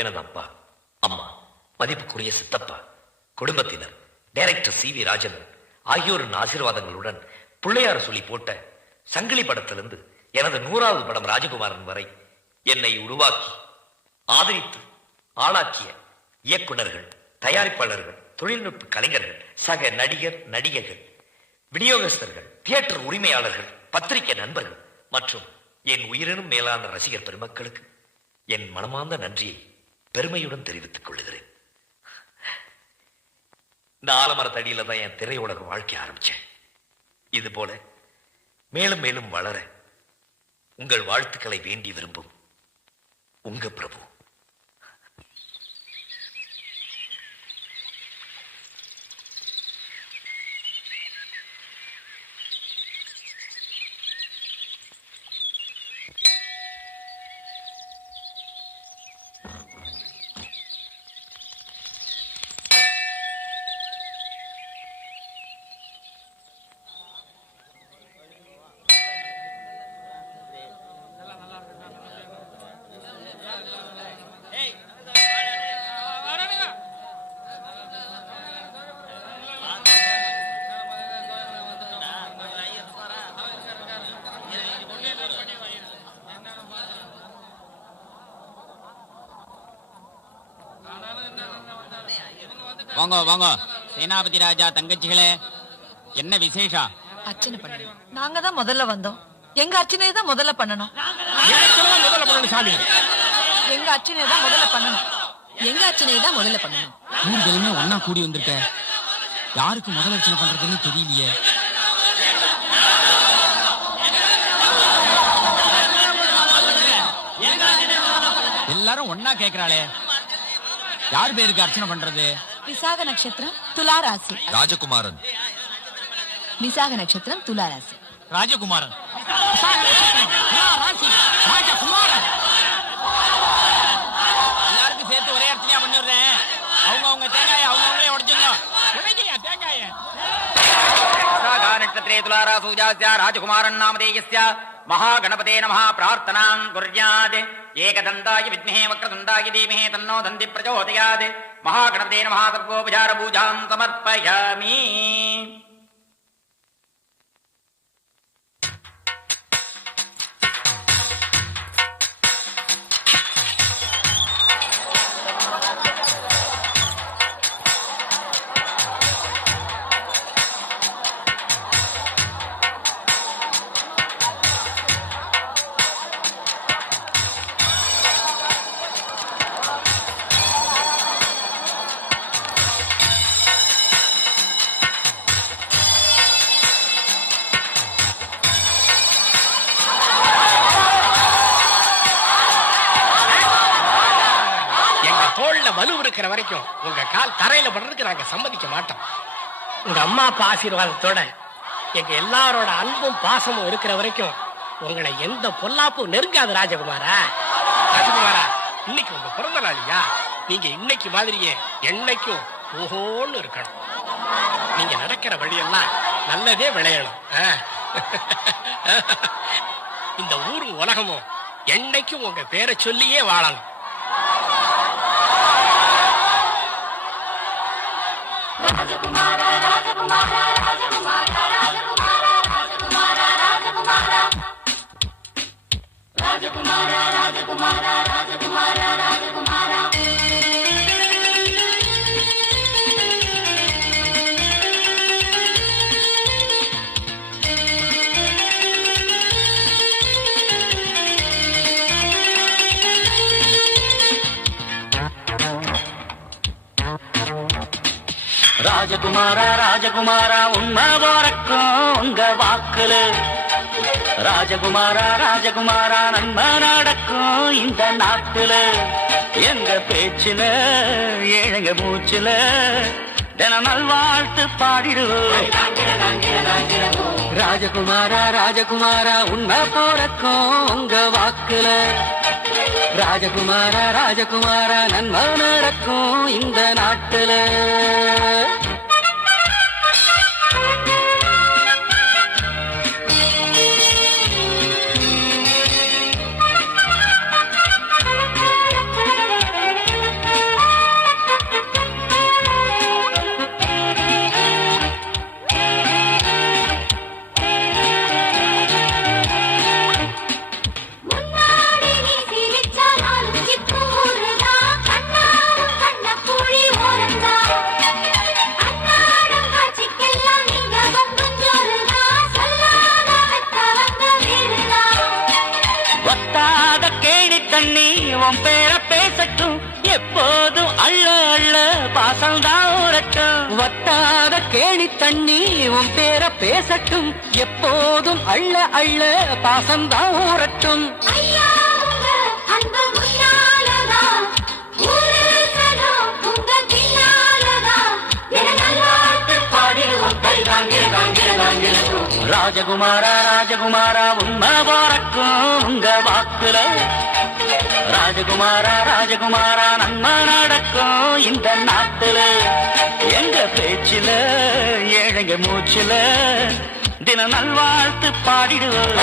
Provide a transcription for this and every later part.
எனது அப்பா, அம்மா, மதிப்புக்குரிய சித்தப்பா, குடும்பத்தினர், டைரக்டர் சி வி ராஜன் ஆகியோரின் ஆசீர்வாதங்களுடன் பிள்ளையார் சொல்லி போட்ட சங்கிலி படத்திலிருந்து எனது 100வது படம் ராஜகுமாரன் வரை என்னை உருவாக்கி ஆதரித்து ஆளாக்கிய இயக்குநர்கள், தயாரிப்பாளர்கள், தொழில்நுட்ப கலைஞர்கள், சக நடிகர் நடிகைகள், விநியோகஸ்தர்கள், தியேட்டர் உரிமையாளர்கள், பத்திரிகை நண்பர்கள் மற்றும் என் உயிரினும் மேலான ரசிகர் பெருமக்களுக்கு என் மனமார்ந்த நன்றியை பெருமையுடன் தெரிவித்துக் கொள்ளுகிறேன். இந்த ஆலமரத்தடியில தான் என் திரையுலக வாழ்க்கை ஆரம்பிச்சேன். இது போல மேலும் மேலும் வளர உங்கள் வாழ்த்துக்களை வேண்டி விரும்பும் உங்க பிரபு. வாங்க வாங்க சேனாபதி ராஜா தங்கச்சிகளே, என்ன விசேஷம்? அர்ச்சனை பண்ணணும். நாங்க தான் முதல்ல வந்தோம். எங்க அர்ச்சனை தான் முதல்ல பண்ணணும். சாமி, எங்க அர்ச்சனை தான் முதல்ல பண்ணணும். எங்க அர்ச்சனை தான் முதல்ல பண்ணணும். ஊர்களுமே ஒன்னா கூடி வந்திருக்க, யாருக்கு முதல் அர்ச்சனை பண்றதுன்னு தெரியலையே. எல்லாரும் ஒன்னா கேக்குறாளே, யார் பேருக்கு அர்ச்சனை பண்றது? விசாக நட்சத்திரம் துலா ராசி. ராஜகுமாரன். விசாக நட்சத்திரம் துலா ராசி. ராஜகுமாரன். எல்லாருக்கும் சேர்த்து ஒரே அர்ச்சனையா பண்ணிடுறேன். அவங்க தேங்காய அவங்களே உடைச்சுங்க. தேங்காய நட்சத்திரே துலாராசூஜாஸ்ய ராஜகுமாரன் நாமதேயஸ்ய மகாகணபதே நமः பிரார்த்தனாம் குர்யாத். ஏகதந்தாய வித்மஹே வக்ரதுண்டாய தீமஹி தன்னோ தந்தி பிரச்சோதயாத். மகாகணபதே நமः சர்வோபசார பூஜாம் சமர்ப்பயாமி. வலு இருக்கிற வரைக்கும் உங்க கால் தரையில படுறதுக்கு நாங்க சம்மதிக்க மாட்டோம். உங்க அம்மா அப்பா ஆசீர்வாதத்தோட எங்க எல்லாரோட அன்பும் பாசமும் இருக்கிற வரைக்கும் உங்களை எந்த பொல்லாப்பும் நெருங்காது. ராஜகுமாரா, ராஜகுமாரா, இன்னைக்கு உங்க பிறந்த நாளியா? நீங்க இன்னைக்கு மாதிரியே என்னைக்கும் ஓஹோன்னு இருக்கணும். நீங்க நடக்கிற வழியெல்லாம் நல்லதே விளையணும். இந்த ஊரும் உலகமும் என்னைக்கும் உங்க பேரை சொல்லியே வாழணும். ராஜகுமாரா ராஜகுமாரா ராஜகுமாரா ராஜகுமாரா ராஜகுமாரா ராஜகுமாரா ராஜகுமாரா ராஜகுமாரா ராஜகுமாரா. ராஜகுமாரா ராஜகுமாரா உண்மை போறக்கும் உங்க வாக்குல. ராஜகுமாரா ராஜகுமாரா நன்மை நடக்கும் இந்த நாட்டுல. எங்க பேச்சுல ஏழங்க மூச்சுல தினம் நல்வாழ்த்து பாடிடுவோம். ராஜகுமாரா ராஜகுமாரா உண்மை போறக்கும் உங்க வாக்குல. ராஜகுமாரா ராஜகுமாரா நன்மை நடக்கும் இந்த நாட்டுல. வட்டாத கேணி தண்ணி உன் பேர பேசட்டும், எப்போதும் அள்ள அள்ள பாசந்தான் ஊரட்டும். ராஜகுமாரா ராஜகுமாரா உண்மை போறக்கும் உங்க வாக்குல, ராஜகுமாரா ராஜகுமாரா நன்மை நடக்கும் இந்த நாட்டுல. எங்க பேச்சில ஏழைங்க மூச்சில தின நல்வாழ்த்து பாடிடுவோம்.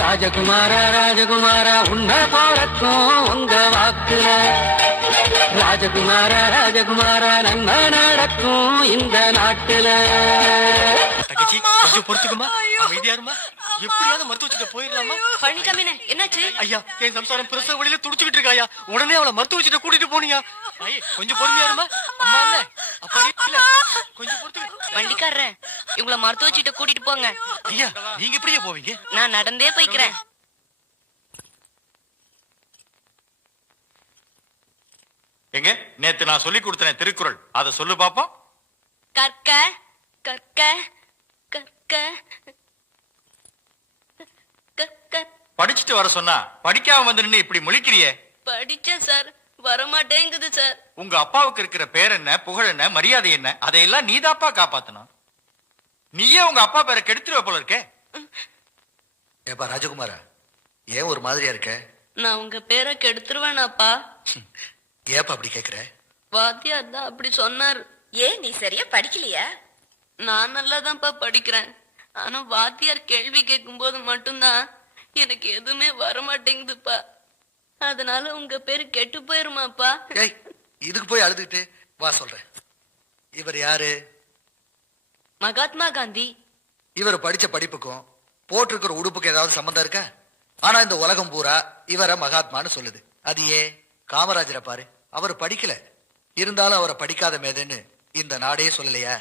ராஜகுமாரா ராஜகுமாரா உண்மை போறக்கும் உங்க வாக்குல, ராஜகுமாரா ராஜகுமாரா நன்மை நடக்கும் இந்த நாட்டுல. கொஞ்சம் பொறுத்துக்குமா, அமைதியாருமா, எப்படியாவது மருத்துவச்சிட்ட போயிடலாமா? பழனிசாமினே என்னாச்சு? ஐயா, என் சம்சாரம் பிரசவ வழியில துடிச்சுக்கிட்டு இருக்காயா, உடனே அவளை மருத்துவச்சிட்ட கூட்டிட்டு போனியா? கொஞ்சம் பொறுமையாருமா. அம்மா இல்ல அப்படி இல்ல, கொஞ்சம் பொறுத்து. வண்டிக்காரர், இவங்கள மருத்துவச்சிட்ட கூட்டிட்டு போங்க. ஐயா, நீங்க எப்படியா போவீங்க? நான் நடந்தே போய்க்கிறேன். எங்க நேத்து நான் சொல்லி கொடுத்தேன் திருக்குறள், அதை சொல்லு பாப்போம். கற்க கற்க கற்க கற்க. படிச்சுட்டு வர சொன்னா படிக்காம வந்து நின்னு இப்படி முழிக்கிறியே. படிச்சேன் சார், வரமாட்டேங்குது சார். உங்க அப்பாவுக்கு இருக்கிற பேர் என்ன, புகழ் என்ன, மரியாதை என்ன, அதையெல்லாம் நீதாப்பா காப்பாத்தணும். நீயே உங்க அப்பா பேரை கெடுத்துருவ போல இருக்கே. ஏப்பா ராஜகுமாரா, ஏன் ஒரு மாதிரியா இருக்க? நான் உங்க பேரை கெடுத்துருவேனாப்பா? ஏப்பா அப்படி கேக்குற? வாத்தியார் தான் அப்படி சொன்னார். ஏன் நீ சரியா படிக்கலையா? நான் நல்லாதான்ப்பா படிக்கிறேன். ஆனா வாத்தியார் கேள்வி கேட்கும் போது மட்டும்தான் எனக்கு எதுவுமே வரமாட்டேங்குதுப்பா. அதனால உங்க பேரு கெட்டு போயிருமாப்பா? ஏய், இதுக்கு போய் அழுதுகிட்டு வா சொல்றேன். இவர் யாரு? மகாத்மா காந்தி. இவர் படிச்ச படிப்புக்கும் போட்டிருக்கிற உடுப்புக்கு ஏதாவது சம்பந்தம் இருக்கா? ஆனா இந்த உலகம் பூரா இவரை மகாத்மான்னு சொல்லுது. அது ஏன்? காமராஜரை பாரு, அவர் படிக்கல, இருந்தாலும் அவரை படிக்காத மேதைன்னு இந்த நாடே சொல்லலையா?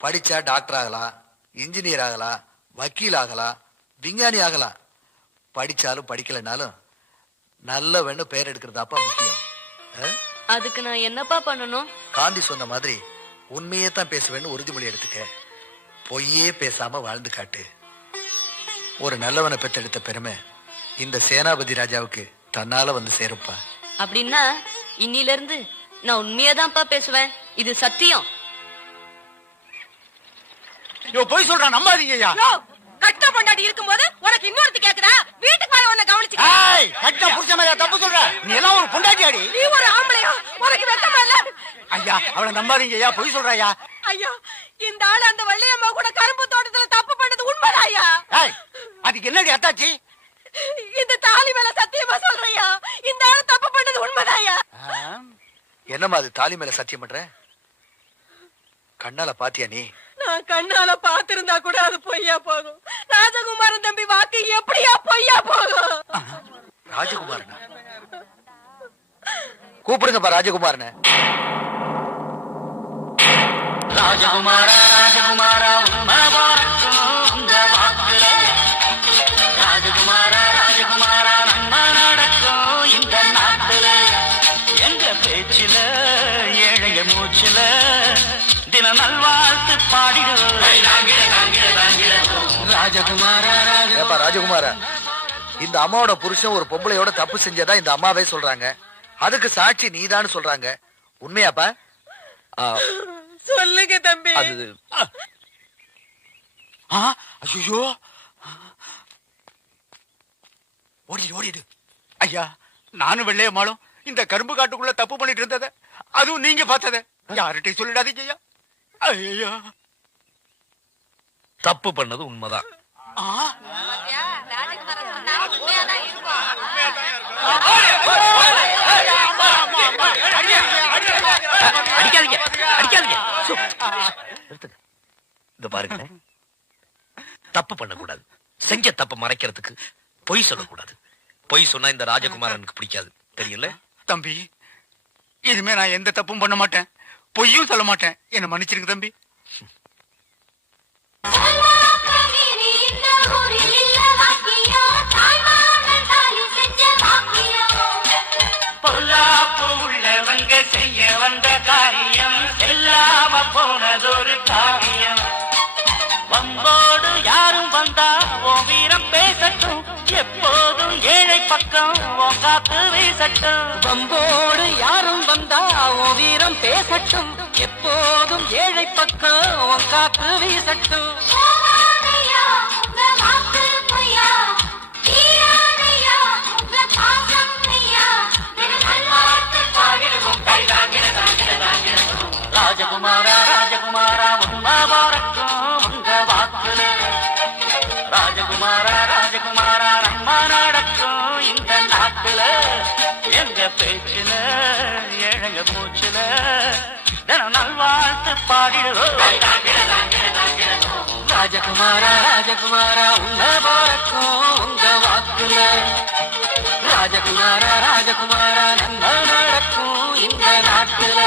படிச்சா டாக்டர் ஆகலாம், இன்ஜினியர் ஆகலாம், வக்கீல் ஆகலாம், விஞ்ஞானி ஆகலாம். படிச்சாலும் படிக்கலைனாலும் நல்லவன்னு பெயர் எடுக்கிறதாப்பா முக்கியம். அதுக்கு நான் என்னப்பா பண்ணணும்? காந்தி சொன்ன மாதிரி உண்மையே தான் பேசுவேன்னு உறுதிமொழி எடுத்துக்க. பொய்யே பேசாம வாழ்ந்து காட்டு. ஒரு நல்லவனை பெற்றெடுத்த பெருமை இந்த சேனாபதி ராஜாவுக்கு தன்னால வந்து சேருப்பா. அப்படின்னா இன்னில இருந்து நான் உண்மையாதான்ப்பா பேசுவேன். இது சத்தியம். போய் சொல்றான், நம்பாதீங்கய்யா. கட்ட பொண்டாட்டி இருக்கும்போது உனக்கு இன்னொருத்தி கேக்குதா? வீட்டுக்கு வர உன்னை கவனிச்சு. கட்ட புடிச்ச மாதிரி தப்பு சொல்ற. நீ எல்லாம் ஒரு பொண்டாட்டியாடி. நீ ஒரு ஆம்பளையா? உனக்கு வெட்டமா இல்ல? ஐயா, அவளை நம்பாதீங்கய்யா, பொய் சொல்றாயா. ஐயா, இந்த ஆளு அந்த வள்ளியம்மா கூட கரும்பு தோட்டத்துல தப்பு பண்ணது உண்மைதாயா? அதுக்கு என்னடி அத்தாச்சி? இந்த தாலி மேல சத்தியமா சொல்றியா? இந்த ஆளு தப்பு பண்ணது உண்மைதாயா? என்னம்மா அது தாலி மேல சத்தியம் பண்ற? கண்ணால பாத்தியா நீ? நான் கண்ணால பாத்திருந்தா கூட அது பொய்யா போகும். ராஜகுமாரன் தம்பி வாக்கு எப்படியா பொய்யா போகும்? ராஜகுமாரனா? கூப்பிடுங்கப்பா ராஜகுமாரனை. ராஜகுமாரா ராஜகுமாரா உண்மை போறக்கும் உங்க வாக்குல, ராஜகுமாரா ராஜகுமாரா நன்மை நடக்கும் இந்த நாட்டுல. எங்க பேச்சில ஏழைங்க மூச்சில தின நல்வாழ்த்து பாடிடுவோம். ராஜகுமாரா ஏப்பா ராஜகுமாரா, இந்த அம்மாவோட புருஷன் ஒரு பொம்பளையோட தப்பு செஞ்சதா இந்த அம்மாவே சொல்றாங்க. அதுக்கு சாட்சி நீதான்னு சொல்றாங்க. உண்மையாப்பா? சொல்லுங்க தம்பி. ஐயோ, ஓடிடு ஓடிடு. ஐயா, நானும் வெள்ளையம்மாளும் இந்த கரும்பு காட்டுக்குள்ள தப்பு பண்ணிட்டு இருந்தத அதுவும் நீங்க பார்த்தத யார்கிட்டயும் சொல்லிடாதீங்க ஐயா. ஐயா, தப்பு பண்ணது உண்மைதான். அடிக்காதீங்க அடிக்காதீங்க. இந்த பாருங்க, தப்பு பண்ணக்கூடாது. செஞ்ச தப்ப மறைக்கிறதுக்கு பொய் சொல்லக்கூடாது. பொய் சொன்னா இந்த ராஜகுமாரனுக்கு பிடிக்காது, தெரியல தம்பி. இனிமே நான் எந்த தப்பும் பண்ண மாட்டேன், பொய்யும் சொல்ல மாட்டேன். என்ன மன்னிச்சிருங்க தம்பி. பொல்லாப்பு உள்ளவங்க செய்ய வந்த காரியம் எப்போதும் ஏழை பக்கம் உன் காத்து வீசட்டும். வம்போடு யாரும் வந்தா உன் வீரம் பேசட்டும். எப்போதும் ஏழை பக்கம் உன் காத்து வீசட்டும். ராஜகுமாரா ராஜகுமாரா உண்மை பாரக்கும் உங்க வாக்குல. ராஜகுமாரா ராஜகுமாரா நம்ம நடக்கும் இந்த நாட்டுல. எங்க பேச்சுல ஏழங்க மூச்சுல தினம் நல்வாழ்த்து பாடிடுவோம். ராஜகுமாரா ராஜகுமாரா உண்மை பாரக்கும் உங்க வாக்குல. ராஜகுமாரா ராஜகுமாரா நம்ம நடக்கும் இந்த நாட்டுல.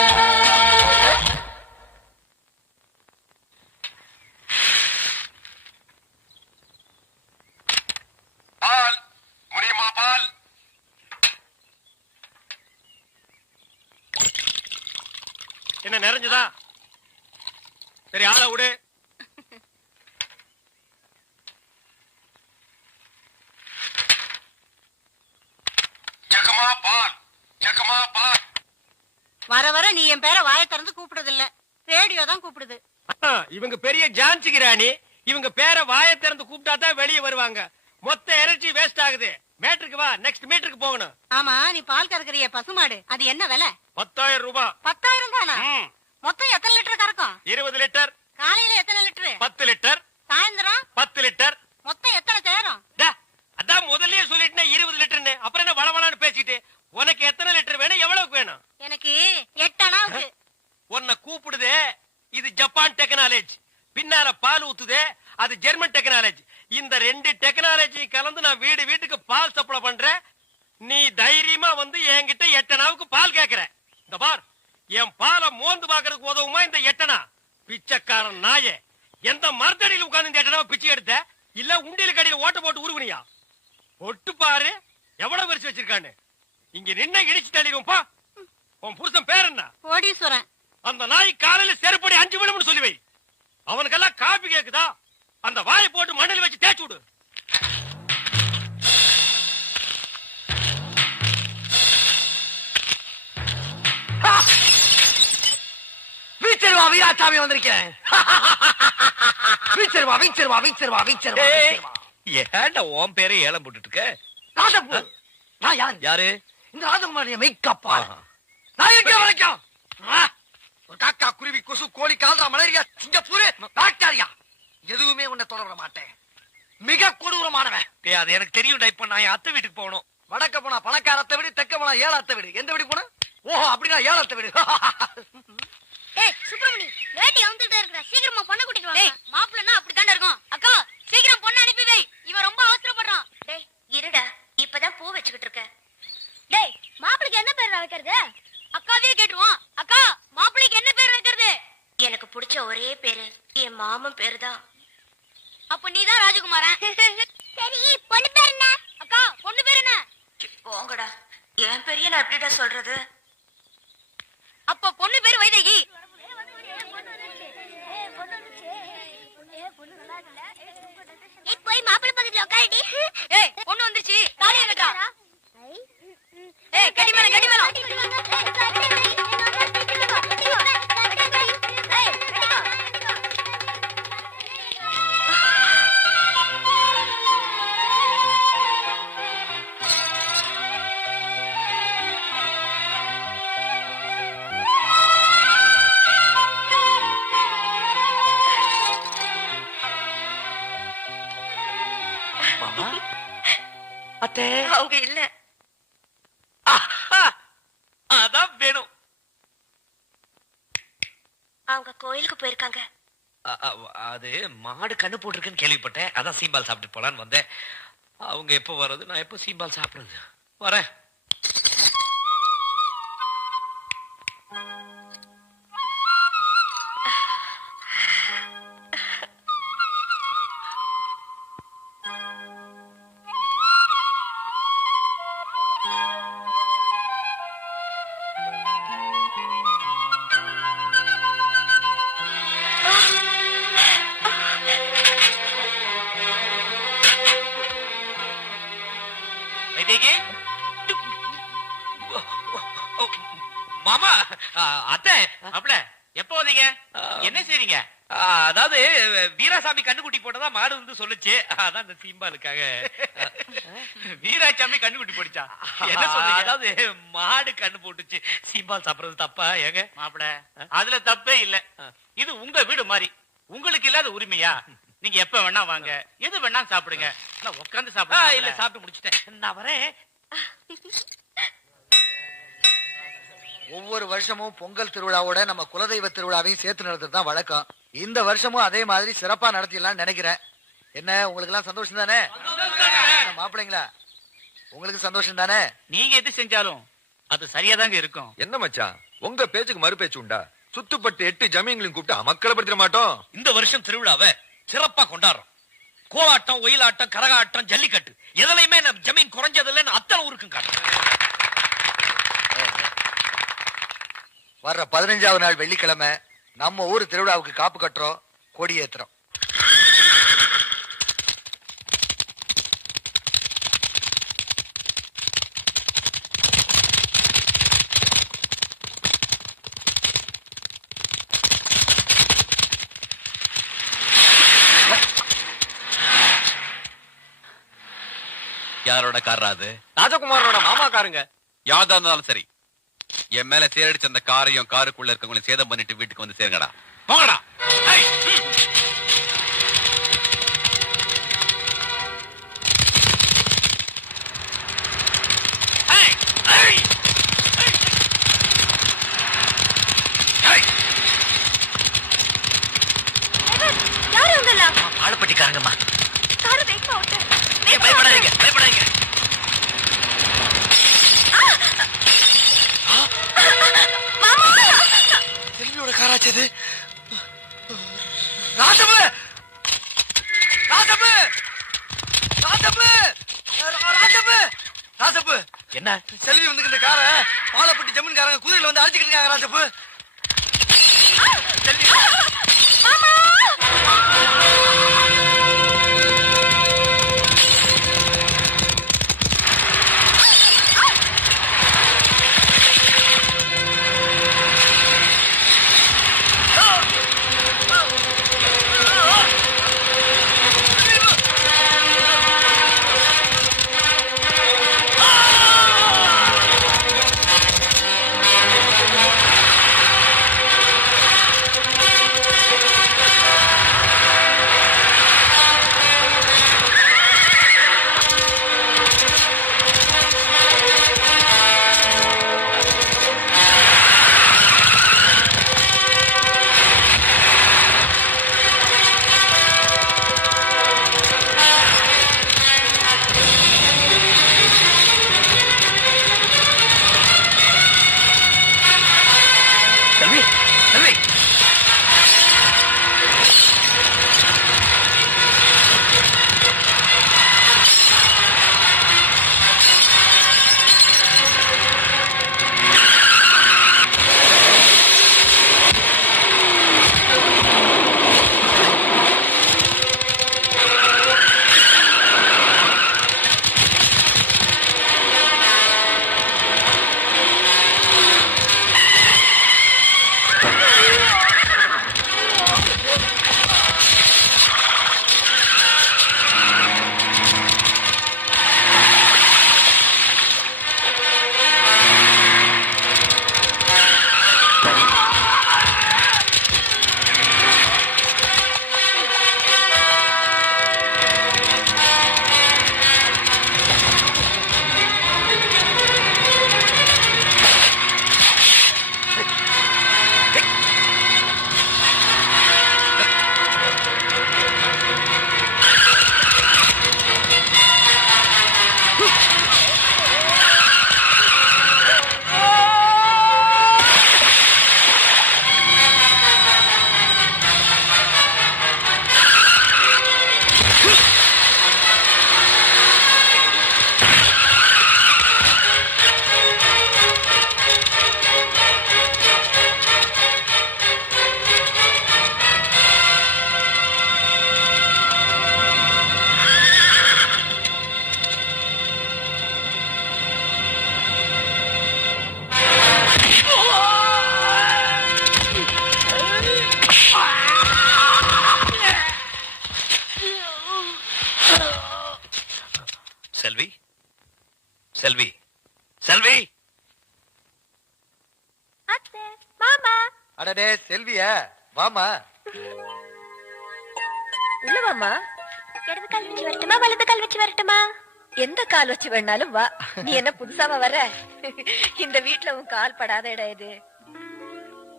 பால் முடியுமா? பால் என்ன நிறைஞ்சுதா? சரி, ஆள விடு. ஜகமா பால், ஜகமா பால். வர வர நீ என் பேரை வாயை திறந்து கூப்பிடுறது இல்ல, ரேடியோ தான் கூப்பிடுது. இவங்க பெரிய ஜான்சி ராணி. இவங்க பேரை வாயை திறந்து கூப்பிட்டா தான் வெளியே வருவாங்க. மொத்த எனர்ஜி வேஸ்ட் ஆகுது. மேட்ருக்கு வா, நெக்ஸ்ட் மீட்டருக்கு போகணும். ஆமா, நீ பால் கறக்குறிய பசுமாடு, அது என்ன விலை? 10,000 ரூபாய். 10,000 தானா? மொத்தம் எத்தனை லிட்டர் கறக்கும்? 20 லிட்டர். காலையில எத்தனை லிட்டர்? 10 லிட்டர். சாயந்தரம் 10 லிட்டர். மொத்தம் எத்தனை சேரும்? அதான் முதல்லயே சொல்லிட்டேன் 20 லிட்டர்னு. அப்புறம் என்ன வளவளான்னு பேசிட்டு? உனக்கு எத்தனை லிட்டர் வேணும், எவ்வளவுக்கு வேணும்? எனக்கு 8 அணாவுக்கு. உன்னை கூப்பிடுதே, இது ஜப்பான் டெக்னாலஜி. பின்னால பால் ஊத்துதே, அது ஜெர்மன் டெக்னாலஜி. இந்த 2 டெக்னாலஜி கலந்து நான் வீடு வீட்டுக்கு பால் சப்ளை பண்றேன். நீ தைரியமா வந்து என்கிட்ட 8 அணாவுக்கு பால் கேக்குற. இந்த பார், என் பாலை மோந்து பாக்குறதுக்கு உதவுமா இந்த 8 அணா? பிச்சைக்காரன் நாயே, எந்த மரத்தடியில் உட்கார்ந்து இந்த 8 அணாவை பிச்சை எடுத்த? இல்ல உண்டியல் கடையில் ஓட்ட போட்டு உருவனியா? ஒட்டு பாரு எவ்வளவு வரிசை வச்சிருக்கான்னு. இங்க நின்ன இடிச்சு தள்ளிடுவோம். பா, உன் புருஷன் பேர் என்ன? கோடீஸ்வரன். அந்த நாய் காலையில செருப்படி 5 விழும்னு சொல்லி வை. அவனுக்கெல்லாம் காபி கேக்குதா? அந்த வாயை போட்டு மண்ணில் வச்சு தேய்ச்சு விடு. வீச்சர்வா வீராசாமி வந்திருக்கேன். வீச்சர்வா வீச்சர்வா வீச்சர்வா வீச்சர்வா. ஏன்டா உன் பேரை ஏலம் போட்டுட்டு இருக்க? ராஜபு, நான் யாரு? யாரு? இந்த ராஜகுமாரிய மேக்கப்பா. நான் எங்க வரைக்கும் காக்கா, குருவி, கொசு, கோழி, கால்ரா, மலேரியா, சிங்கப்பூர், பாக்டீரியா எதுவுமே உன்னை தொடர மாட்டேன். மிக கொடூரமானவன். அது எனக்கு தெரியும். இப்ப நான் என் அத்தை வீட்டுக்கு போகணும். வடக்க போனா பணக்கார அத்தை வீடு, தெக்க போனா ஏழ அத்தை வீடு. எந்த வீடு போனா? ஓஹோ, அப்படின்னா ஏழ அத்தை வீடு. ஏய் சுப்பிரமணி, லேடி வந்துட்டே இருக்கற, சீக்கிரமா பொண்ணு கூட்டிட்டு வா. மாப்பிள்ளனா அப்படி தான்டா இருக்கும். அக்கா சீக்கிரம் பொண்ணு அனுப்பி வை, இவன் ரொம்ப அவசரப்படுறான். டேய் இருடா, இப்பதான் பூ வெச்சிட்டு இருக்க. டேய் மாப்பிளைக்கு என்ன பேர் வைக்கிறது? அக்காவே கேட்டுருவான். அக்கா மாப்பிளைக்கு என்ன பேர் வைக்கிறது? எனக்கு பிடிச்ச ஒரே பேரு என் மாமன் பேரு தான். அப்ப நீதான் ராஜகுமாரன். சரி, பொண்ணு பேர் என்ன? அக்கா பொண்ணு பேர் என்ன? போங்கடா, என் பெரிய நான் எப்படிடா சொல்றது? அப்ப பொண்ணு பேர் வைதேகி. போய் மாப்பிள்ளை பக்கத்துல உட்காருடி. ஏய் பொண்ணு வந்துச்சு, தாலியை கட்டா. ஏய் கட்டி மேல கட்டி மேல. அத்தே, அவங்க இல்ல. அதான் வேணும். அவங்க கோயிலுக்கு போயிருக்காங்க. அது மாடு கண்ணு போட்டிருக்குன்னு கேள்விப்பட்டேன். அதான் சீம்பால் சாப்பிட்டு போலான்னு வந்தேன். அவங்க எப்ப வர்றது, நான் எப்ப சீம்பால் சாப்பிடுறது? வரேன். என்ன செய்றீங்க? அதாவது வீராசாமி கண்ணுக்குட்டி போட்டதா மாடு வந்து சொல்லுச்சு, அதான் இந்த சீம்பாலுக்காக. வீராசாமி கண்ணுக்குட்டி போடுச்சா? என்ன சொல்றீங்க? அதாவது மாடு கண்ணு போட்டுச்சு, சீம்பால் சாப்பிடுறது தப்பா ஏங்க? மாப்பிள, அதுல தப்பே இல்ல. இது உங்க வீடு மாதிரி, உங்களுக்கு இல்லாத உரிமையா? நீங்க எப்ப வேணா வாங்க, எது வேணா சாப்பிடுங்க. உட்கார்ந்து சாப்பிடுங்க. இல்ல, சாப்பிட்டு முடிச்சிட்டேன், நான் வரேன். ஒவ்வொரு வருஷமும் பொங்கல் திருவிழாவோட நம்ம குலதெய்வ திருவிழாவையும் சேர்த்து நடத்துறது தான் வழக்கம். இந்த வருஷமும் அதே மாதிரி சிறப்பா நடத்திடலாம்னு நினைக்கிறேன். என்ன, உங்களுக்கு எல்லாம் சந்தோஷம் தானே? மாப்பிள்ளைங்களா, உங்களுக்கு சந்தோஷம் தானே? நீங்க எது செஞ்சாலும் அது சரியாதாங்க இருக்கும். என்ன மச்சான், உங்க பேச்சுக்கு மறு பேச்சு உண்டா? சுத்துப்பட்டு 8 ஜமீன்களையும் கூப்பிட்டு அமக்கலப்படுத்திட மாட்டோம். இந்த வருஷம் திருவிழாவை சிறப்பா கொண்டாடுறோம். கோலாட்டம், ஒயிலாட்டம், கரகாட்டம், ஜல்லிக்கட்டு எதுலையுமே நம்ம ஜமீன் குறைஞ்சது இல்லைன்னு அத்தனை ஊருக்கும் காட்டும். வர்ற 15வது நாள் வெள்ளிக்கிழமை நம்ம ஊர் திருவிழாவுக்கு காப்பு கட்டுறோம், கொடியேத்துறோம். யாரோட காரா அது? ராஜகுமாரோட மாமா காருங்க. யாதா இருந்தாலும் சரி, என் மேல சேரடிச்ச அந்த காரையும் காருக்குள்ள இருக்கவங்களை சேதம் பண்ணிட்டு வீட்டுக்கு வந்து சேருங்கடா. போங்கடா. யாரு இவங்கெல்லாம்? ஆளப்பட்டிக்காரங்கம்மா. காரை வேகமா ஓட்டு. பயப்படாதீங்க, பயப்படாதீங்க. செல்வியோட காராச்சது. ராஜப்பு, ராஜப்பு, ராஜப்பு, ராஜப்பு, ராஜப்பு. என்ன? செல்வி வந்துகிட்ட கார பாலப்பட்டி ஜமீன்காரங்க குதிரையில வந்து அடிச்சுக்கிட்டு இருக்காங்க. ராஜப்பு, செல்வி. அடடே செல்விய வாமா. உள்ள வாமா. இடது கால் வச்சு வரட்டுமா வலது கால் வச்சு வரட்டுமா? எந்த கால் வச்சு வேணாலும் வா. நீ என்ன புதுசாவா வர? இந்த வீட்டுல உன் கால் படாத இடம் இது.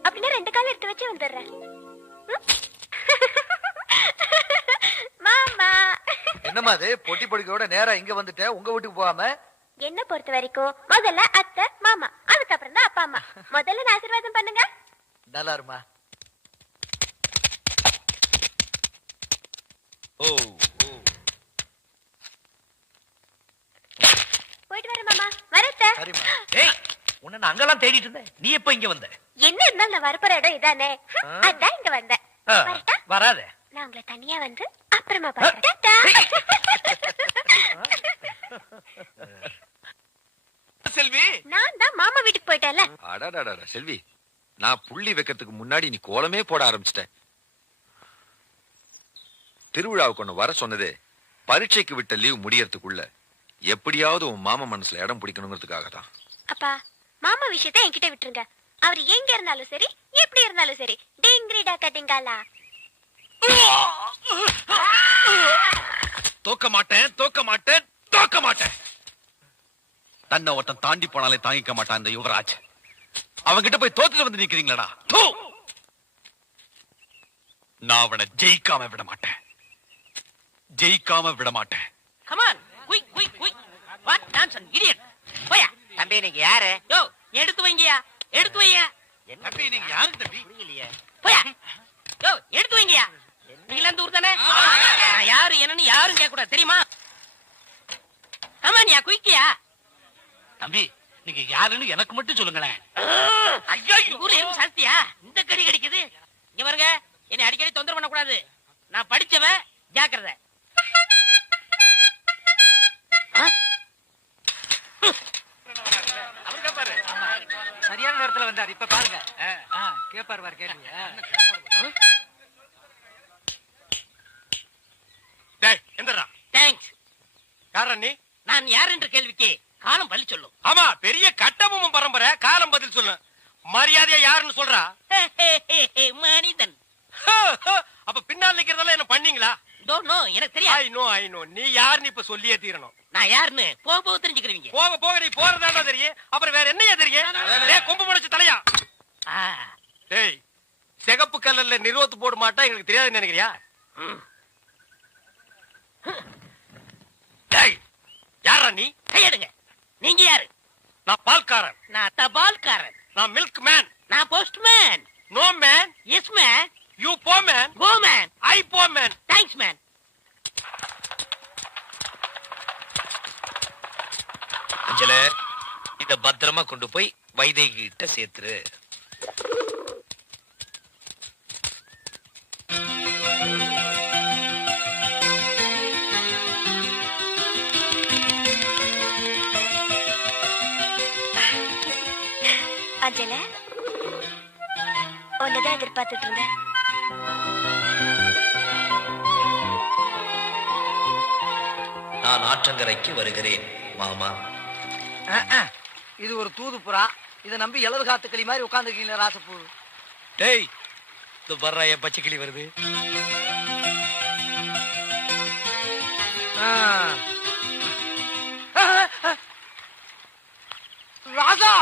அப்படின்னா 2 கால் எடுத்து வச்சு வந்துடுறேன். மாமா என்னம்மா அது பொட்டி பொடிக்கையோட நேரா இங்க வந்துட்டேன், உங்க வீட்டுக்கு போகாம? என்ன பொறுத்த வரைக்கும் முதல்ல அத்தை மாமா, அதுக்கப்புறம் தான் அப்பா அம்மா. முதல்ல நான் ஆசீர்வாதம் பண்ணுங்க. நல்லா இருமா. போயிட்டு வரேன் மாமா. வரத்த ஏய், உன்னை நான் அங்கெல்லாம் தேடிட்டு இருந்தேன். நீ எப்ப இங்க வந்த? என்ன இருந்தாலும் நான் வரப்போற இடம் இதானே, அதான் இங்க வந்தேன். வரட்டா? வராத. நான் உங்களை தனியா வந்து அப்புறமா பாத்துட்டா. செல்வி, நான் தான் மாமா வீட்டுக்கு போயிட்டேன்ல. அடடடடா செல்வி, நான் புள்ளி வைக்கிறதுக்கு முன்னாடி நீ கோலமே போட ஆரம்பிச்சிட்ட. திருவிழாவுக்கு ஒண்ணு வர சொன்னதே பரீட்சைக்கு விட்ட லீவ் முடியறதுக்குள்ள எப்படியாவது உன் மாமா மனசுல இடம் பிடிக்கணுங்கிறதுக்காக தான். அப்பா, மாமா விஷயத்தை என்கிட்ட விட்டுருங்க. அவர் எங்க இருந்தாலும் சரி, எப்படி இருந்தாலும் சரி. டிங்கிரிடா கட்டிங்காலா. தோக்க மாட்டேன், தோக்க மாட்டேன், தோக்க மாட்டேன். தன்னை ஒருத்தன் தாண்டி போனாலே தாங்கிக்க மாட்டான் இந்த யுவராஜ். அவன்கிட்ட போய் தோத்துட்டு வந்து நிக்கிறீங்களா? நான் அவனை ஜெயிக்காம விட மாட்டேன், ஜெயிக்காம விட மாட்டேன். Come on, quick quick quick. What nonsense idiot. போயா. தம்பி நீங்க யாரு? யோ, எடுத்து வைங்கயா, எடுத்து வையா. தம்பி நீங்க யாரு தம்பி? புரியலையே. போயா. யோ, எடுத்து வைங்கயா. நீங்க இந்த ஊர் தானே? நான் யாரு என்னன்னு யாரும் கேட்க கூடாது, தெரியுமா? கமான்யா, குயிக்கியா. தம்பி நீங்க யாருன்னு எனக்கு மட்டும் சொல்லுங்களேன். ஐயோ, ஊர்ல எறும்பு சாஸ்தியா இந்த கடி கடிக்குது. இங்க பாருங்க, என்னை அடிக்கடி தொந்தரவு பண்ண கூடாது. நான் படிச்சவன், ஜாக்கிரதை. சரியான நேரத்துல வந்தார். இப்ப பாருங்க, கேப்பாரு பாரு கேள்வி. டேய் எந்திரா. தேங்க்ஸ். யாரா நீ? நான் யார் என்ற கேள்விக்கு காலம் பள்ளி சொல்லும். ஆமா, பெரிய கட்டபொம்மன் பரம்பரை, காலம் பதில் சொல்லு. மரியாதையா யாருன்னு சொல்றா? மனிதன். அப்ப பின்னால் நிக்கிறதெல்லாம் என்ன பண்ணீங்களா? டோன்ட் நோ, எனக்கு தெரியாது. ஐ நோ நீ யாருன்னு இப்ப சொல்லியே தீரணும். நான் யாருன்னு போக போக தெரிஞ்சுக்கிறீங்க. போக போக நீ போறதாண்டா தெரியும், அப்புறம் வேற என்னையா தெரியும்? டேய் கொம்பு முளைச்ச தலையா. டேய் சிகப்பு கலர்ல நிறுவத்து போட மாட்டா எங்களுக்கு தெரியாதுன்னு நினைக்கிறியா? டேய் யாரா நீ? கையெடுங்க. நீங்க யாரு? நான் பால்காரன். நான் தபால்காரன். நான் மில்க் மேன். நான் postman. No man. Yes man. You போ மேன். Go man. ஐ போ மேன். Thanks man. அஞ்சல, இத பத்திரமா கொண்டு போய் வைதேகி கிட்ட சேர்த்துரு. அஞ்சல, ஒன்னதான் எதிர்பார்த்துட்டு இருந்தேன். நான் ஆற்றங்கரைக்கு வருகிறேன் மாமா. இது ஒரு தூது புறா. இதை நம்பி இளவு காத்து கிளி மாதிரி உட்காந்துருக்கீங்களா ராசப்பூ? டேய் இந்த வர்ற என் பச்சை கிளி வருது. ராசா,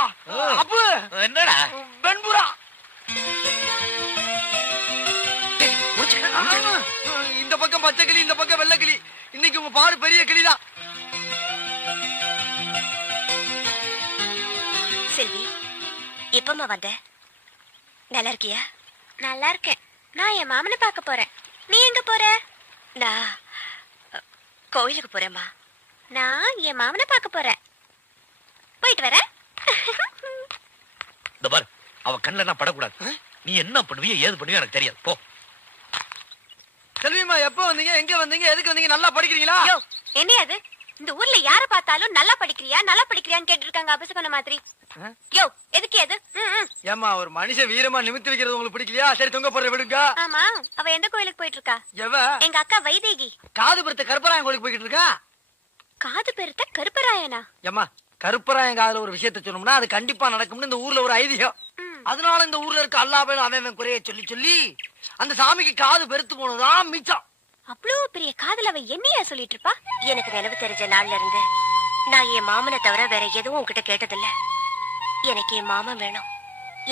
அப்பு, என்னடா? வெண்புறா. இந்த பக்கம் பச்சை கிளி, இந்த பக்கம் வெள்ளை கிளி. இன்னைக்கு உங்க பாடு பெரிய கிளிதான். செல்வி, எப்பமா வந்த? நல்லா இருக்கியா? நல்லா இருக்கேன். நான் என் மாமனை பார்க்க போறேன். நீ எங்க போற? நான் கோயிலுக்கு போறேம்மா. நான் என் மாமனை பார்க்க போறேன். போயிட்டு வரேன். இந்த பாரு, அவ கண்ணுல நான் படக்கூடாது. நீ என்ன பண்ணுவியோ ஏது பண்ணுவியோ எனக்கு தெரியாது. போ. செல்விமா, எப்ப வந்தீங்க? எங்க வந்தீங்க? எதுக்கு வந்தீங்க? நல்லா படிக்கிறீங்களா? யோ, என்ன அது? இந்த ஊர்ல யார பார்த்தாலும் நல்லா படிக்கிறியா நல்லா படிக்கிறியான்னு கேட்டு இருக்காங்க. அபசகன மாதிரி. யோ, எதுக்கு அது? ஏமா, ஒரு மனுஷன் வீரமா நிமித்தி வைக்கிறது உங்களுக்கு பிடிக்கலையா? சரி, தொங்க போடுற விடுங்க. ஆமா, அவ எந்த கோயிலுக்கு போயிட்டு இருக்கா? எவ? எங்க அக்கா வைதேகி. காது பெருத்த கருப்பராயன் கோயிலுக்கு போய்கிட்டு இருக்கா. காது பெருத்த கருப்பராயனா? ஏமா, கருப்பராயன் காதுல ஒரு விஷயத்த சொன்னோம்னா அது கண்டிப்பா நடக்கும்னு இந்த ஊர்ல ஒரு ஐதீகம். அதனால இந்த ஊர்ல இருக்க அல்லா பேரும் அவன் குறைய சொல்லி சொல்லி அந்த சாமிக்கு காது பெருத்து போனதுதான் மிச்சம். அவ்வளவு பெரிய காதல் அவ என்னையா சொல்லிட்டு இருப்பா? எனக்கு நினைவு தெரிஞ்ச நாள்ல இருந்து நான் என் மாமனை தவிர வேற எதுவும் உன்கிட்ட கேட்டதில்ல. எனக்கு என் மாமன் வேணும்,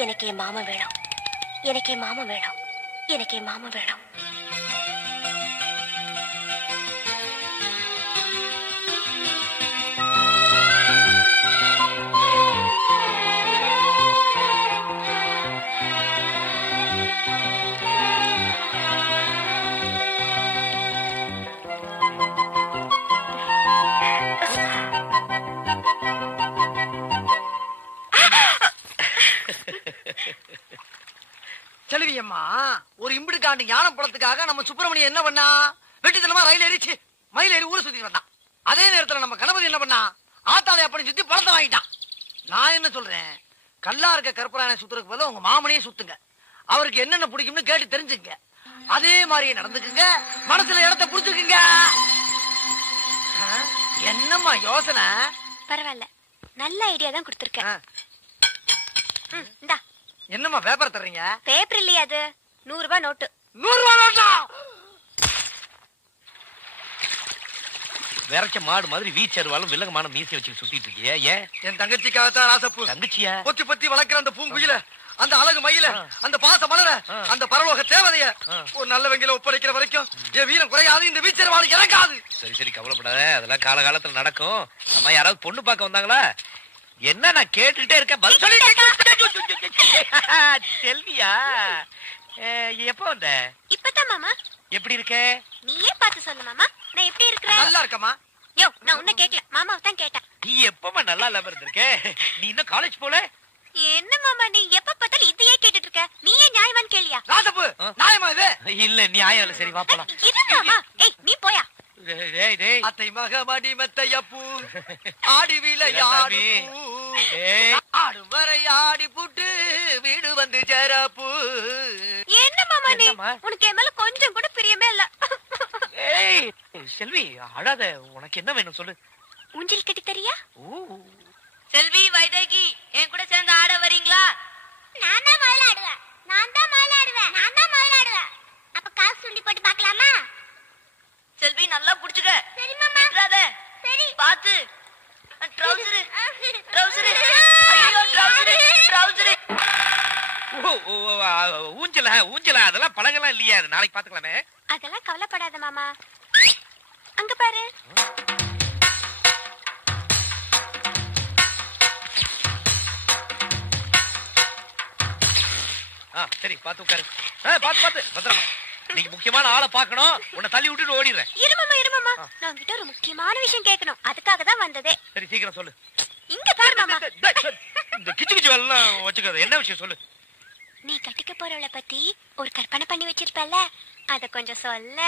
எனக்கு என் மாமன் வேணும், எனக்கு என் மாமன் வேணும், எனக்கு என் மாமன் வேணும். செல்வியம்மா, ஒரு இம்பிடுக்காண்டு ஞான பழத்துக்காக நம்ம சுப்பிரமணியம் என்ன பண்ணா? வெட்டித்தனமா ரயில் ஏறிச்சு மயில் ஏறி ஊரை சுத்தி வந்தான். அதே நேரத்துல நம்ம கணபதி என்ன பண்ணா? ஆத்தாளை அப்படி சுத்தி பழத்தை வாங்கிட்டான். நான் என்ன சொல்றேன், கல்லா இருக்க கற்பராயனை சுத்துறதுக்கு பதிலா உங்க மாமனையே சுத்துங்க. அவருக்கு என்னென்ன பிடிக்கும்னு கேட்டு தெரிஞ்சுங்க. அதே மாதிரியே நடந்துக்குங்க, மனசுல இடத்தை புடிச்சுக்குங்க. என்னம்மா யோசனை? பரவாயில்ல, நல்ல ஐடியா தான் கொடுத்திருக்கேன். இந்தா. என்னம்மா பேப்பர் தர்றீங்க? பேப்பர் இல்லையா அது? 100 ரூபாய் நோட்டு. 100 ரூபாய் நோட்டா? விரைச்ச மாடு மாதிரி வீச்சருவாலும் வில்லங்கமான மீசை வச்சு சுத்திட்டு இருக்கிய ஏன்? என் தங்கச்சிக்காகத்தான் ராசப்பூ. தங்கச்சியா? பொத்தி பொத்தி வளர்க்கிற அந்த பூங்குயில, அந்த அழகு மயில, அந்த பாச மலர, அந்த பரலோக தேவதைய ஒரு நல்ல வெங்கில ஒப்படைக்கிற வரைக்கும் என் வீரம் குறையாது, இந்த வீச்சருவாளு இறக்காது. சரி சரி, கவலைப்படாத, அதெல்லாம் காலகாலத்துல நடக்கும். அம்மா யாராவது பொண்ணு பார்க்க வந்தாங்களா? என்ன நான் கேட்டுட்டே இருக்கேன், பதில் சொல்லி. செல்வியா, எப்ப வந்த? இப்பதான் மாமா. எப்படி இருக்க? நீயே பார்த்து சொல்லு மாமா, நான் எப்படி இருக்கிறேன்? நல்லா இருக்கமா? யோ, நான் உன்ன கேட்கல, மாமாவை தான் கேட்டேன். நீ எப்பமா நல்லா இல்லாம இருந்திருக்க? நீ இன்னும் காலேஜ் போல? என்ன மாமா நீ எப்ப பார்த்தாலும் இதையே கேட்டுட்டு இருக்க? நீயே நியாயமான்னு கேளியா? ராசப்பு, நியாயமா இது? இல்ல நியாயம் இல்ல. சரி வா போலாம். இது மாமா. ஏய் நீ போயா. அத்தை மக மடி மெத்தையப்பூ ஆடி விளையாடு ஆடும் வரை ஆடி புட்டு வீடு வந்து சேரப்பூ. என்ன மாமா நீ? உனக்கு என் மேல கொஞ்சம் கூட பிரியமே இல்ல. ஏய் செல்வி, அழாத. உனக்கு என்ன வேணும் சொல்லு. ஊஞ்சல் கட்டி தரியா? செல்வி, வைதேகி, என் கூட சேர்ந்து ஆட வரீங்களா? நான் தான் முதல்ல ஆடுவேன். நான் தான் முதல்ல ஆடுவேன். நான் தான் முதல்ல ஆடுவேன். அப்ப காசு துண்டி போட்டு பார்க்கலாமா? செல்வி, நல்லா புடிச்சுக்க. சரி மாமா. விட்டுறாத. சரி. பாத்து. Trouser trouser. ஐயோ ட்ரவுசர் ட்ரவுசர். ஊஞ்சல ஊஞ்சல அதெல்லாம் பழகலாம் இல்லையா? அது நாளைக்கு பாத்துக்கலாமே. அதெல்லாம் கவலைப்படாத மாமா. அங்க பாரு. சரி, பாத்து உட்காரு. பாத்து பாத்து பத்திரமா. நீங்க முக்கியமான ஆளை பாக்கணும். உன்னை தள்ளி விட்டுட்டு ஓடிடுறேன். இருமாமா, நான் உன்கிட்ட ஒரு முக்கியமான விஷயம் கேட்கணும். அதுக்காக தான் வந்ததே. சரி, சீக்கிரம் சொல்லு. இங்க பாரு மாமா. இந்த கிச்சு கிச்சு எல்லாம் வச்சுக்காத. என்ன விஷயம் சொல்லு. நீ கட்டிக்க போறவளை பத்தி ஒரு கற்பனை பண்ணி வச்சிருப்பல, அத கொஞ்சம் சொல்ல.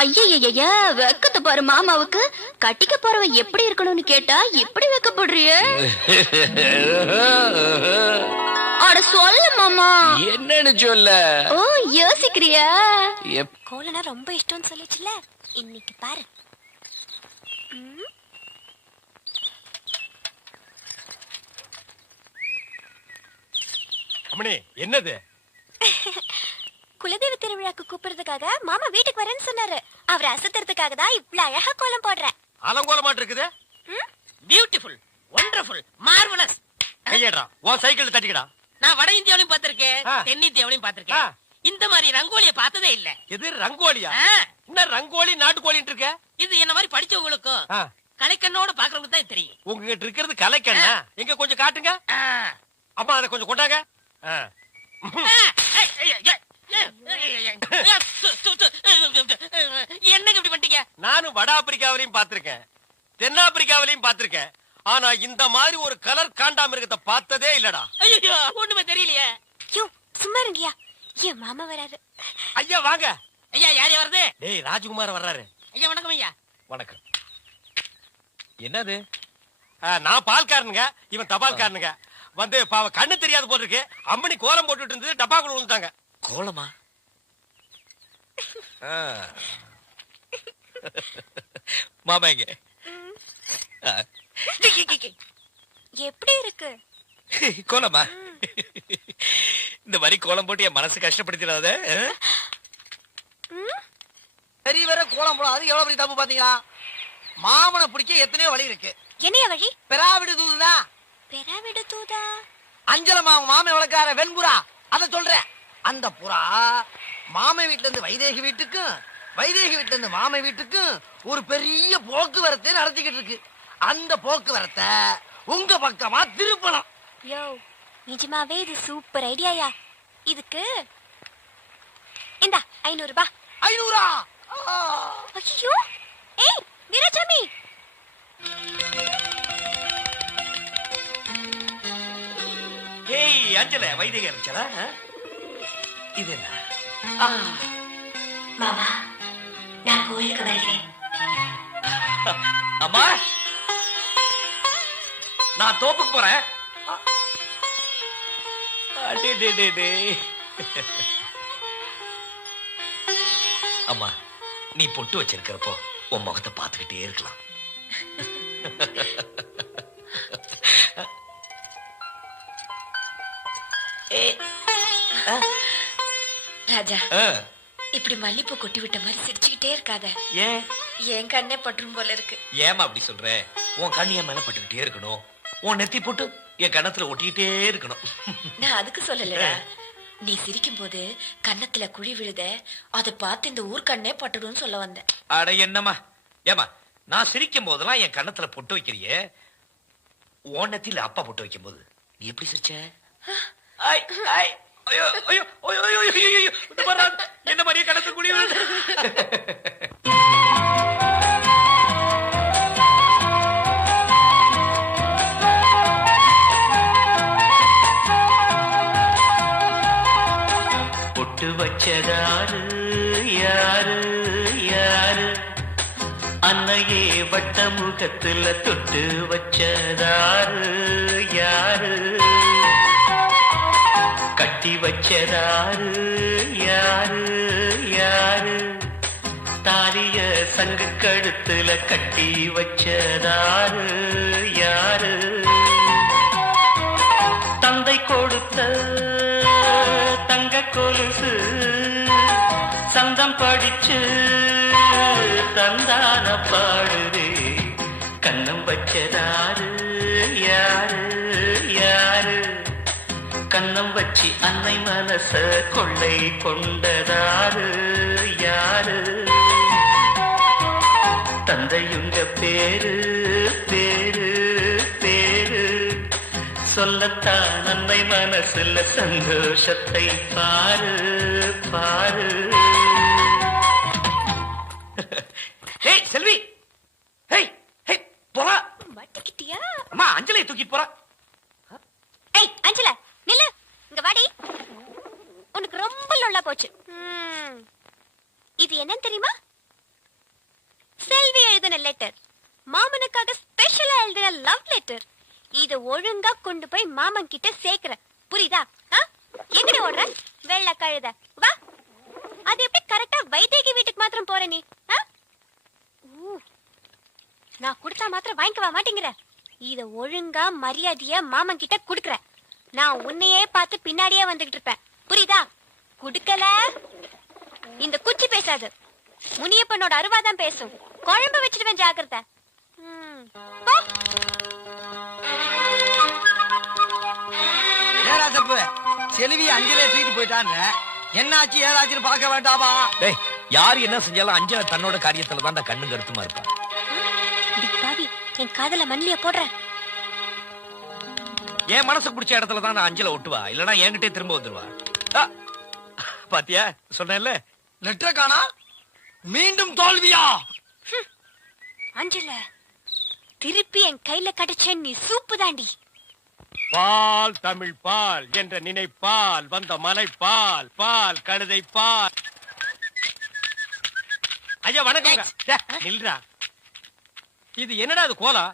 ஐயய்ய, வெக்கத்தை பாரு மாமாவுக்கு. கட்டிக்க போறவ எப்படி இருக்கணும்னு கேட்டா இப்படி வெக்கப்படுறிய? அட சொல்ல மாமா. என்னன்னு சொல்ல? ஓ, யோசிக்கிறியா? கோலனா ரொம்ப இஷ்டம்னு சொல்லிச்சுல, இன்னைக்கு பாரு. அம்மணி, என்னது? குலதெய்வ திருவிழாக்கு கூப்பிடுறதுக்காக மாமா வீட்டுக்கு வரேன்னு சொன்னாரு. அவர் அசத்துறதுக்காக தான் இவ்வளவு அழகா கோலம் போடுறேன். அலங்கோலமாட்டு இருக்குது. Beautiful, wonderful, marvellous. கையேடா, உன் சைக்கிள் தட்டிக்கடா. நான் வட இந்தியாவிலையும் பார்த்திருக்கேன், தென்னிந்தியாவிலையும் பார்த்திருக்கேன். இந்த மாதிரி ரங்கோலிய பார்த்ததே இல்ல. எது ரங்கோலியா? என்ன ரங்கோலி நாட்டுக்கோலின்னு இருக்க? இது என்ன மாதிரி படிச்சவங்களுக்கும் கலைக்கண்ணோட பாக்குறவங்களுக்கு தான் தெரியும். உங்ககிட்ட இருக்கிறது கலைக்கண்ணா? எங்க கொஞ்சம் காட்டுங்க. அம்மா அதை கொஞ்சம் கொண்டாங்க. என்னங்க இப்படி பண்ணிட்டீங்க? நானும் வட ஆப்பிரிக்காவிலையும் பார்த்திருக்கேன், தென்னாப்பிரிக்காவிலையும் பார்த்திருக்கேன். ஆனா இந்த மாதிரி ஒரு கலர் காண்டாமிருகத்தை பார்த்ததே இல்லடா. ஐயோ, ஒண்ணுமே தெரியலையே. யோ, சும்மா இருங்கயா. என் மாமா வராரு. ஐயா வாங்க. ஐயா, யாரு வருது? டேய், ராஜ்குமார் வர்றாரு. ஐயா வணக்கம். ஐயா வணக்கம். என்னது? நான் பால்காரனுங்க, இவன் தபால்காரனுங்க. வந்து பாவ கண்ணு தெரியாது போல இருக்கு. அம்மணி கோலம் போட்டுட்டு இருந்தது, டப்பாக்குள்ள விழுந்துட்டாங்க. கோலமா? மாமாங்க எப்படி இருக்கு கோலமா? இந்த மாதிரி கோலம் போட்டு என் மனசு கஷ்டப்படுத்திடாத. சரி வர கோலம் போடாது எவ்வளவு பெரிய தப்பு பாத்தீங்களா? மாமனை பிடிக்க எத்தனையோ வழி இருக்கு. என்னைய வழி? பெறாவிடு தூதுதா. பெறாவிடு தூதா? அஞ்சல மாமன் வளர்க்கார வெண்புறா, அத சொல்றேன். அந்த புறா மாமை வீட்டுல இருந்து வைதேகி வீட்டுக்கும், வைதேகி வீட்டுல இருந்து மாமை வீட்டுக்கும் ஒரு பெரிய போக்குவரத்தை நடத்திக்கிட்டு இருக்கு. அந்த போக்குவரத்தை உங்க பக்கமா திருப்பணும். யோ, நிஜமாவே இது சூப்பர் ஐடியாயா. இதுக்கு இந்த 500 ரூபாய். 500? ஐயோ, ஏய் வீரசாமி, ஏய் அஞ்சல, வைதேகி அனுப்பிச்சலா? இது என்ன? மாமா, நான் கோயிலுக்கு வருகிறேன். அம்மா, நான் தோப்புக்கு போறேன். அம்மா, நீ பொட்டு வச்சிருக்கிறப்போ உன் முகத்தை பார்த்துக்கிட்டே இருக்கலாம். ராஜா, இப்படி மல்லிப்பூ கொட்டி விட்ட மாதிரி சிரிச்சுக்கிட்டே இருக்காத. ஏன்? என் கண்ணே பற்றும் போல இருக்கு. ஏமா அப்படி சொல்ற? உன் கண்ணு என் மேல பட்டுக்கிட்டே இருக்கணும், உன் நெத்தி போட்டு என் கண்ணத்துல ஒட்டிக்கிட்டே இருக்கணும். நான் அதுக்கு சொல்லலடா, நீ சிரிக்கும் போது கன்னத்துல குழி விழுத, அதை பார்த்து இந்த ஊர் கண்ணே பட்டுடும் சொல்ல வந்தேன். அட என்னம்மா, ஏமா நான் சிரிக்கும் போதெல்லாம் என் கண்ணத்துல பொட்டு வைக்கிறியே, உன் நெத்தியில அப்பா பொட்டு வைக்கும் போது நீ எப்படி சிரிச்ச? என்ன மாதிரியே கணக்கு குடி பொட்டு வச்சதாரு யாரு யாரு, அன்னையே வட்ட முகத்துல தொட்டு வச்சதாரு யாரு, கட்டி வச்சதாரு யாரு யாரு, தாரிய சங்கு கழுத்துல கட்டி வச்சதாரு யாரு, தந்தை கொடுத்த தங்க கொலுசு சந்தம் படிச்சு தந்தான பாடுதே, கண்ணம் வச்சதாரு யாரு யாரு, கண்ணம் வச்சு அன்னை மனச கொள்ளை கொண்டதாரு யாரு, தந்தையுங்க பேரு பேரு பேரு, சொல்லத்தான் அன்னை மனசுல சந்தோஷத்தை பாரு பாரு. ஹேய் செல்வி, ஹேய் ஹேய் போறா. மாட்டிக்கிட்டியா? அம்மா, அஞ்சலியை தூக்கிட்டு போறா. ஏய் அஞ்சல, நில்லு, இங்க வாடி. உனக்கு ரொம்ப லொல்லா போச்சு. இது என்னன்னு தெரியுமா? செல்வி எழுதின லெட்டர், மாமனுக்காக ஸ்பெஷலா எழுதின லவ் லெட்டர். இத ஒழுங்கா கொண்டு போய் மாமன் கிட்ட சேர்க்கிற, புரியுதா? எங்கடி ஓடுற வெள்ள கழுத? வா. அது எப்படி கரெக்டா வைதேகி வீட்டுக்கு மாத்திரம் போற நீ? நான் கொடுத்தா மாத்திரம் வாங்கிக்கவா மாட்டேங்கிற? இத ஒழுங்கா மரியாதையா மாமன் கிட்ட குடுக்கற. நான் உன்னையே பார்த்து பின்னாடியே வந்துகிட்டு இருப்பேன், புரியுதா? குடுக்கல இந்த குச்சி பேசாது, முனியப்பனோட அருவாதான் பேசும். குழம்பு வச்சிருவேன், ஜாக்கிரதை. ஏராசப்பு, செல்வி அஞ்சலே தூக்கிட்டு போயிட்டான்னு என்னாச்சு ஏதாச்சுன்னு பார்க்க வேண்டாமா? டேய், யாரு என்ன செஞ்சாலும் அஞ்சலை தன்னோட காரியத்துல தான் கண்ணு கருத்துமா இருப்பா. என் காதல மண்ணிய போடுற. என் மனசுக்கு பிடிச்ச இடத்துல தான் அஞ்சலை ஒட்டுவா, இல்லனா என்கிட்டே திரும்ப வந்துருவா. பாத்தியா, சொன்னேன்ல. லெட்டர் காணா, மீண்டும் தோல்வியா? அஞ்சல, திருப்பி என் கையில கிடைச்ச நீ சூப்பு தாண்டி. பால் தமிழ் பால் என்ற நினைப்பால் வந்த மலை பால், பால் கழுதை பால். ஐயா வணக்கம். நில்றா, இது என்னடா இது கோலம்?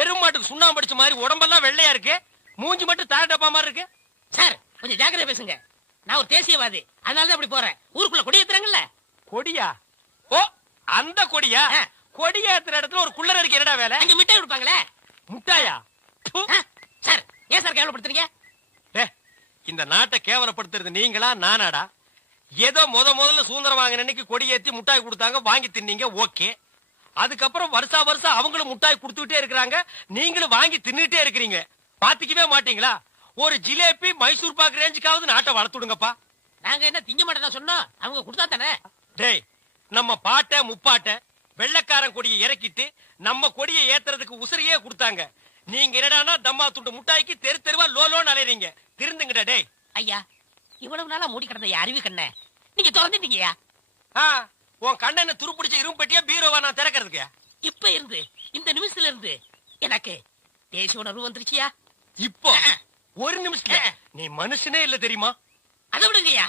எருமாட்டுக்கு சுண்ணாம்பு அடிச்ச மாதிரி உடம்பெல்லாம் வெள்ளையா இருக்கு, மூஞ்சி மட்டும் தாரடப்பா மாதிரி இருக்கு. சார் கொஞ்சம் ஜாக்கிரதை பேசுங்க, நான் ஒரு தேசியவாதி, அதனாலதான் அப்படி போறேன். ஊருக்குள்ள கொடி ஏத்துறாங்கல்ல. கொடியா? ஓ, அந்த கொடியா? கொடி ஏத்துற இடத்துல ஒரு குள்ளர் அடிக்க என்னடா வேலை? அங்க மிட்டாய் கொடுப்பாங்களே. முட்டாயா? சார் ஏன் சார் கேவலப்படுத்துறீங்க? இந்த நாட்டை கேவலப்படுத்துறது நீங்களா நானாடா? ஏதோ முதல்ல சுதந்திரம் வாங்கின அன்னைக்கு கொடி ஏத்தி முட்டாய் கொடுத்தாங்க, வாங்கி தின்னீங்க, ஓகே. அதுக்கப்புறம் வருஷம் அவங்களும் முட்டாய் கொடுத்துட்டே இருக்கிறாங்க, நீங்களும் வாங்கி தின்னுட்டே இருக்கிறீங்க. பாத்துக்கவே மாட்டீங்களா? ஒரு ஜிலேபி மைசூர் பாக்கு ரேஞ்சுக்காவது நாட்டை வளர்த்துடுங்கப்பா. நாங்க என்ன திங்க மாட்டேன் சொன்னோம், அவங்க கொடுத்தா தானே. டேய், நம்ம பாட்ட முப்பாட்ட வெள்ளக்காரன் கொடியை இறக்கிட்டு நம்ம கொடியை ஏத்துறதுக்கு உசிரியே கொடுத்தாங்க. நீங்க என்னடானா தம்மா துண்டு முட்டாய்க்கு தெரு தெருவா லோலோன்னு அலையறீங்க. திருந்துங்கடா டேய். ஐயா, இவ்வளவு நாளா மூடி கிடந்த அறிவு கண்ண நீங்க திறந்துட்டீங்கயா. உன் கண்ணனை துருப்பிடிச்ச இரும்பட்டியா பீரோவா நான் திறக்கிறதுக்கு? இப்ப இருந்து இந்த நிமிஷத்துல இருந்து எனக்கு தேசிய உணர்வு வந்துருச்சியா. இப்போ ஒரு நிமிஷத்துல நீ மனுஷனே இல்ல தெரியுமா? அதை விடுங்கய்யா,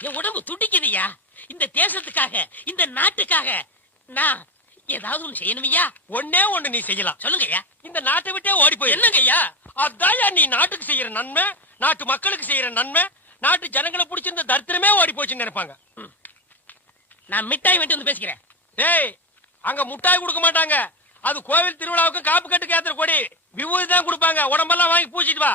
என் உடம்பு துடிக்குதுயா. இந்த தேசத்துக்காக, இந்த நாட்டுக்காக நான் ஏதாவது ஒண்ணு செய்யணுமையா. ஒன்னே ஒண்ணு நீ செய்யலாம். சொல்லுங்கய்யா. இந்த நாட்டை விட்டே ஓடி போய். என்னங்கய்யா? அதாயா நீ நாட்டுக்கு செய்யற நன்மை, நாட்டு மக்களுக்கு செய்யற நன்மை. நாட்டு ஜனங்களை பிடிச்சிருந்த தரித்திரமே ஓடி போச்சுன்னு நினைப்பாங்க. நான் மிட்டாய் வேண்டி வந்து பேசிக்கிறேன். டேய், அங்க முட்டாய் கொடுக்க மாட்டாங்க. அது கோவில் திருவிழாவுக்கு காப்பு கட்டுக்கு ஏத்துற கொடி. விபூதி தான் கொடுப்பாங்க. உடம்பெல்லாம் வாங்கி பூச்சிட்டு வா.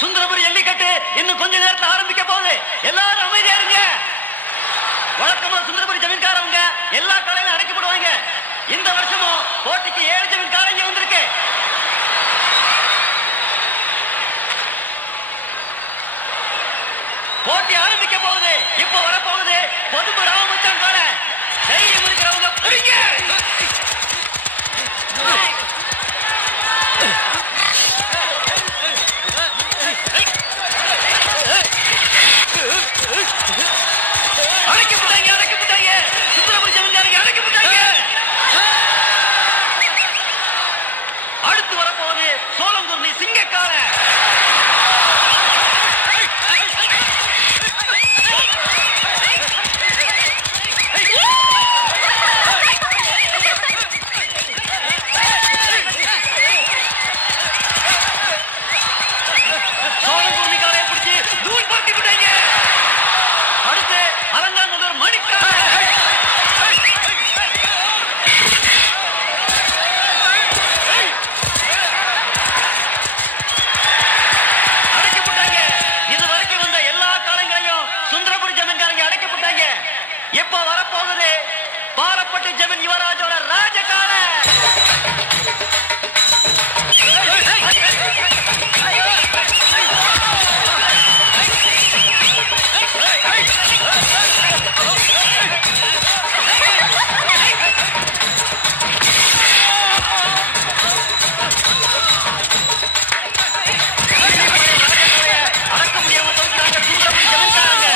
சுந்தரபுரி ஜல்லிக்கட்டு இன்னும் கொஞ்ச நேரத்தில் ஆரம்பிக்க போகுது. எல்லாரும் அமைதியா இருங்க. வழக்கமா சுந்தரபுரி ஜமீன்காரவங்க எல்லா கடையிலும் அடைக்கப்படுவாங்க. இந்த வருஷமும் போட்டிக்கு 7 ஜமீன்காரங்க இங்க வந்திருக்கு. போட்டி ஆரம்பிக்க போகுது. இப்ப வரப்போகுது பொதுப்பு ராமமச்சான் கால. தைரியம் இருக்கிறவங்க பிடிங்க. அடைக்கப்பட்டாங்க. சுந்தரபுரி ஜமீன்காரங்க அடைக்கப்பட்டாங்க. அடுத்து வரப்போகுது சோளங்குர்ணி சிங்கக்கார. சோளங்குர்ணிக்காரையை பிடிச்சி தூள் பார்த்தி விட்டாங்க. அடுத்து அலங்காநல்லூர் மணிக்கார. அடைக்கப்பட்டாங்க. இது வரைக்கும் வந்த எல்லா காலங்களையும் சுந்தரபுரி ஜமீன்காரங்க அடைக்கப்பட்டாங்க. எப்ப வரப்போகுது பாலப்பட்டு ஜமீன் யுவராஜோட ராஜகால. அடக்க முடியாம தோற்றாங்க சுந்தரபுரி ஜமீன்காரங்க.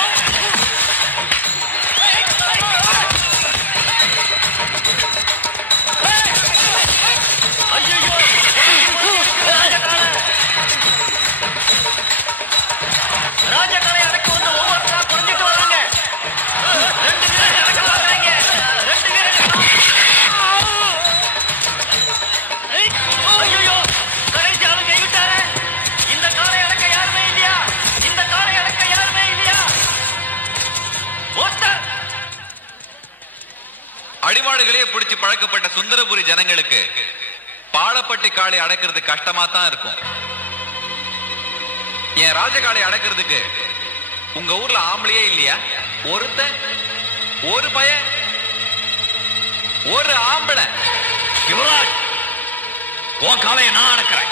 ஐயோ, ராஜகாலை அடக்க வந்து ஒவ்வொருத்தரா குறைஞ்சிட்டு வராங்க. 2 வீரர்கள் அடக்க வர்றாங்க. 2 வீரர்கள். ஐயோ, கடைசி ஆளும் கைவிட்டாரு. இந்த காலை அடக்க யாருமே இல்லையா? இந்த காலை அடக்க யாருமே இல்லையா? ஓஸ்டர். அடிமாடுகளே பிடிச்சு பழக்கப்பட்ட சுந்தரபுரி ஜனங்களுக்கு பாலப்பட்டி காளை அடக்கிறது கஷ்டமா தான் இருக்கும். என் ராஜகாளை அடக்கிறதுக்கு உங்க ஊர்ல ஆம்பளையே இல்லையா? ஒருத்தன், ஒரு பையன், ஒரு ஆம்பளை. யுவராஜ், உன் காலையை நான் அடக்கிறேன்.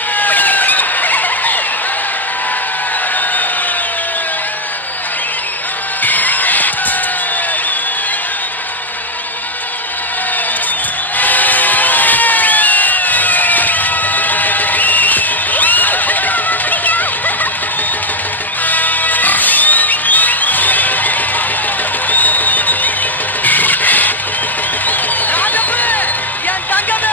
என் தங்கமே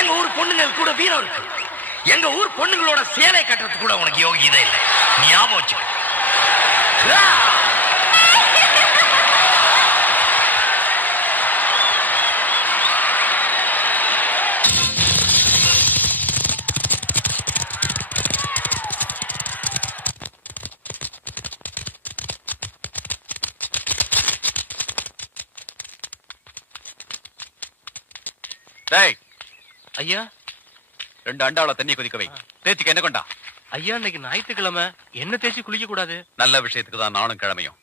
எங்க ஊர் பொண்ணுங்க கூட வீரம் இருக்கு. எங்க ஊர் பொண்ணுங்களோட சேலை கட்டுறது கூட உனக்கு யோகியதை இல்லை. நீ ஞாபகம் வச்சுக்க. டேய் ஐயா, 2 அண்டாவுல தண்ணி கொதிக்க வை. தேத்திக்கு என்ன கொண்டா? ஐயா, இன்னைக்கு ஞாயிற்றுக்கிழமை என்ன தேய்ச்சி குளிக்க கூடாது. நல்ல விஷயத்துக்கு தான் நானும் கிழமையும்.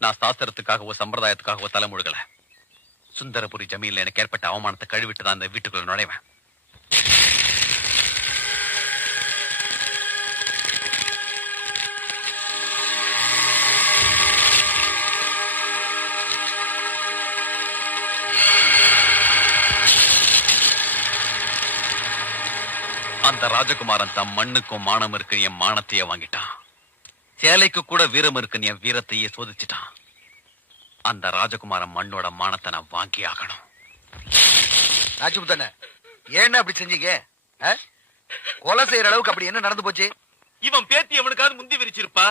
நான் சாஸ்திரத்துக்காகவோ சம்பிரதாயத்துக்காகவோ தலைமுழுகல. சுந்தரபுரி ஜமீன்ல எனக்கு ஏற்பட்ட அவமானத்தை கழுவிட்டு தான் இந்த வீட்டுக்குள்ள நுழைவேன். அந்த ராஜகுமாரன் தம் மண்ணுக்கும் மானம் இருக்கு என் மானத்தையே வாங்கிட்டான். சேலைக்கு கூட வீரம் இருக்கு என் வீரத்தையே சோதிச்சுட்டான். அந்த ராஜகுமாரன் மண்ணோட மானத்தை நான் வாங்கி ஆகணும். ராஜபுத்தன, ஏன்னா அப்படி செஞ்சீங்க? கொலை செய்யற அளவுக்கு அப்படி என்ன நடந்து போச்சு? இவன் பேத்தி அவனுக்காவது முந்தி விரிச்சிருப்பா.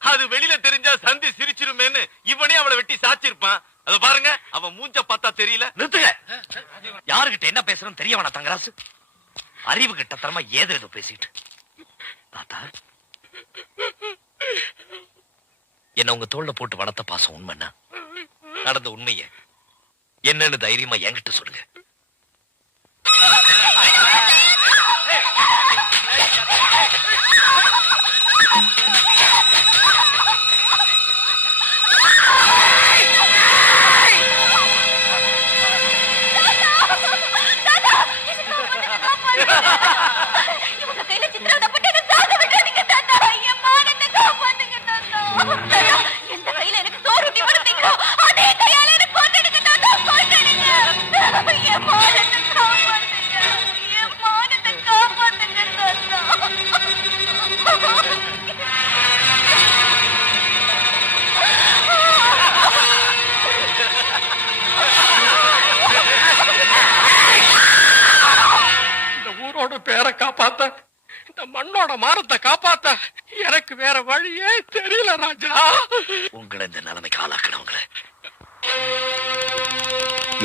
அது வெளியில தெரிஞ்சா சந்தி சிரிச்சிருமேன்னு இவனே அவளை வெட்டி சாச்சிருப்பான். அத பாருங்க, அவன் மூஞ்ச பார்த்தா தெரியல. நிறுத்துங்க. யாருகிட்ட என்ன பேசுறோம் தெரிய வேணா தங்கராசு. அறிவு கிட்ட தரமா ஏதோ பேசிட்டு தாத்தா, என்ன உங்க தோல்ல போட்டு வளர்த்த பாசம் உண்மைன்னா நடந்த உண்மைய என்னன்னு தைரியமா என்கிட்ட சொல்லுங்க. இவங்க கையில சித்திரவதைப்பட்டு என்ன சாக விட்டுறீங்க தாத்தா. என் மானத்தை காப்பாத்துங்க தாத்தா. எந்த கையில எனக்கு சோறு ஊட்டி வளர்த்தீங்களோ அதே கையால எனக்கு கொன்னுடுங்க தாத்தா, கொன்னுடுங்க. என் மானத்தை காப்பாத்துங்க, என் மானத்தை காப்பாத்துங்க தாத்தா. ஊரோட பேரை காப்பாத்த, இந்த மண்ணோட மானத்தை காப்பாத்த எனக்கு வேற வழியே தெரியல ராஜா. உங்களை இந்த நிலைமைக்கு ஆளாக்கணவங்களை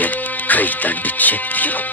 என் கை தண்டி செத்திரும்.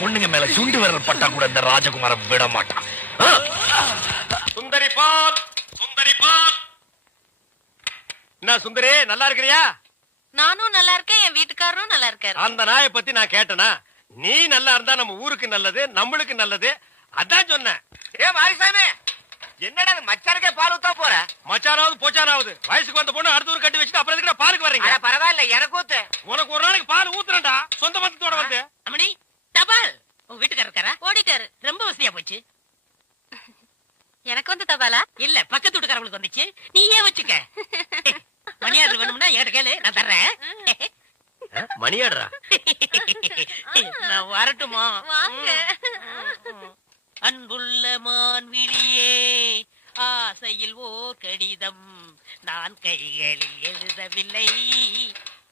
பொண்ணுங்க மேல சுண்டு விரல் பட்டா கூட இந்த ராஜகுமாரன் விட மாட்டான். சுந்தரி பால், சுந்தரி பால். என்ன சுந்தரி, நல்லா இருக்கிறியா? நானும் நல்லா இருக்கேன், என் வீட்டுக்காரரும் நல்லா இருக்காரு. அந்த நாயை பத்தி நான் கேட்டனா? நீ நல்லா இருந்தா நம்ம ஊருக்கு நல்லது, நம்மளுக்கு நல்லது. அதான் சொன்னேன். ஏ மாரிசாமி, என்னடா மச்சானுக்கே பால் ஊத்தா போற? மச்சானாவது போச்சானாவது வயசுக்கு வந்த பொண்ணு அடுத்த ஊர் கட்டி வச்சுட்டு அப்புறம் எதுக்கு பாலுக்கு வர்றீங்க? பரவாயில்ல, எனக்கு ஊத்து. உனக்கு ஒரு நாளைக்கு பால் ஊத்துறேன்டா, சொந்த மத்தத்தோட வந்து. அம்மணி, தபால். உங்க வீட்டுக்காரர் இருக்காரா? ஓடிட்டாரு. ரொம்ப வசதியா போச்சு. எனக்கு வந்து தபாலா? இல்ல, பக்கத்து வீட்டுக்காரங்களுக்கு வந்துச்சு. நீ ஏன் வச்சுக்க. மணியாடு வேணும்னா என்கிட்ட கேளு, நான் தர்றேன். மணியாடுறா? நான் வரட்டுமா? வாங்க. அன்புள்ள மான்விழியே, ஆசையில் ஓர் கடிதம் நான் கைகளில் எழுதவில்லை.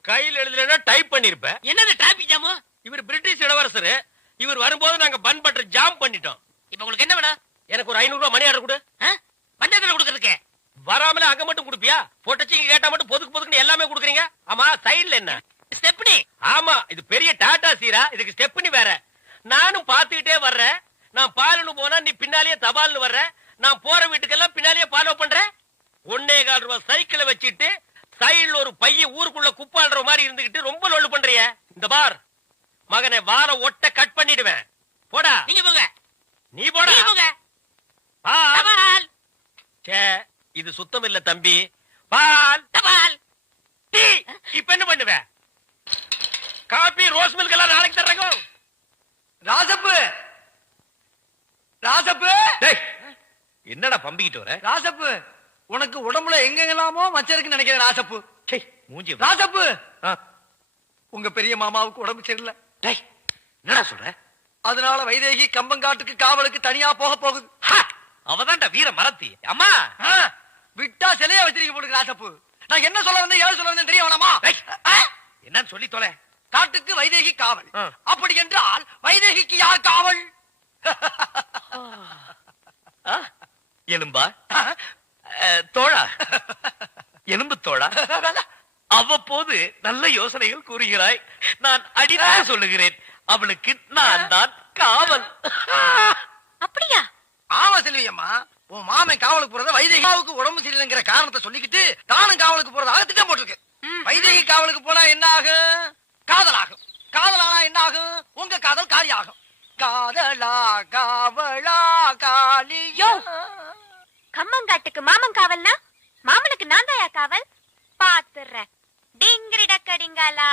கையில் எழுதலன்னா டைப் பண்ணிருப்ப. என்னது டிராபிக் ஜாமு? இவர் பிரிட்டிஷ் இளவரசர். இவர் வரும்போது நாங்க பன் பட்டர் ஜாம் பண்ணிட்டோம். இப்ப உங்களுக்கு என்ன வேணும்? எனக்கு ஒரு 500 ரூபாய் மணி ஆர்டர் கொடு. பஞ்சத்துல கொடுக்கறதுக்கு வராமல அங்க மட்டும் கொடுப்பியா? பொட்டச்சிங்க கேட்டா மட்டும் பொதுக்கு பொதுக்குன்னு எல்லாமே கொடுக்குறீங்க. ஆமா, சைடுல என்ன ஸ்டெப்னி? ஆமா, இது பெரிய டாடா சீரா, இதுக்கு ஸ்டெப்னி வேற. நானும் பாத்துக்கிட்டே வர்றேன். நான் பாலுன்னு போனா நீ பின்னாலேயே தபால்னு வர்ற. நான் போற வீட்டுக்கெல்லாம் பின்னாலேயே ஃபாலோ பண்ற. 1.25 ரூபாய் சைக்கிளை வச்சுட்டு சைடுல ஒரு பைய ஊருக்குள்ள குப்பாடுற மாதிரி இருந்துகிட்டு ரொம்ப லொல்லு பண்றிய. இந்த பார் மகனை, வார ஒட்ட கட் பண்ணிடுவேன். போடா. நீங்க போங்க. நீ போடா. நீங்க போங்க. பால். சே, இது சுத்தம் இல்ல தம்பி. பால். தபால். டீ. இப்ப என்ன பண்ணுவ? காபி, ரோஸ் மில்க் எல்லாம் நாளைக்கு தர்றேங்க. ராசப்பு, ராசப்பு, என்னடா பம்பிக்கிட்டு வர? ராசப்பு, உனக்கு உடம்புல எங்கெல்லாமோ மச்சம் இருக்குன்னு நினைக்கிறேன். ராசப்பு, மூஞ்சி. ராசப்பு, உங்க பெரிய மாமாவுக்கு உடம்பு சரியில்லை. என்னடா சொல்ற? அதனால வைதேகி கம்பங்காட்டுக்கு காவலுக்கு தனியா போக போகுது. அவதான்டா வீர மரத்தி. அம்மா, விட்டா சிலையா வச்சிருக்க போடுங்க. ராசப்பு, நான் என்ன சொல்ல வந்தேன், ஏன் சொல்ல வந்தேன் தெரிய வேணாமா? என்னன்னு சொல்லி தொலை. காட்டுக்கு வைதேகி காவல். அப்படி என்றால் வைதேகிக்கு யார் காவல்? எலும்பா? தோழா, எலும்பு தோழா. அவ்வப்போது நல்ல யோசனைகள் கூறுகிறாய். நான் அடிதான் சொல்லுகிறேன். அவளுக்கு நான் தான் காவல். அப்படியா? ஆமா செல்வியம்மா, உன் மாமன் காவலுக்கு போறத வைதேகிக்கு உடம்பு சரியில்லைங்கிற காரணத்தை சொல்லிக்கிட்டு தானும் காவலுக்கு போறதாக திட்டம் போட்டிருக்கு. வைதேகி காவலுக்கு போனா என்ன ஆகும்? காதல் ஆகும். காதலானா என்ன ஆகும்? உங்க காதல் காலியாகும். காதலா காவலா காலியோ. கம்மங்காட்டுக்கு மாமன் காவல்னா மாமனுக்கு நான் தாயா காவல்? பாத்துறேன். டிங்கிரி டக்கடிங்காலா.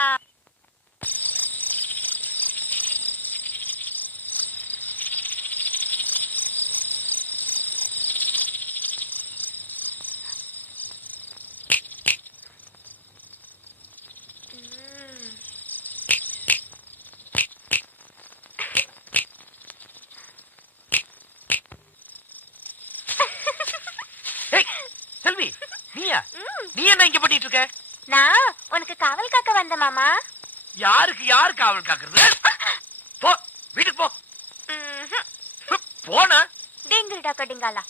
செல்வி, நீயா? நீ என்ன இங்க பண்ணிட்டு இருக்க? நான் உனக்கு காவல் காக்க வந்த மாமா. யாருக்கு யார் காவல் காக்குறது? போ, வீட்டுக்கு போ. போன டிங்கிரி டக்கடிங்காலா.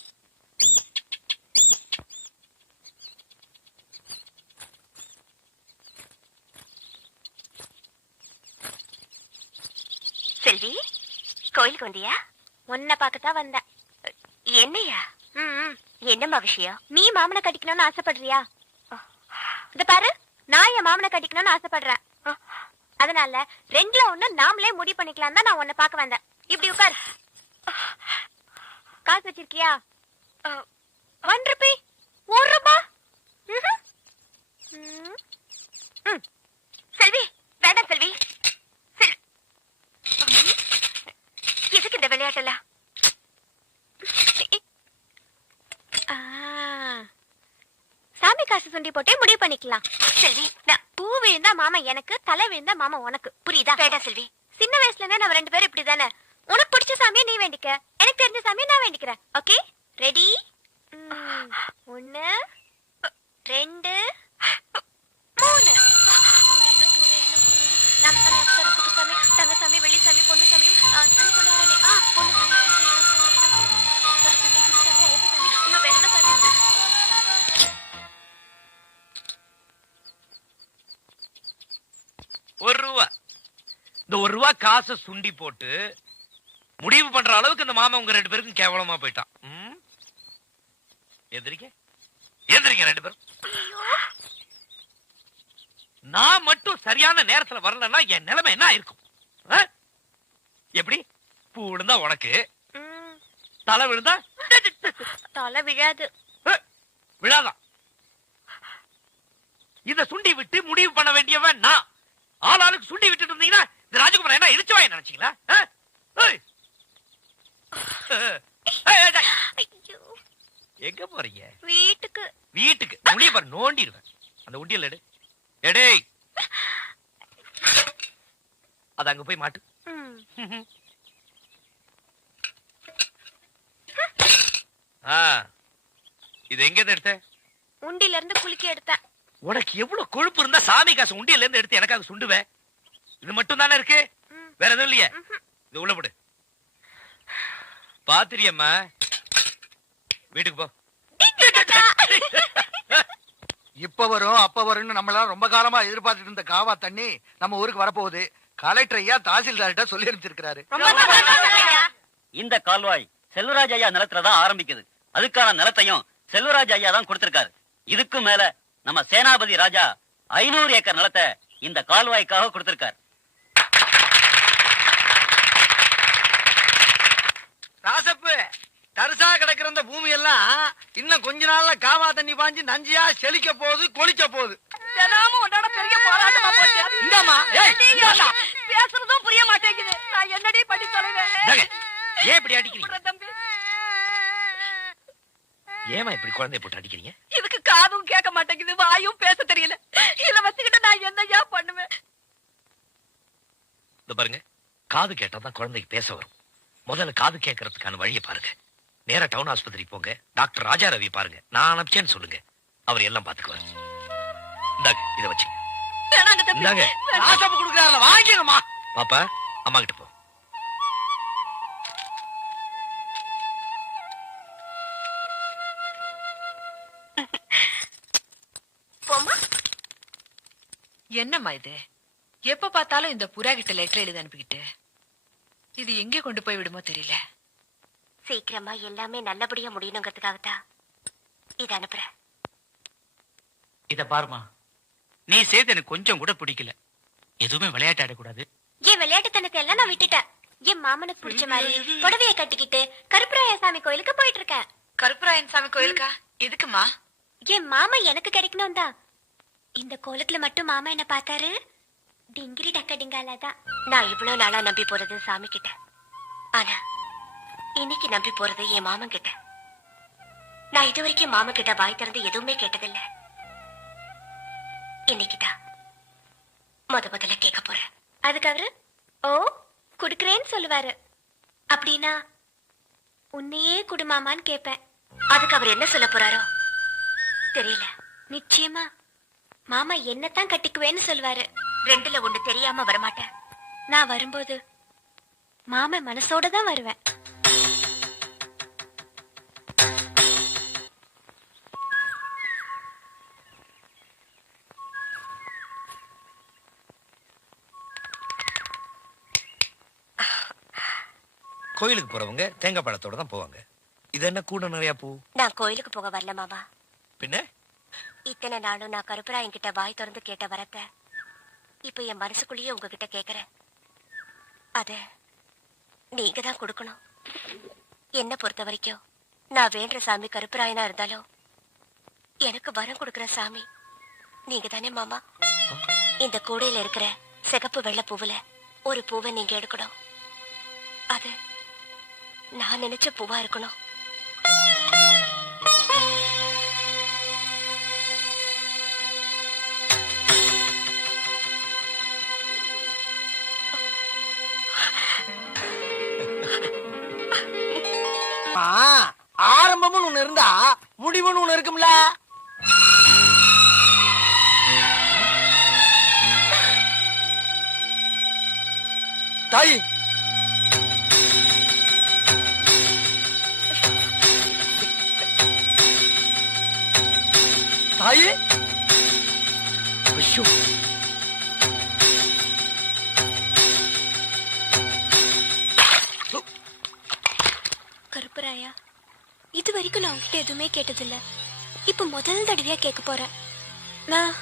செல்வி, கோயிலுக்கு வந்தியா? உன்னை பார்க்கத்தான் வந்தேன். என்னையா? என்னம்மா விஷயம்? நீ மாமனை கட்டிக்கணும்னு ஆசைப்படுறியா? இத பாரு, நான் என் மாமனை கட்டிக்கணும்னு ஆசைப்படுறேன். அதனால ரெண்டுல ஒண்ணு நாமளே முடிவு பண்ணிக்கலாம் தான் நான் உன்னை பார்க்க வந்தேன். இப்படி உட்கார். காசு வச்சிருக்கியா? 1 ரூபி. 1 ரூபா. செல்வி, வேண்டாம் செல்வி. எதுக்கு இந்த விளையாட்டெல்லாம்? சாமி காசு சுண்டி போட்டே முடிவு பண்ணிக்கலாம். செல்வி, பூ விழுந்தா மாமா எனக்கு, தலை விழுந்தா மாமா உனக்கு. புரியுதா? வேண்டாம் செல்வி. சின்ன வயசுல இருந்தே நம்ம 2 பேரும் இப்படிதானே. உனக்கு பிடிச்ச சாமியை நீ வேண்டிக்க, எனக்கு தெரிஞ்ச சாமியை நான் வேண்டிக்கிறேன். Okay, ready? 1 2 3. ராமசாமி, அப்சரா, குப்புசாமி, தங்கசாமி, வெள்ளிசாமி, பொன்னுசாமி, சாமி கொண்டு வரேனே. பொன்னுசாமி, இன்னும் வேற என்ன சாமி? ₹1. இந்த ₹1 காசை சுண்டி போட்டு முடிவு பண்ற அளவுக்கு இந்த மாமா உங்க 2 பேருக்கும் கேவலமா போயிட்டான். எந்திரிக்க எந்திரிக்க 2 பேரும். நான் மட்டும் சரியான நேரத்துல வரலன்னா என் நிலைமை என்ன இருக்கும்? எப்படி? பூ விழுந்தா உனக்கு, தலை விழுந்தா தலை விழாது. விழாதான். இத சுண்டி விட்டு முடிவு பண்ண வேண்டியவன் நான். ஆளாளுக்கு சுண்டி விட்டுட்டு இருந்தீங்கன்னா இந்த ராஜகுமார் என்ன இடிச்சுவாய் நினைச்சீங்களா? எங்க போறீங்க? வீட்டுக்கு. வீட்டுக்கு முடிய பாரு, நோண்டிடுவேன். அந்த உண்டியல் எடு. எடே, அது அங்க போய் மாட்டு. இது எங்க எடுத்த? உண்டியில இருந்து குலுக்கி எடுத்தேன். உனக்கு எவ்வளவு கொழுப்பு இருந்தா சாமி காசு உண்டியில இருந்து எடுத்து எனக்காக சுண்டுவேன்? இது மட்டும் தானே இருக்கு, வேற எதுவும் இல்லையே? இது உள்ள போடு. பாத்திரியம்மா, வீட்டுக்கு போ. இப்ப வரும் அப்ப வரும்னு நம்மளால ரொம்ப காலமா எதிர்பார்த்துட்டு இருந்த காவா தண்ணி நம்ம ஊருக்கு வரப்போகுது. கலெக்டர் ஐயா தாசில்தார்கிட்ட சொல்லி அனுப்பிச்சிருக்காரு. இந்த கால்வாய் செல்வராஜ் ஐயா நிலத்துலதான் ஆரம்பிக்குது. அதுக்கான நிலத்தையும் செல்வராஜ் ஐயா தான் கொடுத்திருக்காரு. இதுக்கு மேல நம்ம சேனாபதி ராஜா 500 ஏக்கர் நிலத்தை இந்த கால்வாய்க்காக கொடுத்திருக்காரு. ராசப்பு, தரிசா கிடக்கிற இந்த பூமி எல்லாம் இன்னும் கொஞ்ச நாள்ல காவா தண்ணி பாஞ்சு நஞ்சியா செழிக்க போகுது, கொளிக்க போகுது. தினமும் உன்னோட பெரிய போராட்டமா போச்சு. இந்தாமா, பேசுறதும் புரிய மாட்டேங்குது. நான் என்னடி பண்ணி சொல்லுவேன்? ஏன் இப்படி அடிக்கிறீங்க? தம்பி, ஏமா இப்படி குழந்தைய போட்டு அடிக்கிறீங்க? இதுக்கு காதும் கேட்க மாட்டேங்குது, வாயும் பேச தெரியல. இத வச்சுக்கிட்டு நான் என்னையா பண்ணுவேன்? இந்த பாருங்க, காது கேட்டாதான் குழந்தைக்கு பேச வரும். முதல்ல காது கேட்கறதுக்கான வழியை பாருங்க. நேரா டவுன் ஆஸ்பத்திரி போங்க, டாக்டர் ராஜா ரவி பாருங்க. நான் அனுப்பிச்சேன்னு சொல்லுங்க, அவர் எல்லாம் பாத்துக்குவாரு. இந்தாங்க, இத வச்சுங்க. இந்தாங்க, ராசப்பு கொடுக்கறாருல, வாங்கிடுமா. பாப்பா, அம்மா கிட்ட போ. என்னம்மா இது? எப்ப பார்த்தாலும் இந்த புறா கிட்ட லெட்டர் எழுதி அனுப்பிக்கிட்டு இது எங்கே கொண்டு போய் விடுமோ தெரியல. சீக்கிரமா எல்லாமே நல்லபடியா முடியணுங்கிறதுக்காகத்தான் இத அனுப்புறேன். இத பாருமா, நீ செய்து எனக்கு கொஞ்சம் கூட பிடிக்கல. எதுவுமே விளையாட்டு ஆடக்கூடாது. என் விளையாட்டுத்தனத்தை எல்லாம் நான் விட்டுட்டேன். என் மாமனுக்கு பிடிச்ச மாதிரி புடவைய கட்டிக்கிட்டு கருப்பராய சாமி கோயிலுக்கு போயிட்டு இருக்கேன். கருப்பராயன் சாமி கோயிலுக்கா? எதுக்குமா? என் மாமா எனக்கு கிடைக்கணும் தான். இந்த கோலத்துல மட்டும் மாமா என்ன பார்த்தாரு, டிங்கிரி டக்க டிங்காலாதான். நான் இவ்வளவு நாளா நம்பி போறது சாமி கிட்ட, ஆனா இன்னைக்கு நம்பி போறது என் மாமன் கிட்ட. நான் இது வரைக்கும் மாமா கிட்ட வாய் திறந்து எதுவுமே கேட்டதில்லை. இன்னைக்குதான் முதல்ல கேட்க போறேன். அதுக்கு அவரு ஓ குடுக்கறேன்னு சொல்லுவாரு. அப்படின்னா உன்னையே குடுமாமான்னு கேட்பேன். அதுக்கு அவர் என்ன சொல்ல போறாரோ தெரியல. நிச்சயமா மாமா என்னத்தான் கட்டிக்குவேன்னு சொல்லுவாரு. 2ல 1 தெரியாம வரமாட்டேன். நான் வரும்போது மாமா மனசோட தான் வருவேன். கோயிலுக்கு போறவங்க தேங்காய் பழத்தோட தான் போவாங்க. இது என்ன கூட நிறைய பூ? நான் கோயிலுக்கு போக வரல மாமா. பின்ன இத்தனை நாளும் நான் கருப்பராயன் கிட்ட வாய் திறந்து கேட்ட வரத்த இப்ப என் மனசுக்குள்ளேயே உங்ககிட்ட கேக்குறேன். அத நீங்க தான் கொடுக்கணும். என்ன பொறுத்த வரைக்கும் நான் வேண்ட சாமி கருப்பராயனா இருந்தாலும் எனக்கு வரம் கொடுக்கிற சாமி நீங்க தானே மாமா. இந்த கூடையில இருக்கிற சிகப்பு வெள்ளை பூவுல ஒரு பூவை நீங்க எடுக்கணும். அது நான் நினைச்ச பூவா இருக்கணும். ஆரம்பம்னு ஒண்ணு இருந்தா முடிவுன்னு ஒண்ணு இருக்கும்ல. தாய், தாயே, ஐயோ, எப்பவுமே கேட்டதில்ல. இப்ப முதல் தடவையா கேட்க போறேன். நான்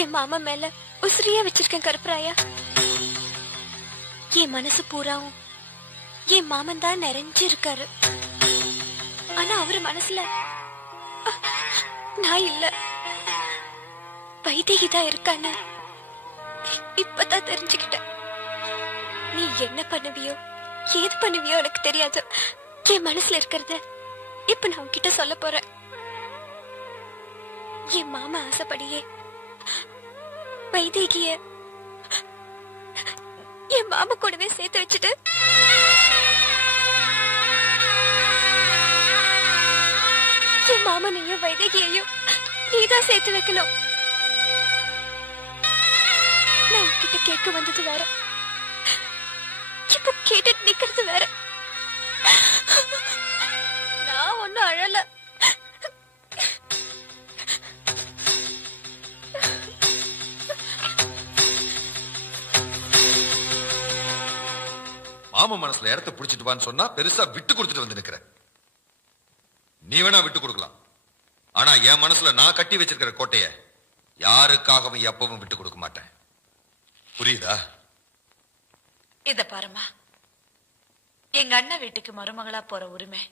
என் மாமா மேல உசிரியா வச்சிருக்கேன் கருப்பராயா. என் மனசு பூராவும் என் மாமன் தான் நிறைஞ்சு இருக்காரு. ஆனா அவரு மனசுல நான் இல்ல, வைதேகி தான் இருக்கான்னு இப்பதான் தெரிஞ்சுக்கிட்டேன். நீ என்ன பண்ணுவியோ ஏது பண்ணுவியோ எனக்கு தெரியாது. என் மனசுல இருக்கிறத இப்ப நான் உன்கிட்ட சொல்ல போறேன். என் மாமா ஆசைப்படியே வைதேகிய என் மாமா கூடவே சேர்த்து வச்சுட்டு என் மாமனையும் வைதேகியையும் நீதான் சேர்த்து வைக்கணும். நான் உன்கிட்ட கேட்க வந்தது வேற, இப்ப கேட்டுட்டு நிக்கிறது வேற. நான் ஒன்னும் அழல. மாமா மனசுல இடத்த புடிச்சிட்டு வான்னு சொன்னா பெருசா விட்டு கொடுத்துட்டு வந்து நிக்கிற. நீ வேணா விட்டு கொடுக்கலாம், ஆனா என் மனசுல நான் கட்டி வச்சிருக்கிற கோட்டைய யாருக்காகவும் எப்பவும் விட்டு கொடுக்க மாட்டேன். புரியுதா? இத பாருமா, எங்க அண்ணன் வீட்டுக்கு மருமகளா போற உரிமை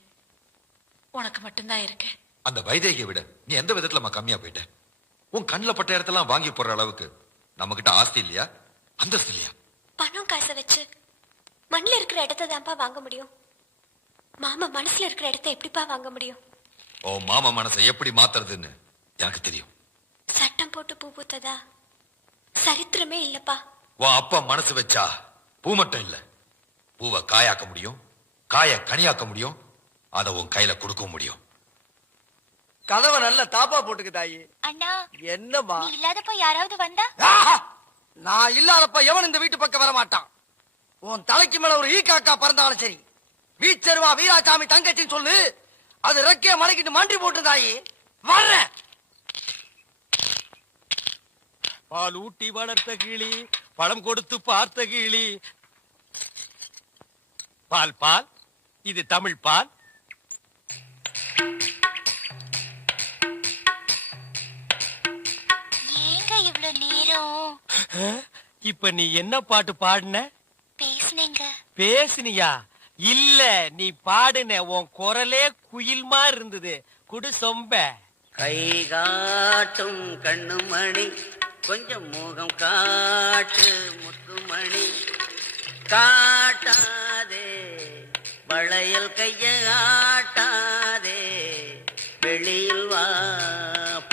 உனக்கு மட்டும்தான் இருக்கு. அந்த வைதேகியை விட நீ எந்த விதத்துல கம்மியா போயிட்ட? உன் கண்ணுல பட்ட இடத்தெல்லாம் வாங்கி போற அளவுக்கு நம்ம கிட்ட ஆஸ்தி இல்லையா, அந்தஸ்து இல்லையா? பணம் காசை வச்சு மண்ணில் இருக்கிற இடத்தை தான்ப்பா வாங்க முடியும். மாமா மனசுல இருக்கிற இடத்தை எப்படிப்பா வாங்க முடியும்? ஓ மாமா மனசை எப்படி மாத்துறதுன்னு எனக்கு தெரியும். சட்டம் போட்டு பூ பூத்ததா சரித்திரமே இல்லப்பா. உன் அப்பா மனசு வச்சா பூ மட்டும் இல்ல, பூவை காயாக்க முடியும், காய கனியாக்க முடியும், அதை உன் கையில கொடுக்க முடியும். கதவை நல்ல தாப்பா போட்டுக்கு தாயி. அண்ணா என்னம்மா நீ இல்லாதப்ப யாராவது வந்தா? நான் இல்லாதப்ப எவன் இந்த வீட்டு பக்கம் வர மாட்டான். உன் தலைக்கு மேல ஒரு ஈ காக்கா பறந்தாலும் சரி, வீச்சருவா வீராசாமி தங்கச்சின்னு சொல்லு, அது ரெக்கைய மலைக்கிட்டு மண்டி போட்டு தாயி வர்றேன். பால் ஊட்டி வளர்த்த கிளி, பழம் கொடுத்து பார்த்த கிளி. பால் பால், இது தமிழ் பால். ஏங்க இவ்வளவு நேரம்? இப்ப நீ என்ன பாட்டு பாடுன? பேசுனீங்க. பேசுனியா? இல்ல, நீ பாடுன. உன் குரலே குயில் மாதிரி இருந்தது. குடு சொம்ப. கை காட்டும் கண்ணுமணி, கொஞ்சம் முகம் காட்டு முத்துமணி, காட்டாதே வளையல் கைய ஆட்டாதே, வெளியில் வா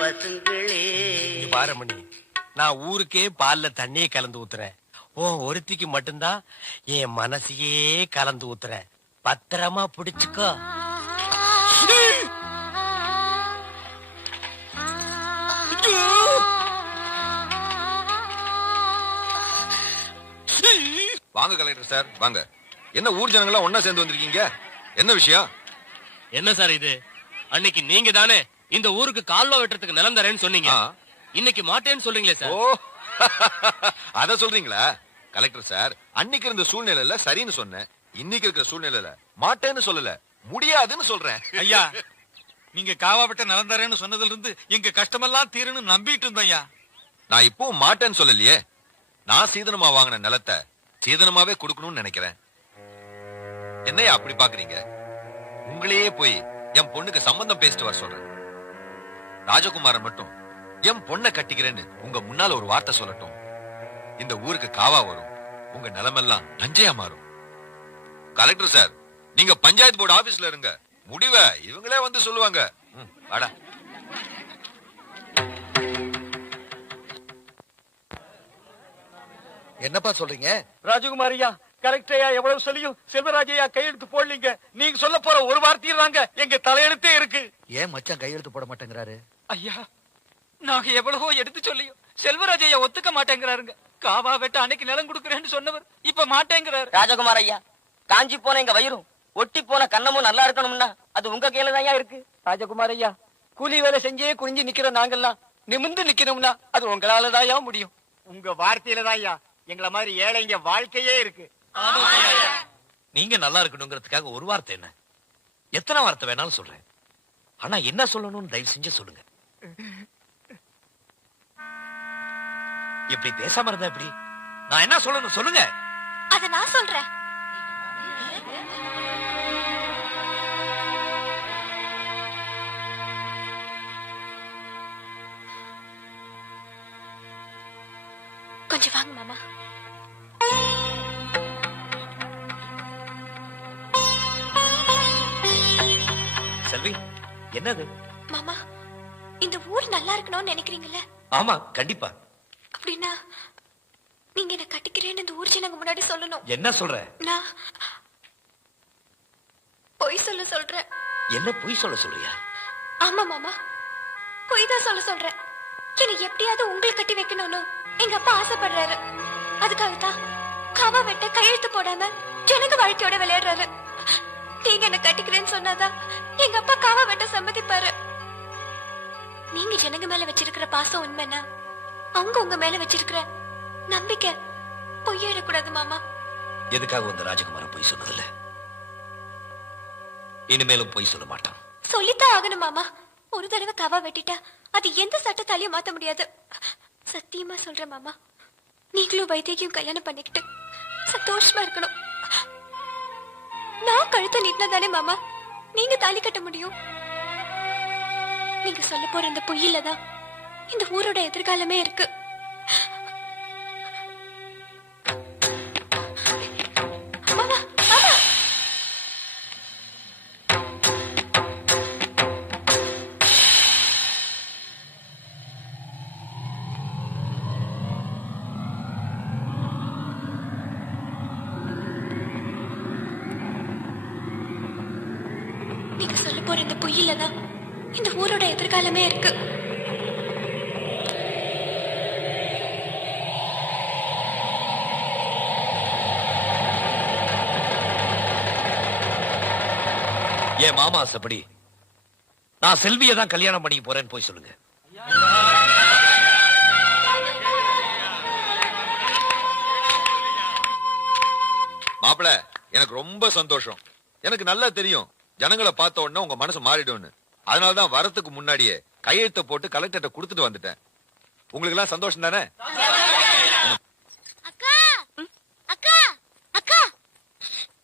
பசுங்களே. பாரமணி, நான் ஊருக்கே பால்ல தண்ணியே கலந்து ஊத்துறேன். ஓ ஒருத்திக்கு மட்டும்தான் என் மனசையே கலந்து ஊத்துறேன். பத்திரமா பிடிச்சுக்கோ. வாங்க கலெக்டர் சார், வாங்க. என்ன ஊர் ஜனங்களா ஒன்னா சேர்ந்து வந்திருக்கீங்க? என்ன விஷயம்? என்ன சார் இது? அன்னைக்கு நீங்க தானே இந்த ஊருக்கு கால்வா வெட்டுறதுக்கு நிலம் தரேன்னு சொன்னீங்க. இன்னைக்கு மாட்டேன்னு சொல்றீங்களே சார். ஓ அத சொல்றீங்களா? கலெக்டர் சார், அன்னைக்கு இருந்த சூழ்நிலையில சரின்னு சொன்னேன், இன்னைக்கு இருக்கிற சூழ்நிலையில மாட்டேன்னு சொல்லல, முடியாதுன்னு சொல்றேன். ஐயா, நீங்க காவாவிட்ட நிலம் தரேன்னு சொன்னதுல இருந்து எங்க கஷ்டமெல்லாம் தீருன்னு நம்பிட்டு இருந்தோம் ஐயா. நான் இப்பவும் மாட்டேன்னு சொல்லலையே. நான் சீதனமா வாங்கின நிலத்தை சீதனமாவே கொடுக்கணும்னு நினைக்கிறேன். என்னையா அப்படி பாக்குறீங்க? உங்களையே போய் என் பொண்ணுக்கு சம்பந்தம் பேசிட்டு வர சொல்றேன். ராஜகுமாரன் மட்டும் என் பொண்ணை கட்டிக்கிறேன்னு உங்க முன்னால ஒரு வார்த்தை சொல்லட்டும், இந்த ஊருக்கு காவா வரும், உங்க நிலமெல்லாம் நஞ்சையா மாறும். கலெக்டர் சார், நீங்க பஞ்சாயத்து போர்டு ஆபீஸ்ல இருங்க, முடிவை இவங்களே வந்து சொல்லுவாங்க. வாடா. என்னப்பா சொல்றீங்க? ராஜகுமாரியா, கலெக்டரையா எவ்வளவு சொல்லியும் செல்வராஜையா கையெழுத்து போடலீங்க. நீங்க சொல்ல போற ஒரு வார்த்தையில் தாங்க எங்க தலையெழுத்தே இருக்கு. ஏன் மச்சான் கையெழுத்து போட மாட்டேங்கிறாரு? ஐயா, நாங்க எவ்வளவோ எடுத்து சொல்லியும் செல்வராஜையா ஒத்துக்க மாட்டேங்கிறாருங்க. காவா வெட்ட அன்னைக்கு நிலம் கொடுக்கறேன்னு சொன்னவர் இப்ப மாட்டேங்கிறாரு. ராஜகுமார் ஐயா, காஞ்சி போன எங்க வயிறும் ஒட்டி போன கண்ணமும் நல்லா இருக்கணும்னா அது உங்க கையில தான் இருக்கு. ராஜகுமார் ஐயா, கூலி வேலை செஞ்சே குனிஞ்சு நிக்கிற நாங்கெல்லாம் நிமிந்து நிக்கணும்னா அது உங்களாலதான் முடியும். உங்க வார்த்தையில தான் ஐயா எங்களை மாதிரி ஏழைங்க வாழ்க்கையே இருக்கு. நீங்க நல்லா இருக்கணுங்கிறதுக்காக ஒரு வார்த்தை என்ன, எத்தனை வார்த்தை வேணாலும் சொல்றேன். ஆனா என்ன சொல்லணும்னு தயவு செஞ்சு சொல்லுங்க. இப்படி பேசாம இருந்தா எப்படி? நான் என்ன சொல்லணும் சொல்லுங்க. அத நான் சொல்றேன். கொஞ்சம் வாங்க மாமா. செல்வி, என்னது? மாமா, இந்த ஊர் நல்லா இருக்கணும்னு நினைக்கிறீங்கல்ல? ஆமா, கண்டிப்பா. அப்படின்னா நீங்க என்ன கட்டிக்கிறேன்னு இந்த ஊர் ஜனங்க முன்னாடி சொல்லணும். என்ன சொல்ற? நான் பொய் சொல்றேன். என்ன பொய் சொல்றியா? ஆமா மாமா, பொய் தான் சொல்றேன். என்னை எப்படியாவது உங்களுக்கு கட்டி வைக்கணும்னு எங்க அப்பா ஆசைப்படுறாரு. அதுக்காகத்தான் காவா வெட்ட கையெழுத்து போடாம ஜனங்க வாழ்க்கையோட விளையாடுறாரு. நீங்க என்ன கட்டிக்கிறேன்னு சொன்னாதான் எங்க அப்பா காவா வெட்ட சம்மதிப்பாரு. நீங்க ஜனங்க மேல வச்சிருக்கிற பாசம் உண்மைன்னா அவங்க உங்க மேல வச்சிருக்கிற நம்பிக்கை பொய்யிடக்கூடாது மாமா. எதுக்காக வந்து ராஜகுமாரன் பொய் சொன்னதில்ல? இனிமேலும் பொய் சொல்ல மாட்டான். சொல்லித்தான் ஆகணும் மாமா. ஒரு தடவை காவா வெட்டிட்டா அது எந்த சட்டத்தாலையும் மாத்த முடியாது. சத்தியமா சொல்றேன் மாமா, நீங்களும் வைத்தியரையும் கல்யாணம் பண்ணிக்கிட்டு சந்தோஷமா இருக்கணும். நான் கழுத்தை நீட்டினதானே மாமா நீங்க தாலி கட்ட முடியும். நீங்க சொல்ல போற இந்த பொய்யிலதான் இந்த ஊரோட எதிர்காலமே இருக்கு. மாமா, மாமா. நீங்க சொல்ல போற இந்த பொய்யிலதான் இந்த ஊரோட எதிர்காலமே இருக்கு. என் மாமா ஆசைப்படி நான் செல்வியை தான் கல்யாணம் பண்ணி போறேன்னு போய் சொல்லுங்க. மாப்பிள, எனக்கு ரொம்ப சந்தோஷம். எனக்கு நல்லா தெரியும் ஜனங்களை பார்த்த உடனே உங்க மனசு மாறிடும்னு. அதனாலதான் வரத்துக்கு முன்னாடியே கையெழுத்த போட்டு கலெக்டர்ட்ட கொடுத்துட்டு வந்துட்டேன். உங்களுக்கு எல்லாம் சந்தோஷம் தானே? அக்கா அக்கா அக்கா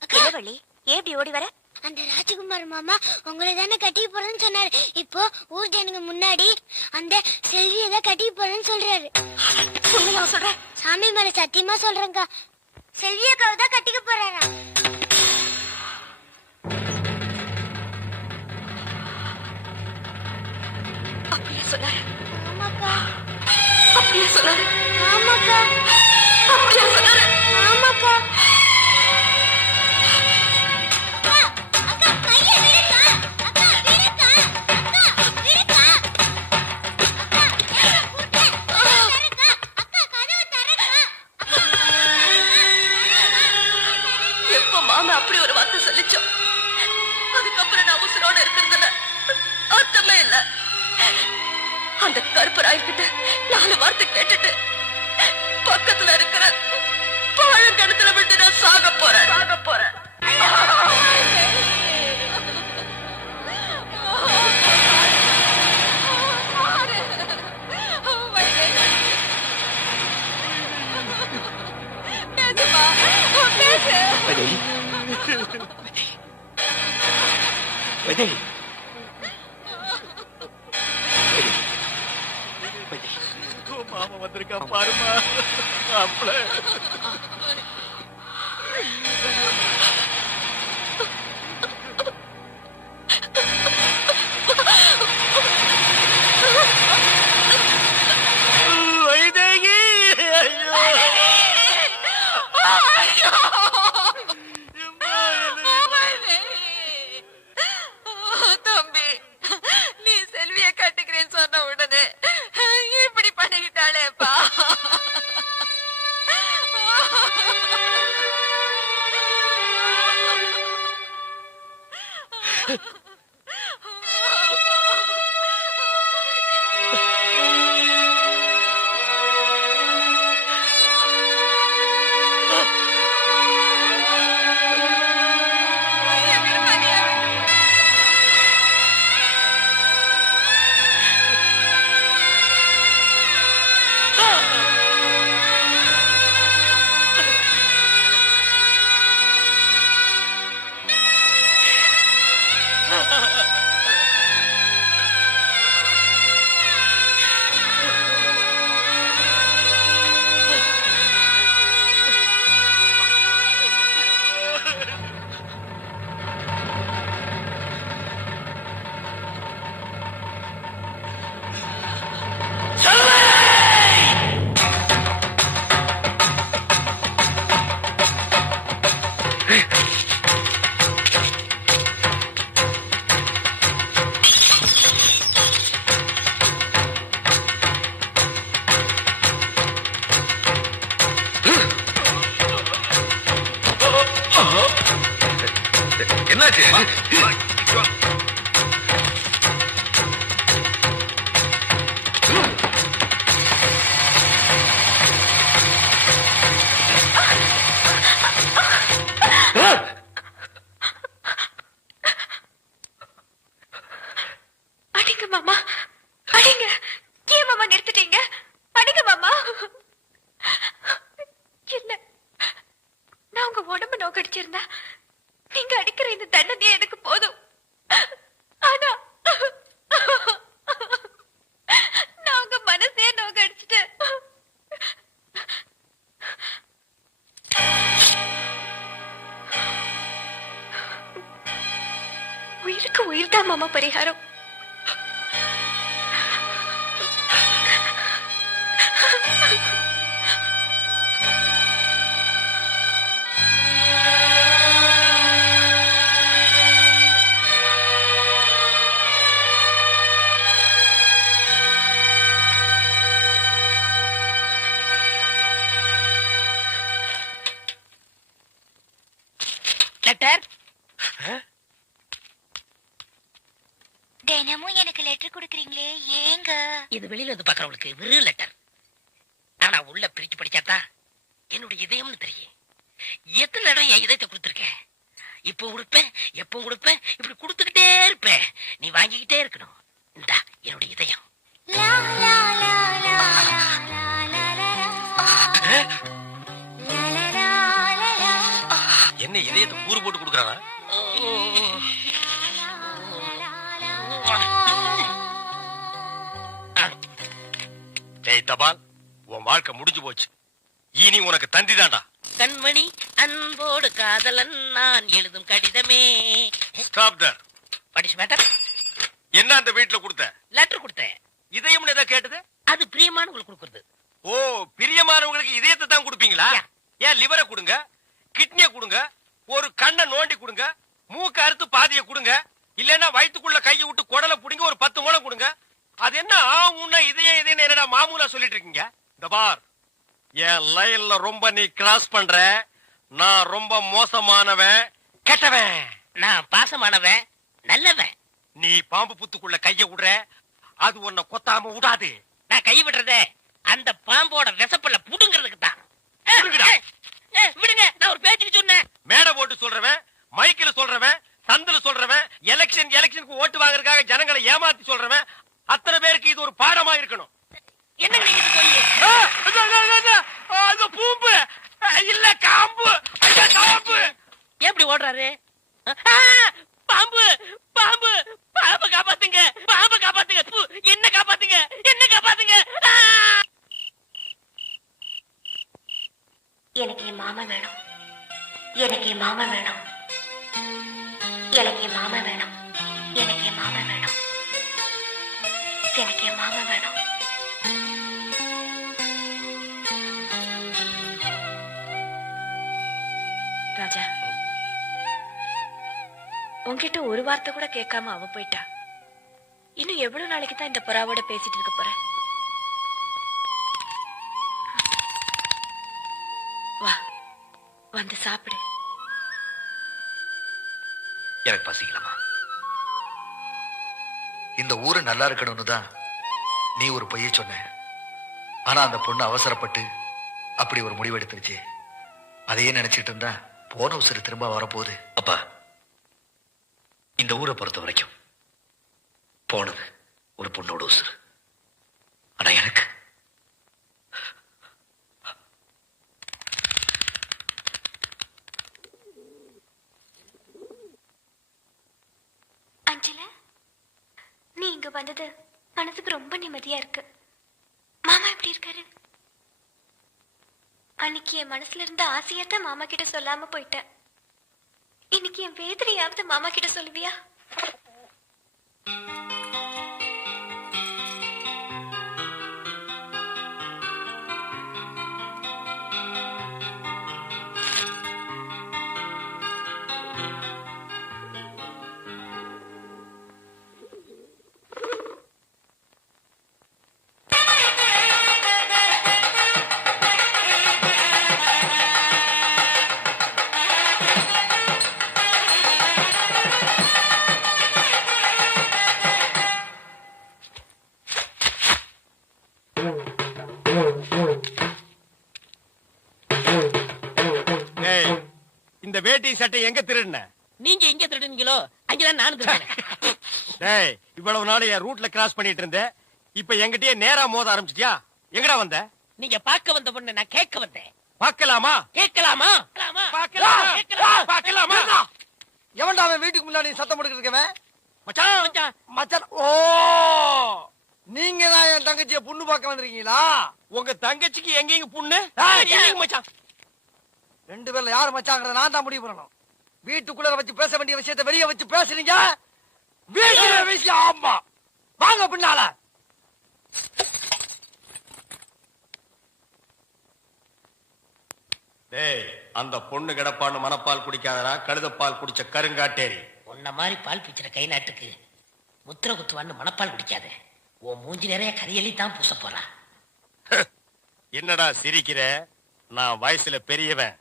அக்கா வள்ளி, எப்படி ஓடி வர? அந்த ராஜகுமார் மாமா உங்களை தானே கட்டிக்க போறேன்னு சொன்னாரு. இப்போ ஊர் ஜனங்க முன்னாடி அந்த செல்வியை தான் கட்டிக்க போறேன்னு சொல்றாரு. நான் சொல்றேன், சாமி மேல சத்தியமா சொல்றேங்கா, செல்வியக்காவை தான் கட்டிக்க போறாரா? அப்படியே சொன்னாரு. ஆமாக்கா. அப்படியே சொன்னாரு. ஆமாக்கா. அப்படியே சொன்னாரு. ஆமாக்கா. எப்ப மாமா அப்படி ஒரு வார்த்தை சொல்லிச்சோம், அதுக்கப்புறம் நான் உசுரோட இருக்கிறதுல அர்த்தமே இல்ல. அந்த கருப்பராய்கிட்ட 4 வார்த்தை கேட்டுட்டு பக்கத்துல இருக்கிற பழங்கணத்துல விட்டு நான் சாக போறேன். மாமா வந்திருக்கா பாருமா. மாப்பிள வைதேகி. தம்பி, நீ செல்விய கட்டுக்கிறேன்னு சொன்ன உடனே இப்படி பண்ணிக்கிட்டாளேப்பா. அடிங்க மாமா, அடிங்க. ஏன் மாமா நிறுத்திட்டீங்க? அடிங்க மாமா. இல்ல, நான் உங்க உடம்பு நோக்கடிச்சிருந்தா நீங்க அடிக்கிற இந்த தண்டனையே எனக்கு போதும். ஆனா நான் உங்க மனசே நோக்கடிச்சிட்டேன். உயிருக்கு உயிர் தான் மாமா பரிகாரம். லெட்டர். தினமும் எனக்கு லெட்டர் கொடுக்கறீங்களே, ஏங்க? இது வெளியில இருந்து பாக்குறவங்களுக்கு வெறும் லெட்டர். ஆனா உள்ள பிரிச்சு படிச்சாதான் என்னுடைய இதயம்னு தெரியும். எத்தனை இடம் என் இதயத்தை கொடுத்துருக்கேன். இப்போ கொடுப்பேன், எப்போ கொடுப்பேன், இப்படி கொடுத்துக்கிட்டே இருப்பேன். நீ வாங்கிக்கிட்டே இருக்கணும். இந்தா என்னுடைய இதயம். என்ன இதயத்தை கூறு போட்டு கொடுக்கறானா? ஏய் தபால், உன் வாழ்க்கை முடிஞ்சு போச்சு. இனி உனக்கு தந்தி தான்டா. கண்மணி அன்போடு காதலன் நான் எழுதும் கடிதமே. ஸ்டாப் தர். படிச்சு மேட்டர். என்ன அந்த வீட்டுல கொடுத்த? லெட்டர் கொடுத்தேன். இதயம்னு ஏதோ கேட்டது? அது பிரியமானவங்களுக்கு கொடுக்கறது. ஓ, பிரியமானவங்களுக்கு இதயத்தை தான் கொடுப்பீங்களா? ஏன் லிவரை கொடுங்க, கிட்னியை கொடுங்க, ஒரு கண்ணை நோண்டி கொடுங்க, மூக்க அறுத்து பாதியை கொடுங்க, இல்லன்னா வயிற்றுக்குள்ள கையை விட்டு குடலை புடிங்க ஒரு 10 முழம் கொடுங்க. அது என்ன ஆகும்னா இதயம் என்னடா மாமூலா சொல்லிட்டு இருக்கீங்க? இந்த பார், என் லைன்ல ரொம்ப நீ கிராஸ் பண்ற. நான் ரொம்ப மோசமானவன், கெட்டவன். நான் பாசமானவன், நல்லவன். நீ பாம்பு புத்துக்குள்ள கைய விடுற, அது உன்னை கொத்தாம விடாது. நான் கை விடுறதே அந்த பாம்போட விசப்பல்ல புடுங்கிறதுக்கு தான். விடுங்க, நான் ஒரு பேச்சுக்கு சொன்னேன். மேடை போட்டு சொல்றவன், மைக்கில சொல்றவன், சந்தில சொல்றவன், எலெக்ஷனுக்கு ஓட்டு வாங்குறதுக்காக ஜனங்களை ஏமாத்தி சொல்றவன், அத்தனை பேருக்கு இது ஒரு பாடமா இருக்கணும். என்ன பூம்பு இல்ல காம்பு, காம்பு எப்படி ஓடுறாரு? பாம்பு பாம்பு பாம்பு காப்பாத்துங்க, பாம்பு காப்பாத்துங்க, என்ன காப்பாத்துங்க, என்ன காப்பாத்துங்க. எனக்கு என் மாமா வேணும், எனக்கு என் மாமா வேணும், எனக்கு என் மாமா வேணும், எனக்கு என் மாமா வேணும், எனக்கு என் மாமா வேணும். ராஜா, உன்கிட்ட ஒரு வார்த்தை கூட கேட்காம அவ போயிட்டா. இன்னும் எவ்வளவு நாளைக்கு தான் இந்த புறாவோட பேசிட்டு இருக்க போற? வா, வந்து சாப்பிடு. எனக்கு பசிக்கலாமா? இந்த ஊரு நல்லா இருக்கணும்னு தான் நீ ஒரு பொய்ய சொன்ன. ஆனா அந்த பொண்ணு அவசரப்பட்டு அப்படி ஒரு முடிவு எடுத்துருச்சு. அதையே நினைச்சிட்டு இருந்தா போன உசுறு திரும்ப வரப்போகுது. அப்பா, இந்த ஊரை பொறுத்த வரைக்கும் போனது ஒரு பொண்ணோட உசுறு. ஆனா எனக்கு அஞ்சல, நீ இங்க வந்தது மனசுக்கு ரொம்ப நிம்மதியா இருக்கு. மாமா எப்படி இருக்காரு? அன்னைக்கு என் மனசுல இருந்த ஆசையத்தான் மாமா கிட்ட சொல்லாம போயிட்டேன். இன்னைக்கு என் வேதனையாவது மாமா கிட்ட சொல்லுவியா? ஏய், இந்த வேட்டி சட்டை எங்க திருடுன? நீங்க எங்க திருடுனீங்களோ அங்கதான் நானும் திருடுனேன். டேய், இவ்வளவு நாள் என் ரூட்ல கிராஸ் பண்ணிட்டு இருந்தேன். இப்ப என்கிட்டயே நேரா மோத ஆரம்பிச்சிட்டியா? எங்கடா வந்த? நீங்க பார்க்க வந்த பொண்ணு நான் கேட்க வந்தேன். பார்க்கலாமா? கேட்கலாமா? பார்க்கலாமா? எவன்டா அவன் வீட்டுக்கு முன்னாடி சத்தம் போட்டுக்கிட்டு இருக்கவன்? மச்சான், மச்சான். ஓ, நீங்க தான் என் தங்கச்சிய புண்ணு பார்க்க வந்திருக்கீங்களா? உங்க தங்கச்சிக்கு எங்கேயும் புண்ணு? இல்லைங்க மச்சான். ரெண்டு பேர்ல யாரு மச்சாங்கிறத நான் தான் முடிவு பண்ணணும். வீட்டுக்குள்ள வச்சு பேச வேண்டிய விஷயத்தை வெளியே வச்சு பேசுறீங்க. வீட்டுல விஷயம். ஆமா, வாங்க பின்னால. டேய், அந்த பொண்ணு கிடப்பான்னு மனப்பால் குடிக்காதடா, கழுதப்பால் குடிச்ச கருங்காட்டேரி. உன்ன மாதிரி பால் பிச்சுற கை நாட்டுக்கு முத்திர குத்துவான்னு மனப்பால் குடிக்காத. உன் மூஞ்சி நிறைய கரியலி தான் பூச போறான். என்னடா சிரிக்கிற? நான் வயசுல பெரியவன்.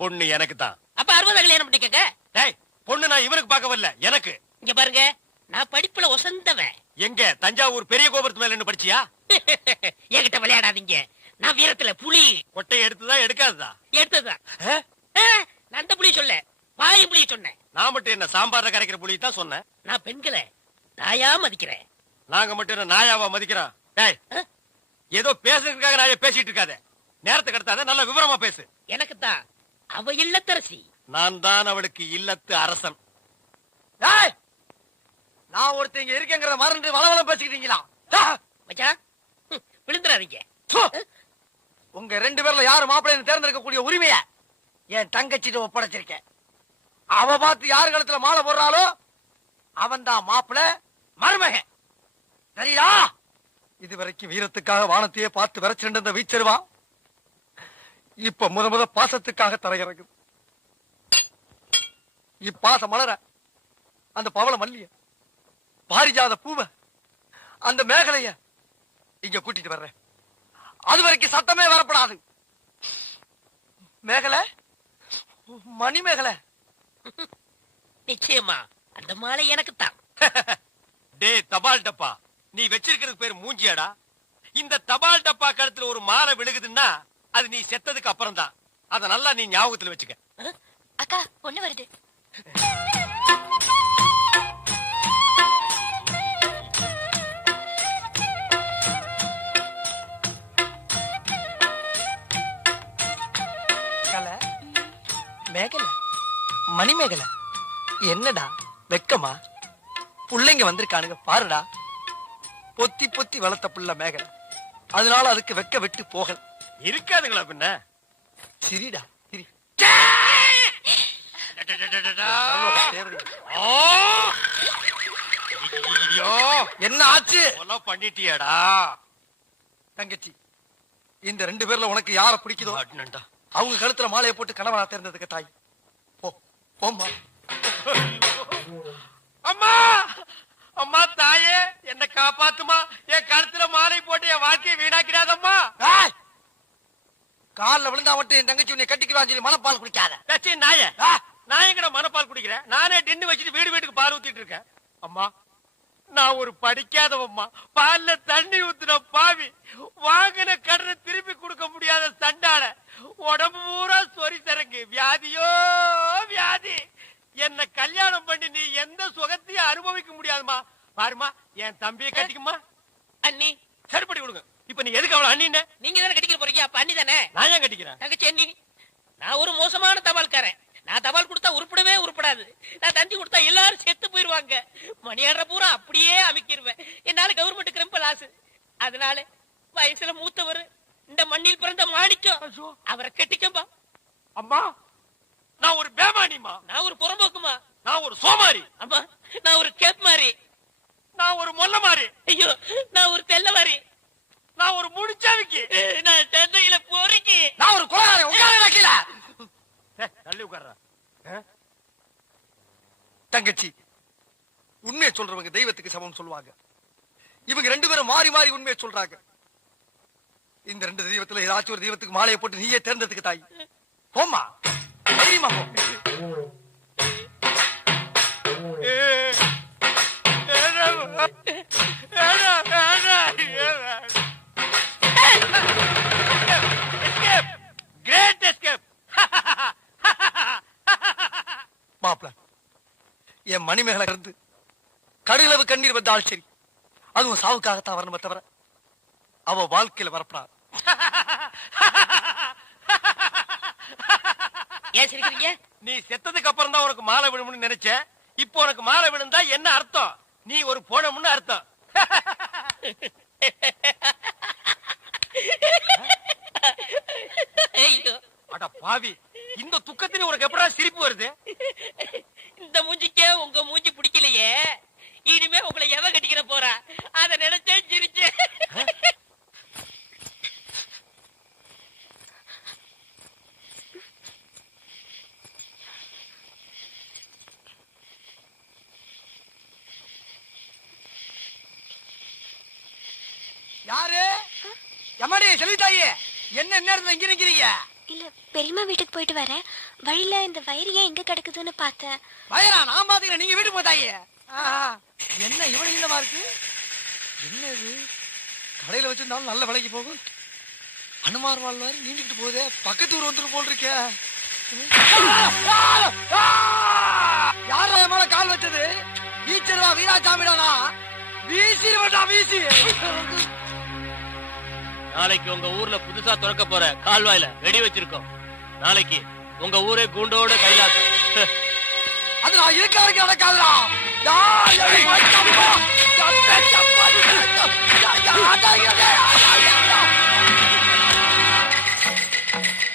பொண்ணு எனக்கு தான். அப்ப 60 கல்யாணம் பண்ணிக்கங்க. டேய், பொண்ணு நான் இவனுக்கு பார்க்க வரல, எனக்கு. இங்க பாருங்க, நான் படிப்புல ஒசந்தவன். எங்க தஞ்சாவூர் பெரிய கோபுரத்து மேல என்ன படிச்சியா? என்கிட்ட விளையாடாதீங்க. நான் வீரத்துல புலி. கொட்டையை எடுத்துதான் எடுக்காததா? எடுத்ததுதான். நான் அந்த புலி சொல்ல, பாய் புலி சொன்னேன். நான் மட்டும் என்ன சாம்பார்ல கரைக்கிற புலி தான் சொன்னேன். நான் பெண்களை நாயா மதிக்கிறேன். நாங்க மட்டும் என்ன நாயாவா மதிக்கிறோம்? டேய், ஏதோ பேசுறதுக்காக நாயா பேசிட்டு இருக்காத. நேரத்துக்கு எடுத்தாத, நல்ல விவரமா பேசு. எனக்கு தான் அவ இல்லத்தரசி. நான் தான் அவளுக்கு இல்லத்து அரசன். டேய், நான் ஒருத்தங்க இருக்கேங்கிறத மறந்து வளவளம் பேசிக்கிட்டீங்களா? மச்சான், விழுந்துறாதீங்க. உங்க ரெண்டு பேர்ல யாரு மாப்பிள்ளைன்னு தேர்ந்தெடுக்கக்கூடிய உரிமைய என் தங்கச்சிட்டு ஒப்படைச்சிருக்கேன். அவ பார்த்து யாரு கழுத்துல மாலை போடுறாளோ அவன் தான் மாப்பிள்ளை, மருமகன். சரியா? இதுவரைக்கும் வீரத்துக்காக வானத்தையே பார்த்து விரைச்சிருந்த இந்த வீச்சருவா இப்ப முத பாசத்துக்காக தரையிறங்குது. இப்பாச மலர அந்த பவள மல்லிய, பாரிஜாத பூவ, அந்த மேகலைய இங்க கூட்டிட்டு வர்றேன். அது வரைக்கும் சத்தமே வரப்படாது. மேகலை, மணி மேகலை. நிச்சயமா அந்த மாலை எனக்கு தான். டே தபால் டப்பா, நீ வச்சிருக்கிறது பேர் மூஞ்சியாடா? இந்த தபால் டப்பா கழுத்துல ஒரு மாலை விழுகுதுன்னா அது நீ செத்ததுக்கு அப்புறம் தான். அத நல்லா நீ ஞாபகத்துல வச்சுக்க. அக்கா, பொண்ணு வருது. மேகலை, மணிமேகலை, என்னடா வெக்கமா? புள்ளைங்க வந்திருக்கானுங்க பாருடா. பொத்தி பொத்தி வளர்த்த புள்ள மேகலை, அதனால அதுக்கு வெக்க விட்டு போகல. இருக்காதுங்களா பின்ன? சிரிடா சிரி. என்ன ஆச்சு? பண்ணிட்டியாடா தங்கச்சி? இந்த ரெண்டு பேர்ல உனக்கு யார பிடிக்குதோ அவங்க கழுத்துல மாலையை போட்டு கணவனா தேர்ந்ததுக்கு தாய். போம்மா. அம்மா, அம்மா தாயே, என்ன காப்பாத்துமா. என் கழுத்துல மாலை போட்டு என் வாழ்க்கையை வீணாக்கிடாதம்மா. காலில் விழுந்தா மட்டும் என் தங்கச்சி உன்னை கட்டிக்கிறான்னு சொல்லி மனப்பால் குடிக்காத. நாய, நான் எங்கட மனப்பால் குடிக்கிறேன்? நானே டின்னு வச்சுட்டு வீடு வீட்டுக்கு பால் ஊத்திட்டு இருக்கேன். அம்மா, நான் ஒரு படிக்காதவம்மா. பால்ல தண்ணி ஊத்துன பாவி, வாங்கின கடனை திருப்பி கொடுக்க முடியாத சண்டான, உடம்பு பூரா சொறி சரங்கு, வியாதியோ வியாதி. என்ன கல்யாணம் பண்ணி நீ எந்த சுகத்தையும் அனுபவிக்க முடியாதுமா. பாருமா, என் தம்பியை கட்டிக்குமா. அண்ணி சரிப்படி கொடுங்க. இப்ப நீ எதுக்கு அவளை அண்ணி? நீங்க தானே கட்டிக்கிற போறீங்க, அப்ப அண்ணி தானே. நான் ஏன் கட்டிக்கிறேன்? தங்கச்சி அண்ணி. நான் ஒரு மோசமான தபால்காரன். நான் தபால் கொடுத்தா உருப்படவே உருப்படாது. நான் தந்தி கொடுத்தா எல்லாரும் செத்து போயிருவாங்க. மணியாடுற பூரா அப்படியே அமைக்கிருவேன். என்னால கவர்மெண்ட் கிரம்ப லாஸ். அதனால வயசுல மூத்தவர், இந்த மண்ணில் பிறந்த மாணிக்கம், அவரை கட்டிக்கப்பா. அம்மா, நான் ஒரு பேமானிமா. நான் ஒரு புறம்போக்குமா. நான் ஒரு சோமாரி. அம்மா, நான் ஒரு கேப் மாறி. நான் ஒரு மொல்ல மாறி. ஐயோ, நான் ஒரு தெல்ல மாறி. நான் ஒரு முடிச்சாவிக்கு. நான் தந்தையில போறீங்க. நான் ஒரு குலகாரன். உட்கார வைக்கல. தள்ளி உட்கார்றா. தங்கச்சி, உண்மையை சொல்றவங்க தெய்வத்துக்கு சமம் சொல்லுவாங்க. இவங்க ரெண்டு பேரும் மாறி மாறி உண்மையை சொல்றாங்க. இந்த ரெண்டு தெய்வத்துல ஏதாச்சும் ஒரு தெய்வத்துக்கு மாலையை போட்டு நீயே தேர்ந்ததுக்கு தாய். போம்மா, தைரியமா போ. மணிமேகலை இருந்து கடுகளவு கண்ணீர் வந்தால் சரி, அதுவும் சாவுக்காகத்தான் வரணுமே தவிர அவ வாழ்க்கையில வரப்படாது. ஏன் சிரிக்கிறீங்க? நீ செத்ததுக்கு அப்புறம் தான் உனக்கு மாலை விழும்னு நினைச்ச. இப்போ உனக்கு மாலை விழுந்தா என்ன அர்த்தம்? நீ ஒரு போனமுன்னு அர்த்தம். அட பாவி, இந்த துக்கத்திலே உனக்கு எப்படா சிரிப்பு வருது? இந்த மூஞ்சிக்கே உங்க மூஞ்சி பிடிக்கலையே, இனிமே உங்களை எவ கட்டிக்கிற போறா அத நினைச்சே சிரிச்சு. யாரு? எம்மாடி சொல்லிட்டாயே, என்ன நேரத்துல இங்க நிக்கிறீங்க? இல்ல பெரியம்மா வீட்டுக்கு போயிட்டு வரேன். வழியில இந்த வயிறு ஏன் எங்க கிடக்குதுன்னு பார்த்தேன். வயரா நான் பாத்துக்கிறேன், நீங்க வீட்டுக்கு போதாயே. என்ன இவ்வளவு நீளமா இருக்கு? என்ன இது? கடையில வச்சிருந்தாலும் நல்ல விலைக்கு போகும். அனுமார் வாழ்வாரு நீண்டிக்கிட்டு போகுதே, பக்கத்து ஊர் வந்துட்டு போல் இருக்க. யார மேல கால் வச்சது? வீச்சர்வா வீராசாமிடானா? வீசிடுவா வீசி. நாளைக்கு உங்க ஊர்ல புதுசா திறக்க போற கால்வாயில வெடி வச்சிருக்கோம். நாளைக்கு உங்க ஊரே கூண்டோட கைலாசம். அது நான் இருக்க வரைக்கும் நடக்காதுடா.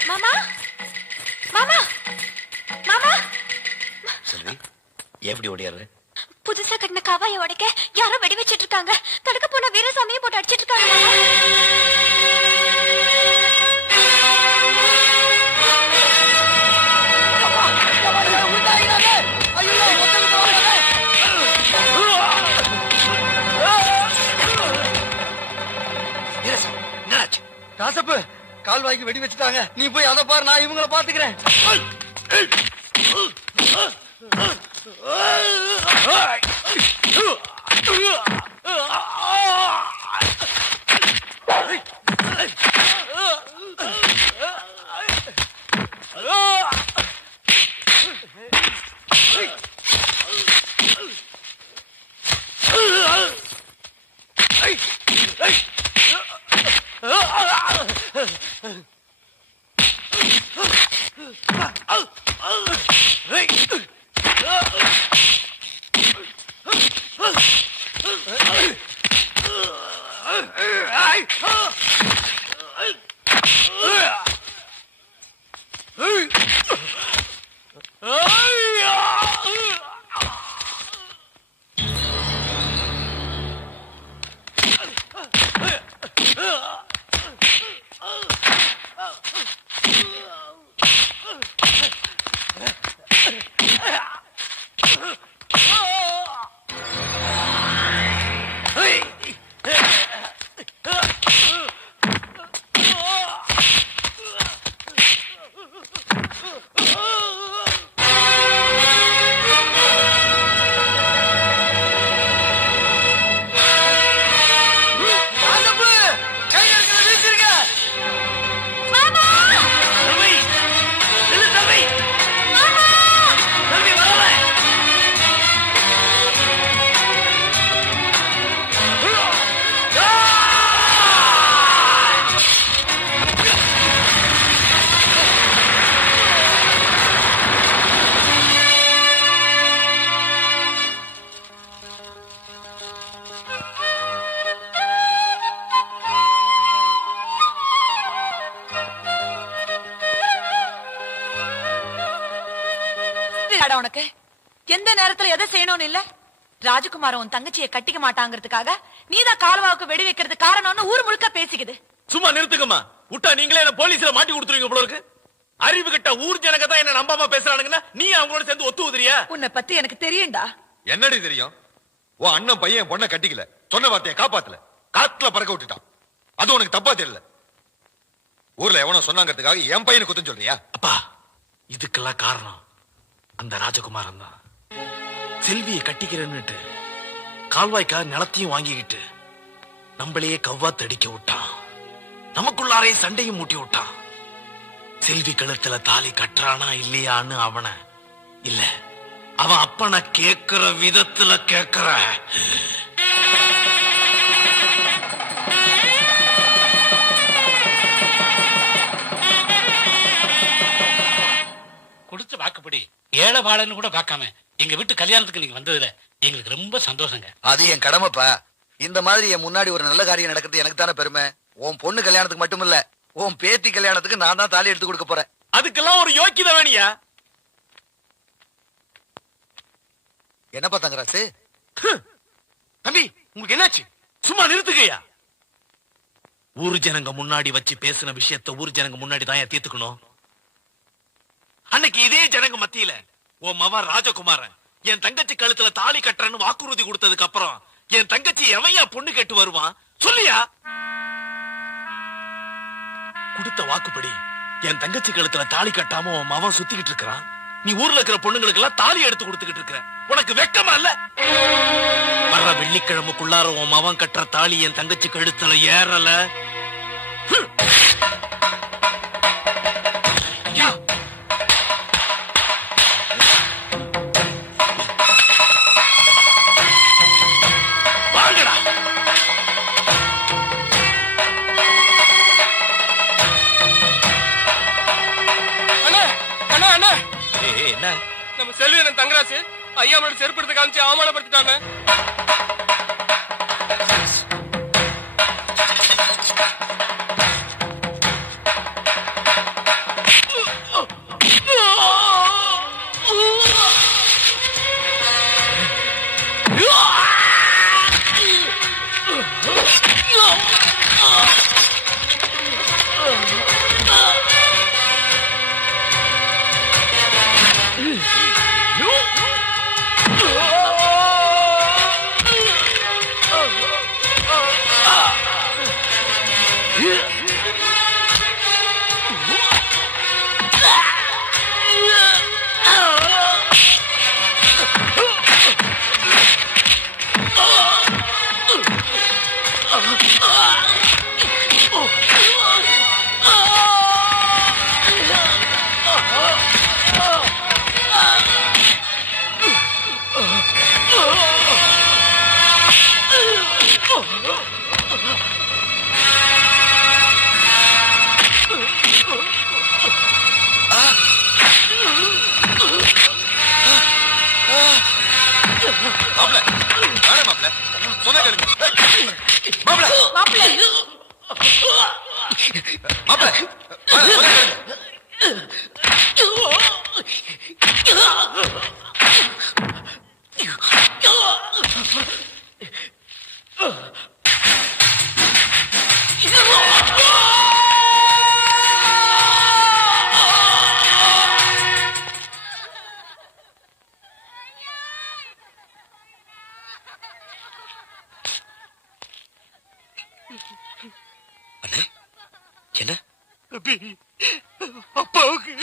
மாமா மாமா மாமா, எப்படி ஓடியாரு? புதுசா கட்டின காவாயை உடைக்க யாரோ வெடி வச்சிட்டு இருக்காங்க. தடுக்க போன வீரசாமியை போட்டு அடிச்சிட்டு இருக்காங்க. ராசப்பு, கால்வாய்க்கு வெடி வச்சுட்டாங்க. நீ போய் அதை பாரு, நான் இவங்களை பாத்துக்கிறேன். உனக்கு எந்த நேரத்துல எதை செய்யணும்னு இல்ல? ராஜகுமாரன் உன் தங்கச்சியை கட்டிக்க மாட்டாங்கிறதுக்காக நீதான் கால்வாவுக்கு வெடி வைக்கிறது காரணம்னு ஊர் முழுக்க பேசிக்குது. சும்மா நிறுத்துக்கம்மா. விட்டா நீங்களே என்ன போலீஸ்ல மாட்டி கொடுத்துருவீங்க போல இருக்கு. அறிவு கிட்ட ஊர் ஜனங்க தான் என்ன நம்பாம பேசுறானுங்கன்னா நீ அவங்களோட சேர்ந்து ஒத்து ஊதுறியா? உன்னை பத்தி எனக்கு தெரியும்டா. என்னடி தெரியும்? உன் அண்ணன் பையன் பொண்ணை கட்டிக்கல, சொன்ன வார்த்தையை காப்பாத்தல, காத்துல பறக்க விட்டுட்டான். அது உனக்கு தப்பா தெரியல? ஊர்ல எவனோ சொன்னாங்கிறதுக்காக என் பையனை குத்தம் சொல்றியா? அப்பா, இதுக்கெல்லாம் காரணம் அந்த ராஜகுமாரன் தான். செல்வியை கட்டிக்கிறேன்னுட்டு கால்வாய்க்காக நிலத்தையும் வாங்கிக்கிட்டு நம்மளையே கவ்வாத்தடிக்க விட்டான். நமக்குள்ளாரே சண்டையும் மூட்டி விட்டான். செல்வி கழுத்துல தாலி கட்டுறானா இல்லையான்னு அவனை இல்ல அவன் அப்பனை கேக்குற விதத்துல கேக்குற. கொடுத்த வாக்குப்படி ஏழை வாழன்னு கூட பார்க்காம எங்க வீட்டு கல்யாணத்துக்கு நீங்க வந்ததுல எங்களுக்கு ரொம்ப சந்தோஷங்க. அது என் கடமைப்பா. இந்த மாதிரி என் முன்னாடி ஒரு நல்ல காரியம் நடக்கிறது எனக்கு தானே பெருமை. உன் பொண்ணு கல்யாணத்துக்கு மட்டும் இல்ல, உன் பேத்தி கல்யாணத்துக்கு நான் தான் தாலி எடுத்து கொடுக்க போறேன். அதுக்கெல்லாம் ஒரு யோக்கியதை வேணியா? என்னப்பா தங்கராசு? தம்பி உங்களுக்கு என்னாச்சு? சும்மா நிறுத்துக்கையா. ஊர் ஜனங்க முன்னாடி வச்சு பேசின விஷயத்த ஊர் ஜனங்க முன்னாடி தான் தீர்த்துக்கணும். அன்னைக்கு இதே ஜனங்க மத்தியில உன் மவன் ராஜகுமாரன் என் தங்கச்சி கழுத்துல தாலி கட்டுறன்னு வாக்குறுதி கொடுத்ததுக்கு அப்புறம் என் தங்கச்சி எவையா பொண்ணு கேட்டு வருவான் சொல்லியா? கொடுத்த வாக்குப்படி என் தங்கச்சி கழுத்துல தாலி கட்டாம உன் மவன் சுத்திக்கிட்டு இருக்கிறான். நீ ஊர்ல இருக்கிற பொண்ணுங்களுக்கு எல்லாம் தாலி எடுத்து கொடுத்துக்கிட்டு இருக்கிற. உனக்கு வெக்கமா இல்ல? வர்ற வெள்ளிக்கிழமைக்குள்ளார உன் மவன் கட்டுற தாலி என் தங்கச்சி கழுத்துல ஏறல. நம்ம செல்வீரன் தங்கராசு ஐயாவோட செருப்பு எடுத்து காமிச்சு அவமானப்படுத்திட்டாங்க. என்ன அப்பாவுக்கு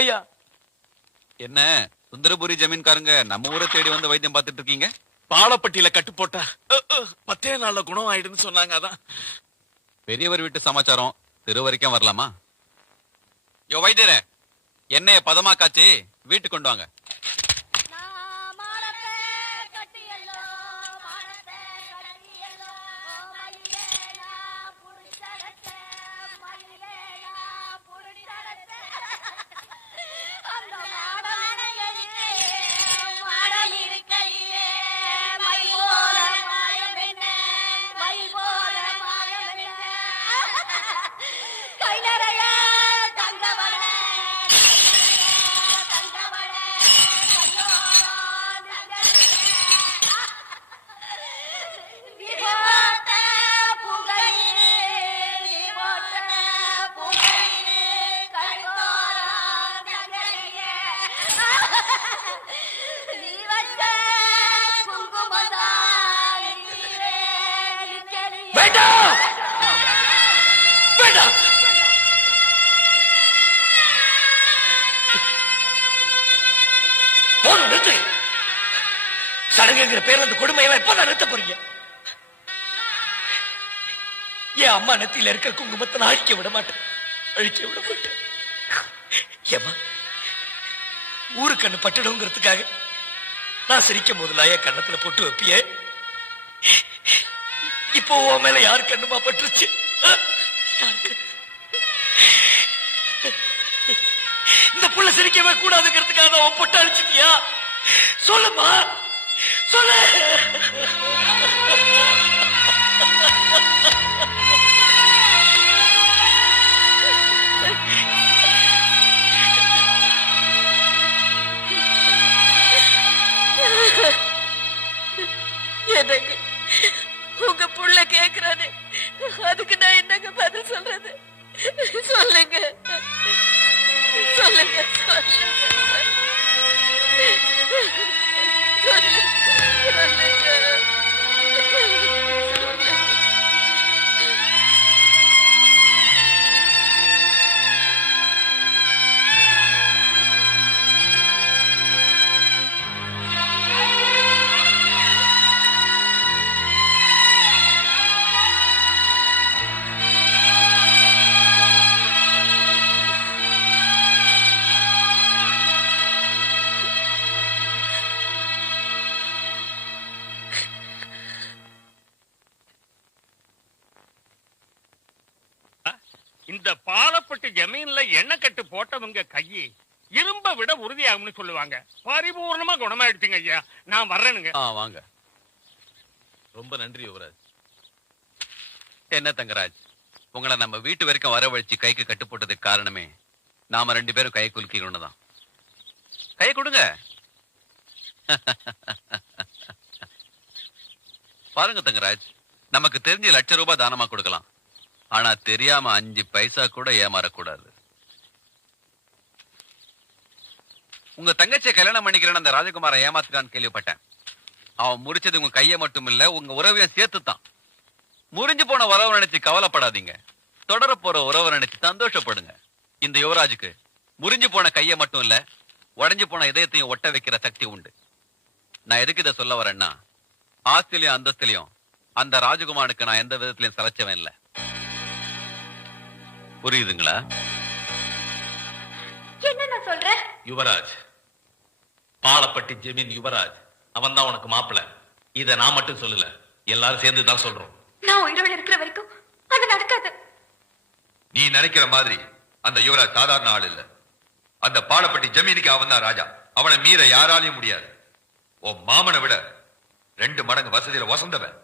ஐயா. என்ன சுந்தரபுரி ஜமீன்காரங்க நம்ம ஊரை தேடி வந்து வைத்தியம் பார்த்துட்டு இருக்கீங்க? பாலப்பட்டியில கட்டு போட்டா 10 நாள்ல குணம் ஆயிடுன்னு சொன்னாங்க. அதான் பெரியவர் வீட்டு சமாச்சாரம் தெரு வரைக்கும் வரலாமா? யோ வைத்தியரே, எண்ணெய பதமா காய்ச்சி வீட்டுக்கு கொண்டு வாங்க. வேண்டாம் வேண்டாம். போதும், நிறுத்து. சடங்குங்கிற பேர்ல அந்த கொடுமையெல்லாம் எப்பதான் நிறுத்த போறீங்க? என் அம்மா நெத்தியில இருக்கிற குங்குமத்தை நான் அழிக்க விட மாட்டேன், அழிக்க விட மாட்டேன். ஏம்மா, ஊரு கண்ணு பட்டணுங்கிறதுக்காக நான் சிரிக்கும் போதுலாம் என் கண்ணத்துல போட்டு வைப்பியே, இப்போ உன் மேல யார் கண்ணுமா பட்டுருச்சு? இந்த புள்ள சிரிக்கவே கூடாதுங்கிறதுக்காக உன் பொட்டு அழிச்சிட்டியா? சொல்லுமா, சொல்லு. என்னங்க உங்க புள்ள கேக்குறானே, அதுக்கு நான் என்னங்க பதில் சொல்றது? சொல்லுங்க சொல்லுங்க இந்த பாலப்பட்டு ஜமீன்ல எண்ணெய் கட்டு போட்டவங்க கையை இரும்ப விட உறுதியாகும்னு சொல்லுவாங்க. பரிபூர்ணமா குணமாயிடுச்சுங்க ஐயா. நான் வர்றேனுங்க. வாங்க. ரொம்ப நன்றி யுவராஜ். என்ன தங்கராஜ், உங்களை நம்ம வீட்டு வரைக்கும் வரவழைச்சு கைக்கு கட்டு போட்டதுக்கு காரணமே நாம 2 பேரும் கை குலுக்கணும்னு தான். கை கொடுங்க. பாருங்க தங்கராஜ், நமக்கு தெரிஞ்ச ₹1,00,000 தானமா கொடுக்கலாம். ஆனா தெரியாம 5 பைசா கூட ஏமாறக்கூடாது. உங்க தங்கச்சியை கல்யாணம் பண்ணிக்கிறேன்னு அந்த ராஜகுமாரை ஏமாத்துக்கான்னு கேள்விப்பட்டேன். அவன் முறிச்சது உங்க கையை மட்டும் இல்ல, உங்க உறவையும் சேர்த்துத்தான். முறிஞ்சு போன உறவை நினைச்சு கவலைப்படாதீங்க, தொடர போற உறவை நினைச்சு சந்தோஷப்படுங்க. இந்த யுவராஜுக்கு முறிஞ்சு போன கையை மட்டும் இல்ல, உடைஞ்சு போன இதயத்தையும் ஒட்ட வைக்கிற சக்தி உண்டு. நான் எதுக்கு இதை சொல்ல வரேன்னா, ஆஸ்திலையும் அந்தஸ்திலையும் அந்த ராஜகுமாருக்கு நான் எந்த விதத்திலையும் சலைச்சவன் இல்ல. புரியுதுங்களா? என்ன நான் சொல்றேன்? யுவராஜ், பாலப்பட்டி ஜமீன் யுவராஜ், அவன் தான் உனக்கு மாப்பிள்ள. இத நான் மட்டும் சொல்லல, எல்லாரும் சேர்ந்து தான் சொல்றோம். நான் உயிரோட இருக்கிற வரைக்கும் அது நடக்காது. நீ நினைக்கிற மாதிரி அந்த யுவராஜ் சாதாரண ஆள் இல்ல. அந்த பாலப்பட்டி ஜமீனுக்கு அவன் தான் ராஜா. அவனை மீற யாராலையும் முடியாது. உன் மாமனை விட 2 மடங்கு வசதியில வசந்தவன்.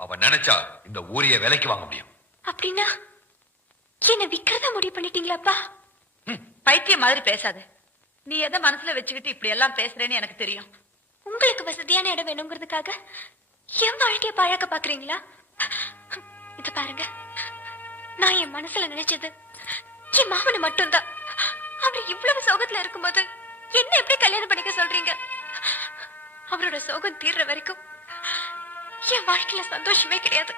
அவன் நினைச்சா இந்த ஊரைய விலைக்கு வாங்க முடியும். அப்படின்னா என்ன விக்கிறதா முடிவு பண்ணிட்டீங்களாப்பா? பைத்தியம் மாதிரி பேசாத. நீ எதை மனசுல வச்சுக்கிட்டு இப்படி எல்லாம் பேசுறேன்னு எனக்கு தெரியும். உங்களுக்கு வசதியான இடம் வேணுங்கிறதுக்காக என் வாழ்க்கைய பழக்க பாக்குறீங்களா? இது பாருங்க, நான் என் மனசுல நினைச்சது என் மாமனை மட்டும்தான். அவர் இவ்வளவு சோகத்துல இருக்கும்போது என்ன எப்படி கல்யாணம் பண்ணிக்க சொல்றீங்க? அவரோட சோகம் தீர்ற வரைக்கும் என் வாழ்க்கையில சந்தோஷமே கிடையாது.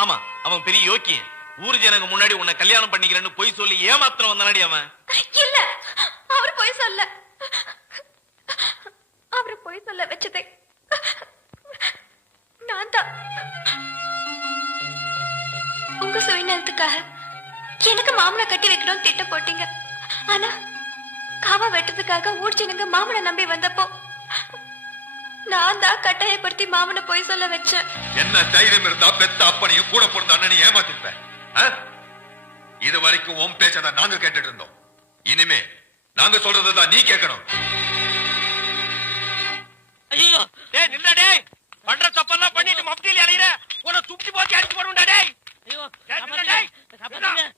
ஆமா, அவன் பெரிய யோக்கியன். ஊர் ஜனங்க முன்னாடி உன்னை கல்யாணம் பண்ணிக்கிறேன்னு பொய் சொல்லி ஏமாத்திரம் வந்தானடி அவன். இல்ல, அவர் பொய் சொல்ல. அவரு பொய் சொல்ல வச்சதே நான் தான். உங்க சுயநலத்துக்காக எனக்கு மாமனை கட்டி வைக்கணும்னு திட்டம் போட்டீங்க. ஆனா காவா வெட்டதுக்காக ஊர் ஜனங்க மாமனை நம்பி வந்தப்போ நான் தான் கட்டாயப்படுத்தி மாமனை பொய் சொல்ல வச்சேன். என்ன தைரியம் இருந்தா பெத்த அப்பனையும் கூட பிறந்த அண்ணனையும் ஏமாத்திருப்பேன். இது வரைக்கும் உன் பேச்சதான் நாங்க கேட்டுட்டு இருந்தோம். இனிமே நாங்க சொல்றதான் நீ கேட்கணும். ஐயோ, டேய் நில்ல டேய். பண்ற தப்பெல்லாம் பண்ணிட்டு மப்டில அலையற. உன்னை துப்பி போட்டு அடிச்சு போடுடா டேய். ஐயோ, டேய்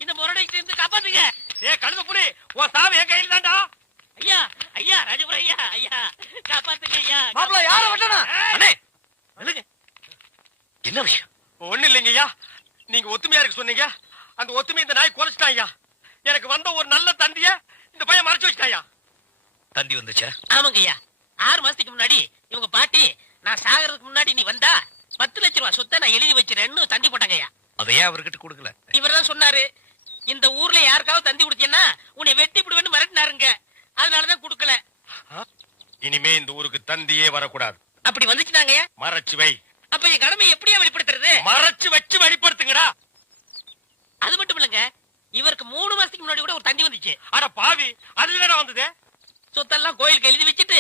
இந்த முரடைக்கு இருந்து காப்பாத்துங்க. டேய் கழுத புலி, உன் சாவு என் கையில தான்டா. ஐயா ஐயா ராஜபுர ஐயா ஐயா காப்பாத்துங்க ஐயா. மாப்ள யார வட்டனா? அண்ணே நில்லுங்க. என்ன விஷயம்? ஒண்ணு இல்லைங்க ஐயா. நீங்க ஒத்துமையா இருக்க சொன்னீங்க. அந்த ஒத்துமை இந்த நாய் குறைச்சிட்டான் ஐயா. எனக்கு வந்த ஒரு நல்ல தந்திய இந்த பையன் மறைச்சு வச்சிட்டாயா. தந்தி வந்துச்சா? ஆமாங்க ஐயா. 6 மாசத்துக்கு முன்னாடி இவங்க பாட்டி நான் சாகிறதுக்கு முன்னாடி நீ வந்தா 10 லட்சம் ரூபாய் சொத்தை நான் எழுதி வச்சிருக்கேன்னு தந்தி போட்டாங்கய்யா. அதையே அவர்கிட்ட கொடுக்கல. இவர்தான் சொன்னாரு, இந்த ஊர்ல யாருக்காவது தந்தி கொடுத்தீங்கன்னா உன்னை வெட்டி விடுவேன்னு மிரட்டினாருங்க. அதனாலதான் கொடுக்கல. இனிமே இந்த ஊருக்கு தந்தியே வரக்கூடாது. அப்படி வந்துச்சுனாங்க மறைச்சு வை. அப்ப என் கடமை எப்படியா வெளிப்படுத்துறது? மறைச்சு வச்சு வெளிப்படுத்துங்கடா. அது மட்டும் இல்லங்க, இவருக்கு 3 மாசத்துக்கு முன்னாடி கூட ஒரு தந்தி வந்துச்சு. அட பாவி, அது என்னடா வந்தது? சொத்தெல்லாம் கோயிலுக்கு எழுதி வச்சுட்டு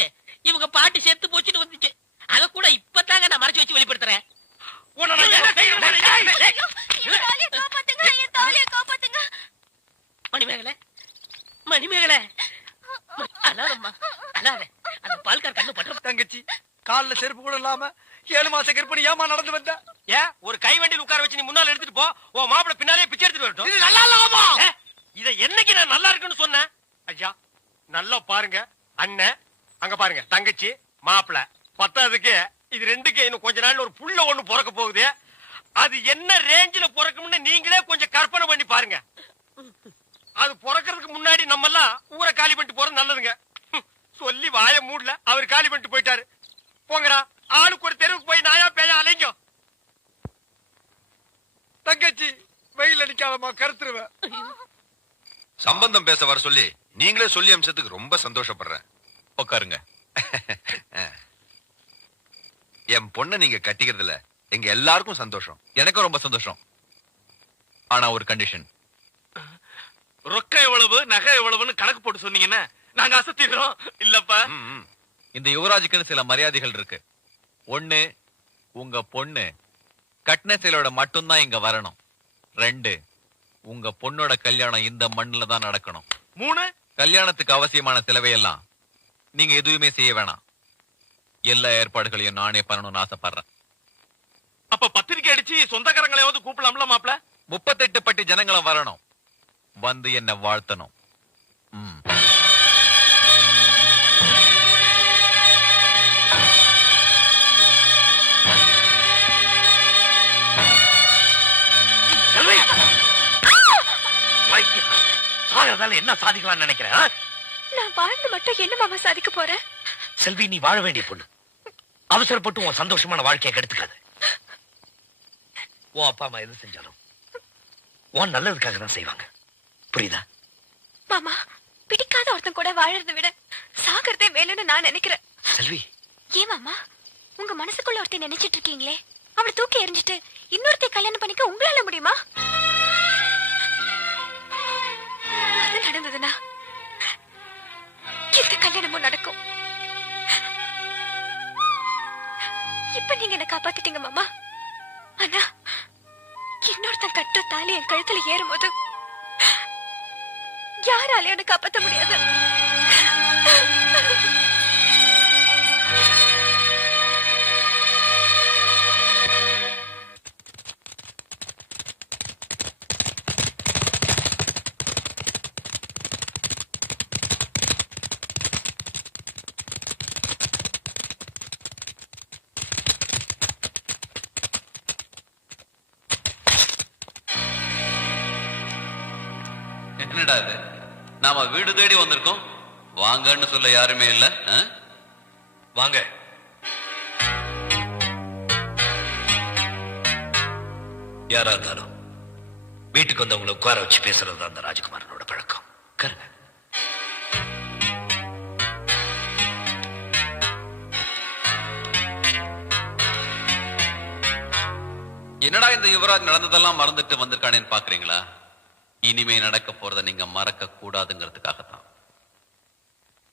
இவங்க பாட்டி செத்து போச்சுட்டு வந்துச்சு. அத கூட இப்பதாங்க நான் மறைச்சு வச்சு வெளிப்படுத்துறேன். மணிமேகலை, மணிமேகலை, அழாதம்மா, அழாத. அந்த பால்கார் கண்ணு பற்ற. தங்கச்சி, கால்ல செருப்பு கூட இல்லாம 7 மாச கர்ப்பிணி ஏமா நடந்து வந்த? ஏன் ஒரு கை வண்டியில் உட்கார வச்சு நீ முன்னால எடுத்துட்டு போ, உன் மாப்பிள பின்னாலே பிச்சை எடுத்துட்டு வரட்டும். இது நல்லா இல்லாமா? இத என்னைக்கு நான் நல்லா இருக்குன்னு சொன்னேன்? ஐயா நல்லா பாருங்க, அண்ணன் அங்க பாருங்க, தங்கச்சி மாப்பிள, பத்தாவதுக்கு இது 2க்கு இன்னும் கொஞ்ச நாள்ல ஒரு புள்ள ஒண்ணு பிறக்க போகுது. அது என்ன ரேஞ்சில பிறக்கும்னு நீங்களே கொஞ்சம் கற்பனை பண்ணி பாருங்க. அது பிறக்கிறதுக்கு முன்னாடி நம்ம எல்லாம் ஊரை காலி பண்ணிட்டு போறது நல்லதுங்க. சொல்லி வாய மூடல, அவர் காலி பண்ணிட்டு போயிட்டாரு. போங்கடா, ஆளுக்கு ஒரு தெருவுக்கு போய் நாயா பேயா அலைங்க. தங்கச்சி, வெயில் அடிக்காதமா, கருத்துருவேன். சம்பந்தம் பேச வர சொல்லி நீங்களே சொல்லி அம்சத்துக்கு ரொம்ப சந்தோஷப்படுறேன். உட்காருங்க. என் பொண்ணை நீங்க கட்டிக்கிறதுல எங்க எல்லாருக்கும் சந்தோஷம். எனக்கும் ரொம்ப சந்தோஷம். ஆனா ஒரு கண்டிஷன். ரொக்க எவ்வளவு, நகை எவ்வளவுன்னு கணக்கு போட்டு சொன்னீங்கன்னா நாங்க அசத்திடுறோம். இல்லப்பா, இந்த யுவராஜுக்குன்னு சில மரியாதைகள் இருக்கு. 1, உங்க பொண்ணு கட்டின சேலோட மட்டும்தான் இங்க வரணும். 2, உங்க பொண்ணோட கல்யாணம் இந்த மண்ணுல தான் நடக்கணும். 3, கல்யாணத்துக்கு அவசியமான செலவையெல்லாம் நீங்க எதுவுமே செய்ய வேணாம். எல்லா ஏற்பாடுகளையும் நானே பண்ணணும்னு ஆசைப்படுறேன். அப்ப பத்திரிக்கை அடிச்சு சொந்தக்காரங்களையாவது கூப்பிடலாம்ல மாப்ள? 38 பட்டி ஜனங்களும் வரணும், வந்து என்ன வாழ்த்தணும். என்ன சாதிக்கலாம் நினைக்கிறேன்? நான் வாழ்ந்து மட்டும் என்ன மாமா சாதிக்க போறேன்? செல்வி, நீ வாழ வேண்டிய பொண்ணு. அவசரப்பட்டு உன் சந்தோஷமான வாழ்க்கையை கெடுத்துக்காது. உன் அப்பா அம்மா எது செஞ்சாலும் உன் நல்லதுக்காக தான் செய்வாங்க. புரியுதா? மாமா, பிடிக்காத ஒருத்தன் கூட வாழறதை விட சாகிறதே வேணும்னு நான் நினைக்கிறேன். செல்வி, ஏன் மாமா, உங்க மனசுக்குள்ள ஒருத்தன் நினைச்சிட்டு இருக்கீங்களே, அவளை தூக்கி எறிஞ்சிட்டு இன்னொருத்தை கல்யாணம் பண்ணிக்க உங்களால முடியுமா? அது நடந்ததுன்னா இந்த கல்யாணமும் நடக்கும். இப்ப நீங்க என்ன காப்பாத்திட்டீங்க மாமா. ஆனா இன்னொருத்தன் கட்ட தாலி என் கழுத்துல ஏறும் போது யாராலையும் என்ன காப்பாற்ற முடியாது. என்னடா இது, நாம வீடு தேடி வந்திருக்கோம், வாங்கன்னு சொல்ல யாருமே இல்ல. வாங்க. யாரா இருந்தாலும் வீட்டுக்கு வந்தவங்களை உட்கார வச்சு பேசுறது அந்த ராஜகுமாரனோட பழக்கம். கருங்க. என்னடா இந்த யுவராஜ் நடந்ததெல்லாம் மறந்துட்டு வந்திருக்கானேன்னு பாக்குறீங்களா? இனிமே நடக்க போறத நீங்க மறக்க கூடாதுங்கிறதுக்காகத்தான்.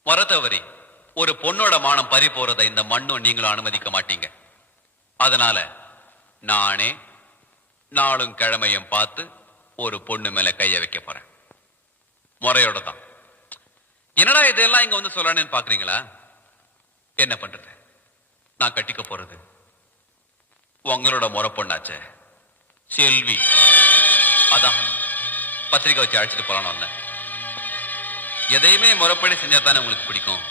மறத்தவரி ஒரு பொண்ணோட மானம் பறி போறதை இந்த மண்ணும் நீங்களும் அனுமதிக்க மாட்டீங்க. அதனால நானே நாளும் கிழமையும் பார்த்து ஒரு பொண்ணு மேல கைய வைக்க போறேன், முறையோட தான். என்னடா இதெல்லாம் இங்க வந்து சொல்லணும்னு பாக்குறீங்களா? என்ன பண்றது, நான் கட்டிக்க போறது உங்களோட முறை பொண்ணாச்சே, செல்வி. அதான் பத்திரிக்கை வச்சு அழைச்சிட்டு போலான்னு வந்தேன். எதையுமே முறைப்படி செஞ்சா தானே உங்களுக்கு பிடிக்கும்.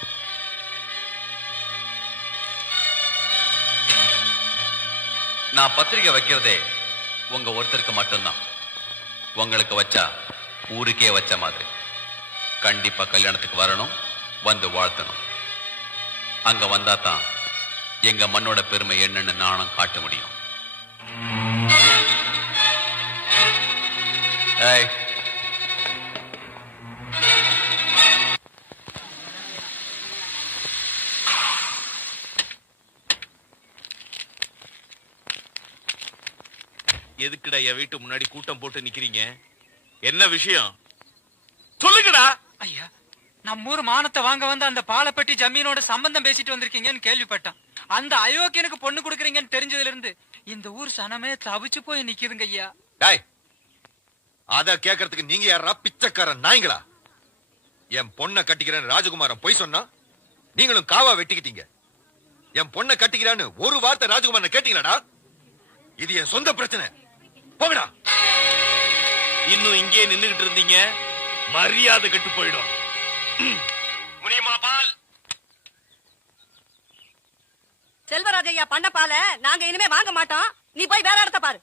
நான் பத்திரிக்கை வைக்கிறதே உங்க ஒருத்தருக்கு மட்டும்தான். உங்களுக்கு வச்சா ஊருக்கே வச்ச மாதிரி. கண்டிப்பா கல்யாணத்துக்கு வரணும், வந்து வாழ்த்தணும். அங்க வந்தா தான் எங்க மண்ணோட பெருமை என்னன்னு நானும் காட்ட முடியும். ஏய், எதுக்குடா என் வீட்டு முன்னாடி கூட்டம் போட்டு நிக்கிறீங்க? என்ன விஷயம் சொல்லுங்கடா. ஐயா, நம்ம ஊர் மானத்தை வாங்க வந்து அந்த பாலப்பட்டி ஜமீனோட சம்பந்தம் பேசிட்டு வந்திருக்கீங்கன்னு கேள்விப்பட்டேன். அந்த அயோக்கியனுக்கு பொண்ணு கொடுக்குறீங்கன்னு தெரிஞ்சதுல இருந்து இந்த ஊர் சனமே தவிச்சு போய் நிக்குதுங்க ஐயா. டேய், அத கேக்குறதுக்கு நீங்க யாரா பிச்சைக்காரன் நாய்ங்களா? என் பொண்ணை கட்டிக்கிறேன்னு ராஜகுமாரன் பொய் சொன்னா நீங்களும் காவா வெட்டிக்கிட்டீங்க. என் பொண்ணை கட்டிக்கிறான்னு ஒரு வார்த்தை ராஜகுமாரன் கேட்டீங்களாடா? இது என் சொந்த பிரச்சனை. போகடா. இன்னும் இங்கே நின்னுகிட்டு இருந்தீங்க, மரியாதை கெட்டு போயிடும். முனியம்மா பால். செல்வராஜையா பண்ண பால நாங்க இனிமே வாங்க மாட்டோம். நீ போய் வேற இடத்த பாரு.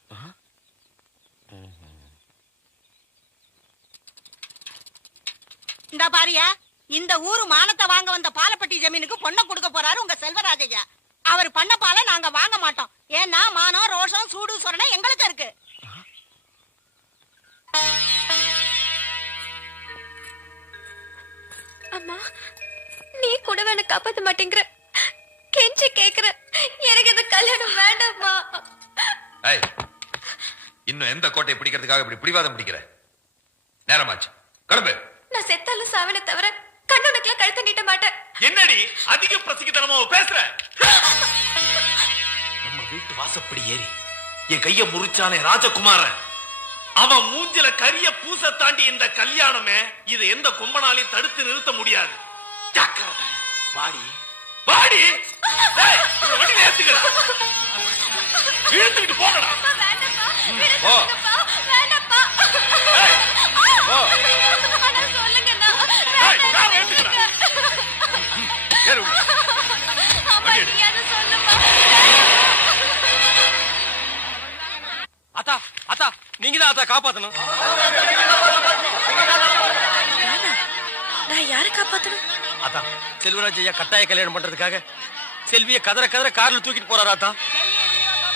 இந்த பாரியா, இந்த ஊரு மானத்தை வாங்க வந்த பாலப்பட்டி ஜமீனுக்கு பொண்ணை கொடுக்க போறாரு உங்க செல்வராஜையா. அவர் பண்ண பால நாங்க வாங்க மாட்டோம். ஏன்னா மானம், ரோஷம், சூடு சொரணை எங்களுக்கு இருக்கு. அம்மா, நீ கூட என்ன காப்பாத்த மாட்டேங்கிற. கெஞ்சி கேக்குற, எனக்கு இந்த கல்யாணம் வேண்டாம்மா. ஏய், இன்னும் எந்த கோட்டையை பிடிக்கிறதுக்காக இப்படி பிடிவாதம் பிடிக்கிற? நேரமாச்சு, கிளம்பு. நான் செத்தாலும் சாவனை தவிர கண்ணனுக்குலாம் கழுத்த நீட்ட மாட்டேன். என்னடி அதிக பிரசித்தனமா பேசுற? நம்ம வீட்டு வாசப்படி ஏறி என் கைய முறிச்சானே ராஜகுமாரன், அவன் மூஞ்சில கரிய பூச தாண்டி இந்த கல்யாணமே இது எந்த கொம்பனாலையும் தடுத்து நிறுத்த முடியாது. ஜாக்கிரதை. பாடி பாடி. டேய், இந்த வண்டியில ஏத்துக்கடா. இழுத்துக்கிட்டு போகடா. போ. வேண்டாப்பா. போ. சொல்லுங்கண்ணா. ஏய், கார் ஏத்துக்கடா. ஏறு. அம்மா, நீ அதை சொல்லுமா. அத்தா அத்தா, நீங்க தான் அத்தா காப்பாத்தணும். நான் யாரை காப்பாத்தணும்? அத்தா, செல்வராஜ் ஐயா கட்டாய கல்யாணம் பண்றதுக்காக செல்விய கதற கதற கார்ல தூக்கிட்டு போறாரா அத்தா.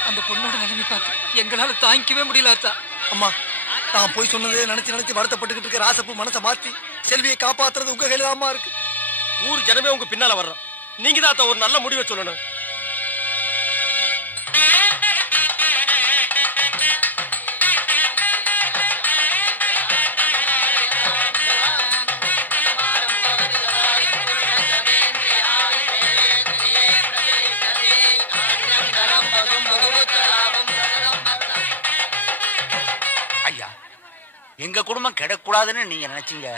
அந்த பொண்ணோட நிலைமை பார்த்து எங்களால தாங்கிக்கவே முடியல அத்தா. அம்மா, நான் போய் சொன்னதே நினைச்சு நினைச்சு வருத்தப்பட்டுக்கிட்டு இருக்க ராசப்பு மனசை மாத்தி செல்வியை காப்பாத்துறது உங்க கையில தான்மா இருக்கு. ஊர் ஜனமே உங்க பின்னால வர்றோம். நீங்க தான் அத்தா ஒரு நல்ல முடிவை சொல்லணும். ஐயா, எங்க குடும்பம் கெடக்கூடாதுன்னு நீங்க நினைச்சீங்க.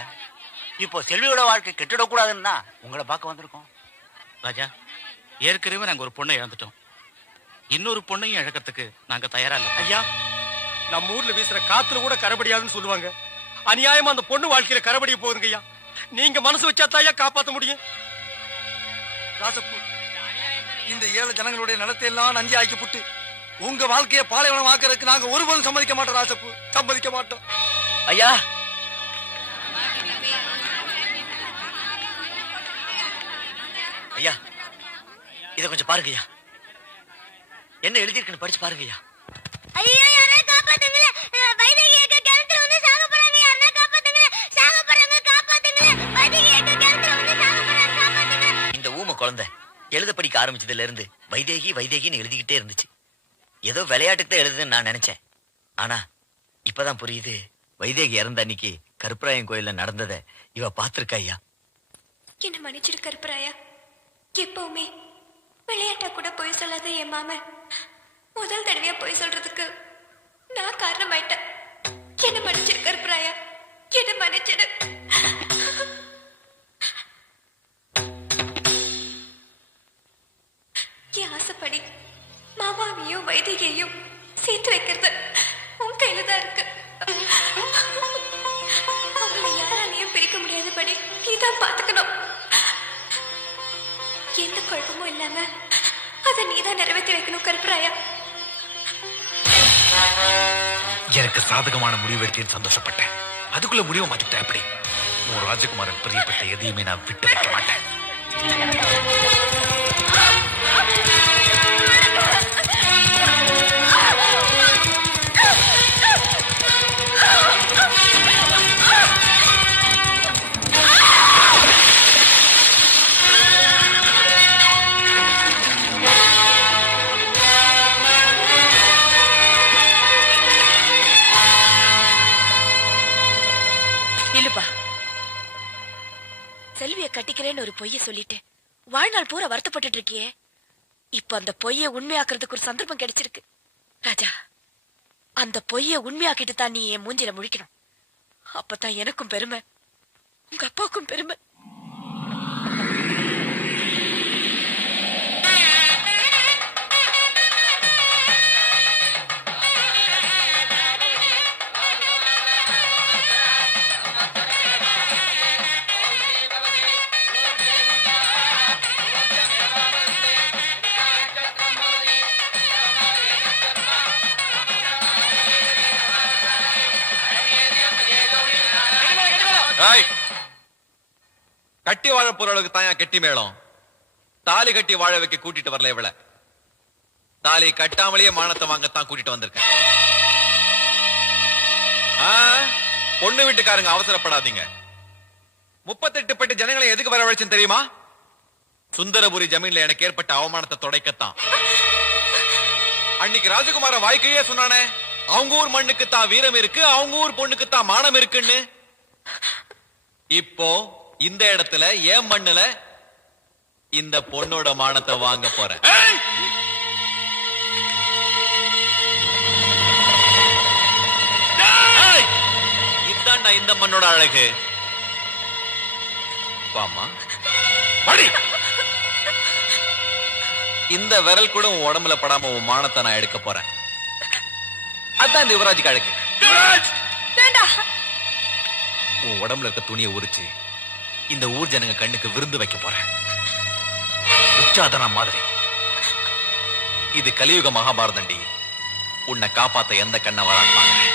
இப்போ செல்வியோட வாழ்க்கை கெட்டிடக்கூடாதுன்னா உங்களை பார்க்க வந்திருக்கோம். ராஜா, ஏற்கனவே நாங்க ஒரு பொண்ணை இழந்துட்டோம். இன்னொரு பொண்ணையும் இழக்கிறதுக்கு நாங்க தயாரா இல்ல. ஐயா, நம்ம ஊர்ல வீசுற காத்துல கூட கரபடியாதுன்னு சொல்லுவாங்க. அநியாயமா அந்த பொண்ணு வாழ்க்கையில கரபடிய போகுதுங்க ஐயா. நீங்க மனசு வச்சா தாயா காப்பாத்த முடியும். ராசப்பு, இந்த ஏழை ஜனங்களுடைய நிலத்தை எல்லாம் நஞ்சி ஆக்கி புட்டு உங்க வாழ்க்கையை பாலைவனம் ஆக்கிறதுக்கு நாங்க ஒருபோதும் சம்மதிக்க மாட்டோம். ராசப்பு, சம்மதிக்க மாட்டோம். ஐயா, ஐயா, இத கொஞ்சம் பாருங்க ஐயா. என்ன எழுதிருக்குன்னு படிச்சு பாருங்க ஐயா. ஐயோ, யாரே காப்பாத்துங்களே. வைதேகி ஏக்க கிணத்துல வந்து சாக போறாங்க. யாரே காப்பாத்துங்களே. சாக போறாங்க, காப்பாத்துங்களே. வைதேகி ஏக்க கிணத்துல வந்து சாக போறாங்க, காப்பாத்துங்களே. இந்த ஊம குழந்தை எழுத படிக்க ஆரம்பிச்சதுல இருந்து வைதேகி வைதேகின்னு எழுதிக்கிட்டே இருந்துச்சு. ஏதோ விளையாட்டுக்கு தான் எழுதுன்னு நான் நினைச்சேன். ஆனா இப்பதான் புரியுது, வைதேகி இறந்த அன்னைக்கு கருப்பராயன் கோயில்ல நடந்ததை இவ பாத்திருக்கா ஐயா. என்ன மன்னிச்சிரு கருப்பராயா. எப்பவுமே விளையாட்டா கூட போய் சொல்லாத என் மாமன் முதல் தடவையா போய் சொல்றதுக்கு நான் காரணமாயிட்டேன். என்ன மன்னிச்சிரு கருப்பராயா, என்ன மன்னிச்சிடு. என் ஆசைப்படி மாமாவையும் வைதிகையும் சேர்த்து வைக்கிறது உன் கையில தான் இருக்கு. அவங்களை யாராலையும் பிரிக்க முடியாதபடி நீதான் பாத்துக்கணும். எந்த குழப்பமும் இல்லாம அதை நீதான் நிறைவேற்றி வைக்கணும் கருப்பராயா. எனக்கு சாதகமான முடிவு எடுத்தேன்னு சந்தோஷப்பட்டேன். அதுக்குள்ள முடிவு மாத்திட்டேன். அப்படி உன் ராஜகுமாரன் பிரியப்பட்ட எதையுமே நான் விட்டு வைக்க மாட்டேன். ஒரு பொய்ய சொல்லிட்டு வாழ்நாள் பூரா வருத்தப்பட்டு இருக்கியே, இப்ப அந்த பொய்ய உண்மையாக்குறதுக்கு ஒரு சந்தர்ப்பம் கிடைச்சிருக்கு. ராஜா, அந்த பொய்ய உண்மையாக்கிட்டு தான் நீ என் மூஞ்சில முழிக்கணும். அப்பதான் எனக்கும் பெருமை, உங்க அப்பாவுக்கும் பெருமை. கட்டி வாழ போற அளவுக்கு தாயா கெட்டி மேளம். தாலி கட்டி வாழ வைக்க கூட்டிட்டு வரல இவள. தாலி கட்டாமலேயே மானத்தை வாங்கத்தான் கூட்டிட்டு வந்திருக்கேன். பொண்ணு வீட்டுக்காரங்க அவசரப்படாதீங்க. 38 பட்டி ஜனங்களை எதுக்கு வரவழைச்சுன்னு தெரியுமா? சுந்தரபுரி ஜமீன்ல எனக்கு ஏற்பட்ட அவமானத்தை துடைக்கத்தான். அன்னைக்கு ராஜகுமார வாய்க்கையே சொன்னானே, அவங்க ஊர் மண்ணுக்கு தான் வீரம் இருக்கு, அவங்க ஊர் பொண்ணுக்கு தான் மானம் இருக்குன்னு. இப்போ இந்த இடத்துல ஏன் மண்ணுல இந்த பொண்ணோட மானத்தை வாங்க போறேன். இதுதான்டா இந்த மண்ணோட அழகு. வாமா படி. இந்த விரல் கூட உன் உடம்புல படாம உன் மானத்தை நான் எடுக்க போறேன். அதான் இந்த யுவராஜுக்கு அழகு. உன் உடம்புல இருக்க துணியை உரிச்சு இந்த ஊர் ஜனங்க கண்ணுக்கு விருந்து வைக்க போறேன். உச்சாதனா மாதிரி. இது கலியுக மகாபாரதண்டி. உன்னை காப்பாத்த எந்த கண்ணை வரான்னு பாக்குறேன்.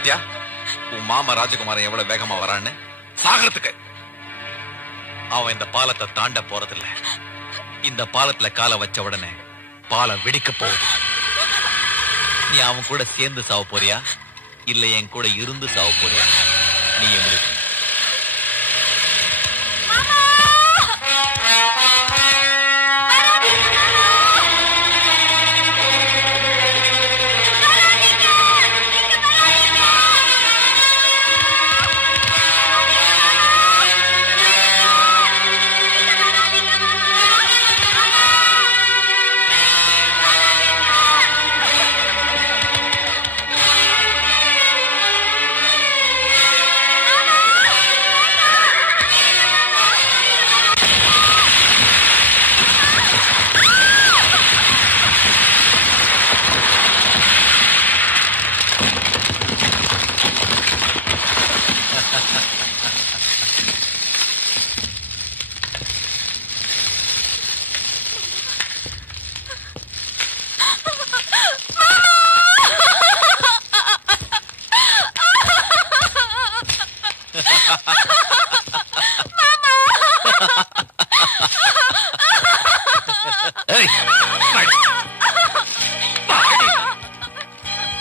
பாத்தியா உன் மாமா ராஜகுமாரன் எவ்வளவு வேகமா வரான்னு? சாகரத்துக்கு அவன் இந்த பாலத்தை தாண்ட போறதில்ல. இந்த பாலத்துல காலை வச்ச உடனே பாலம் வெடிக்க போகுது. நீ அவன் கூட சேர்ந்து சாவ போறியா இல்ல என் கூட இருந்து சாவ போறியா? நீ முடிவு.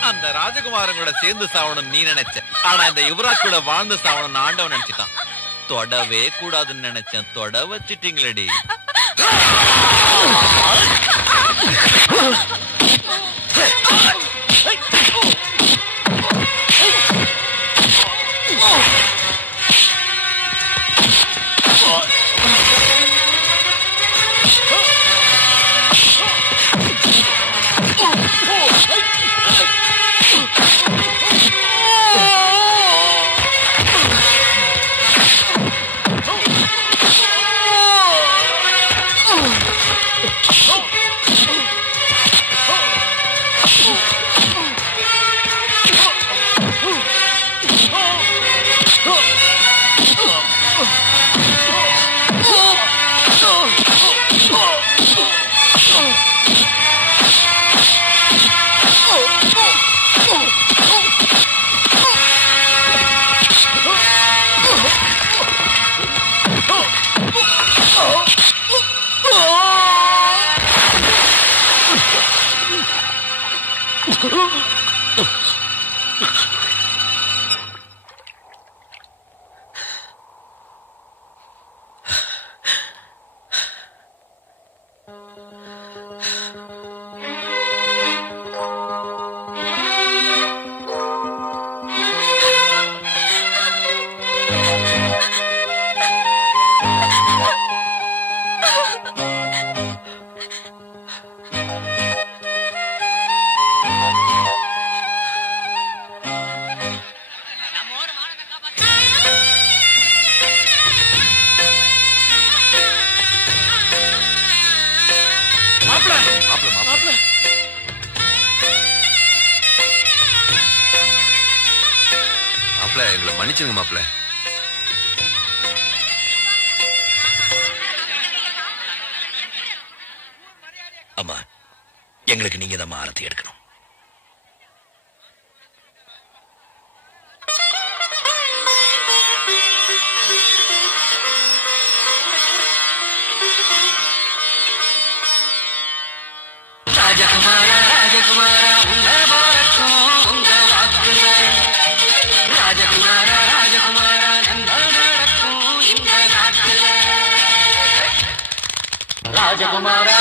அந்த ராஜகுமாரன் கூட சேர்ந்து சாவணும் நீ நினைச்ச, ஆனா இந்த யுவராஜ் கூட வாழ்ந்து சாவணும் ஆண்டவன் நினைச்சிட்டான். தொடவே கூடாதுன்னு நினைச்சேன், தொட வச்சிட்டீங்களடி. எங்களை மன்னிச்சுங்க மாப்பிள்ள. அம்மா, எங்களுக்கு நீங்க தான் ஆரத்தி எடுக்கணும். ராஜகுமாரா ராஜகுமாரா உன்ன போரட்டும் உங்க வாக்குல. ராஜகுமாரா ராஜகுமாரா நன்மை நடக்கும் இந்த நாட்டுல. ராஜகுமாரா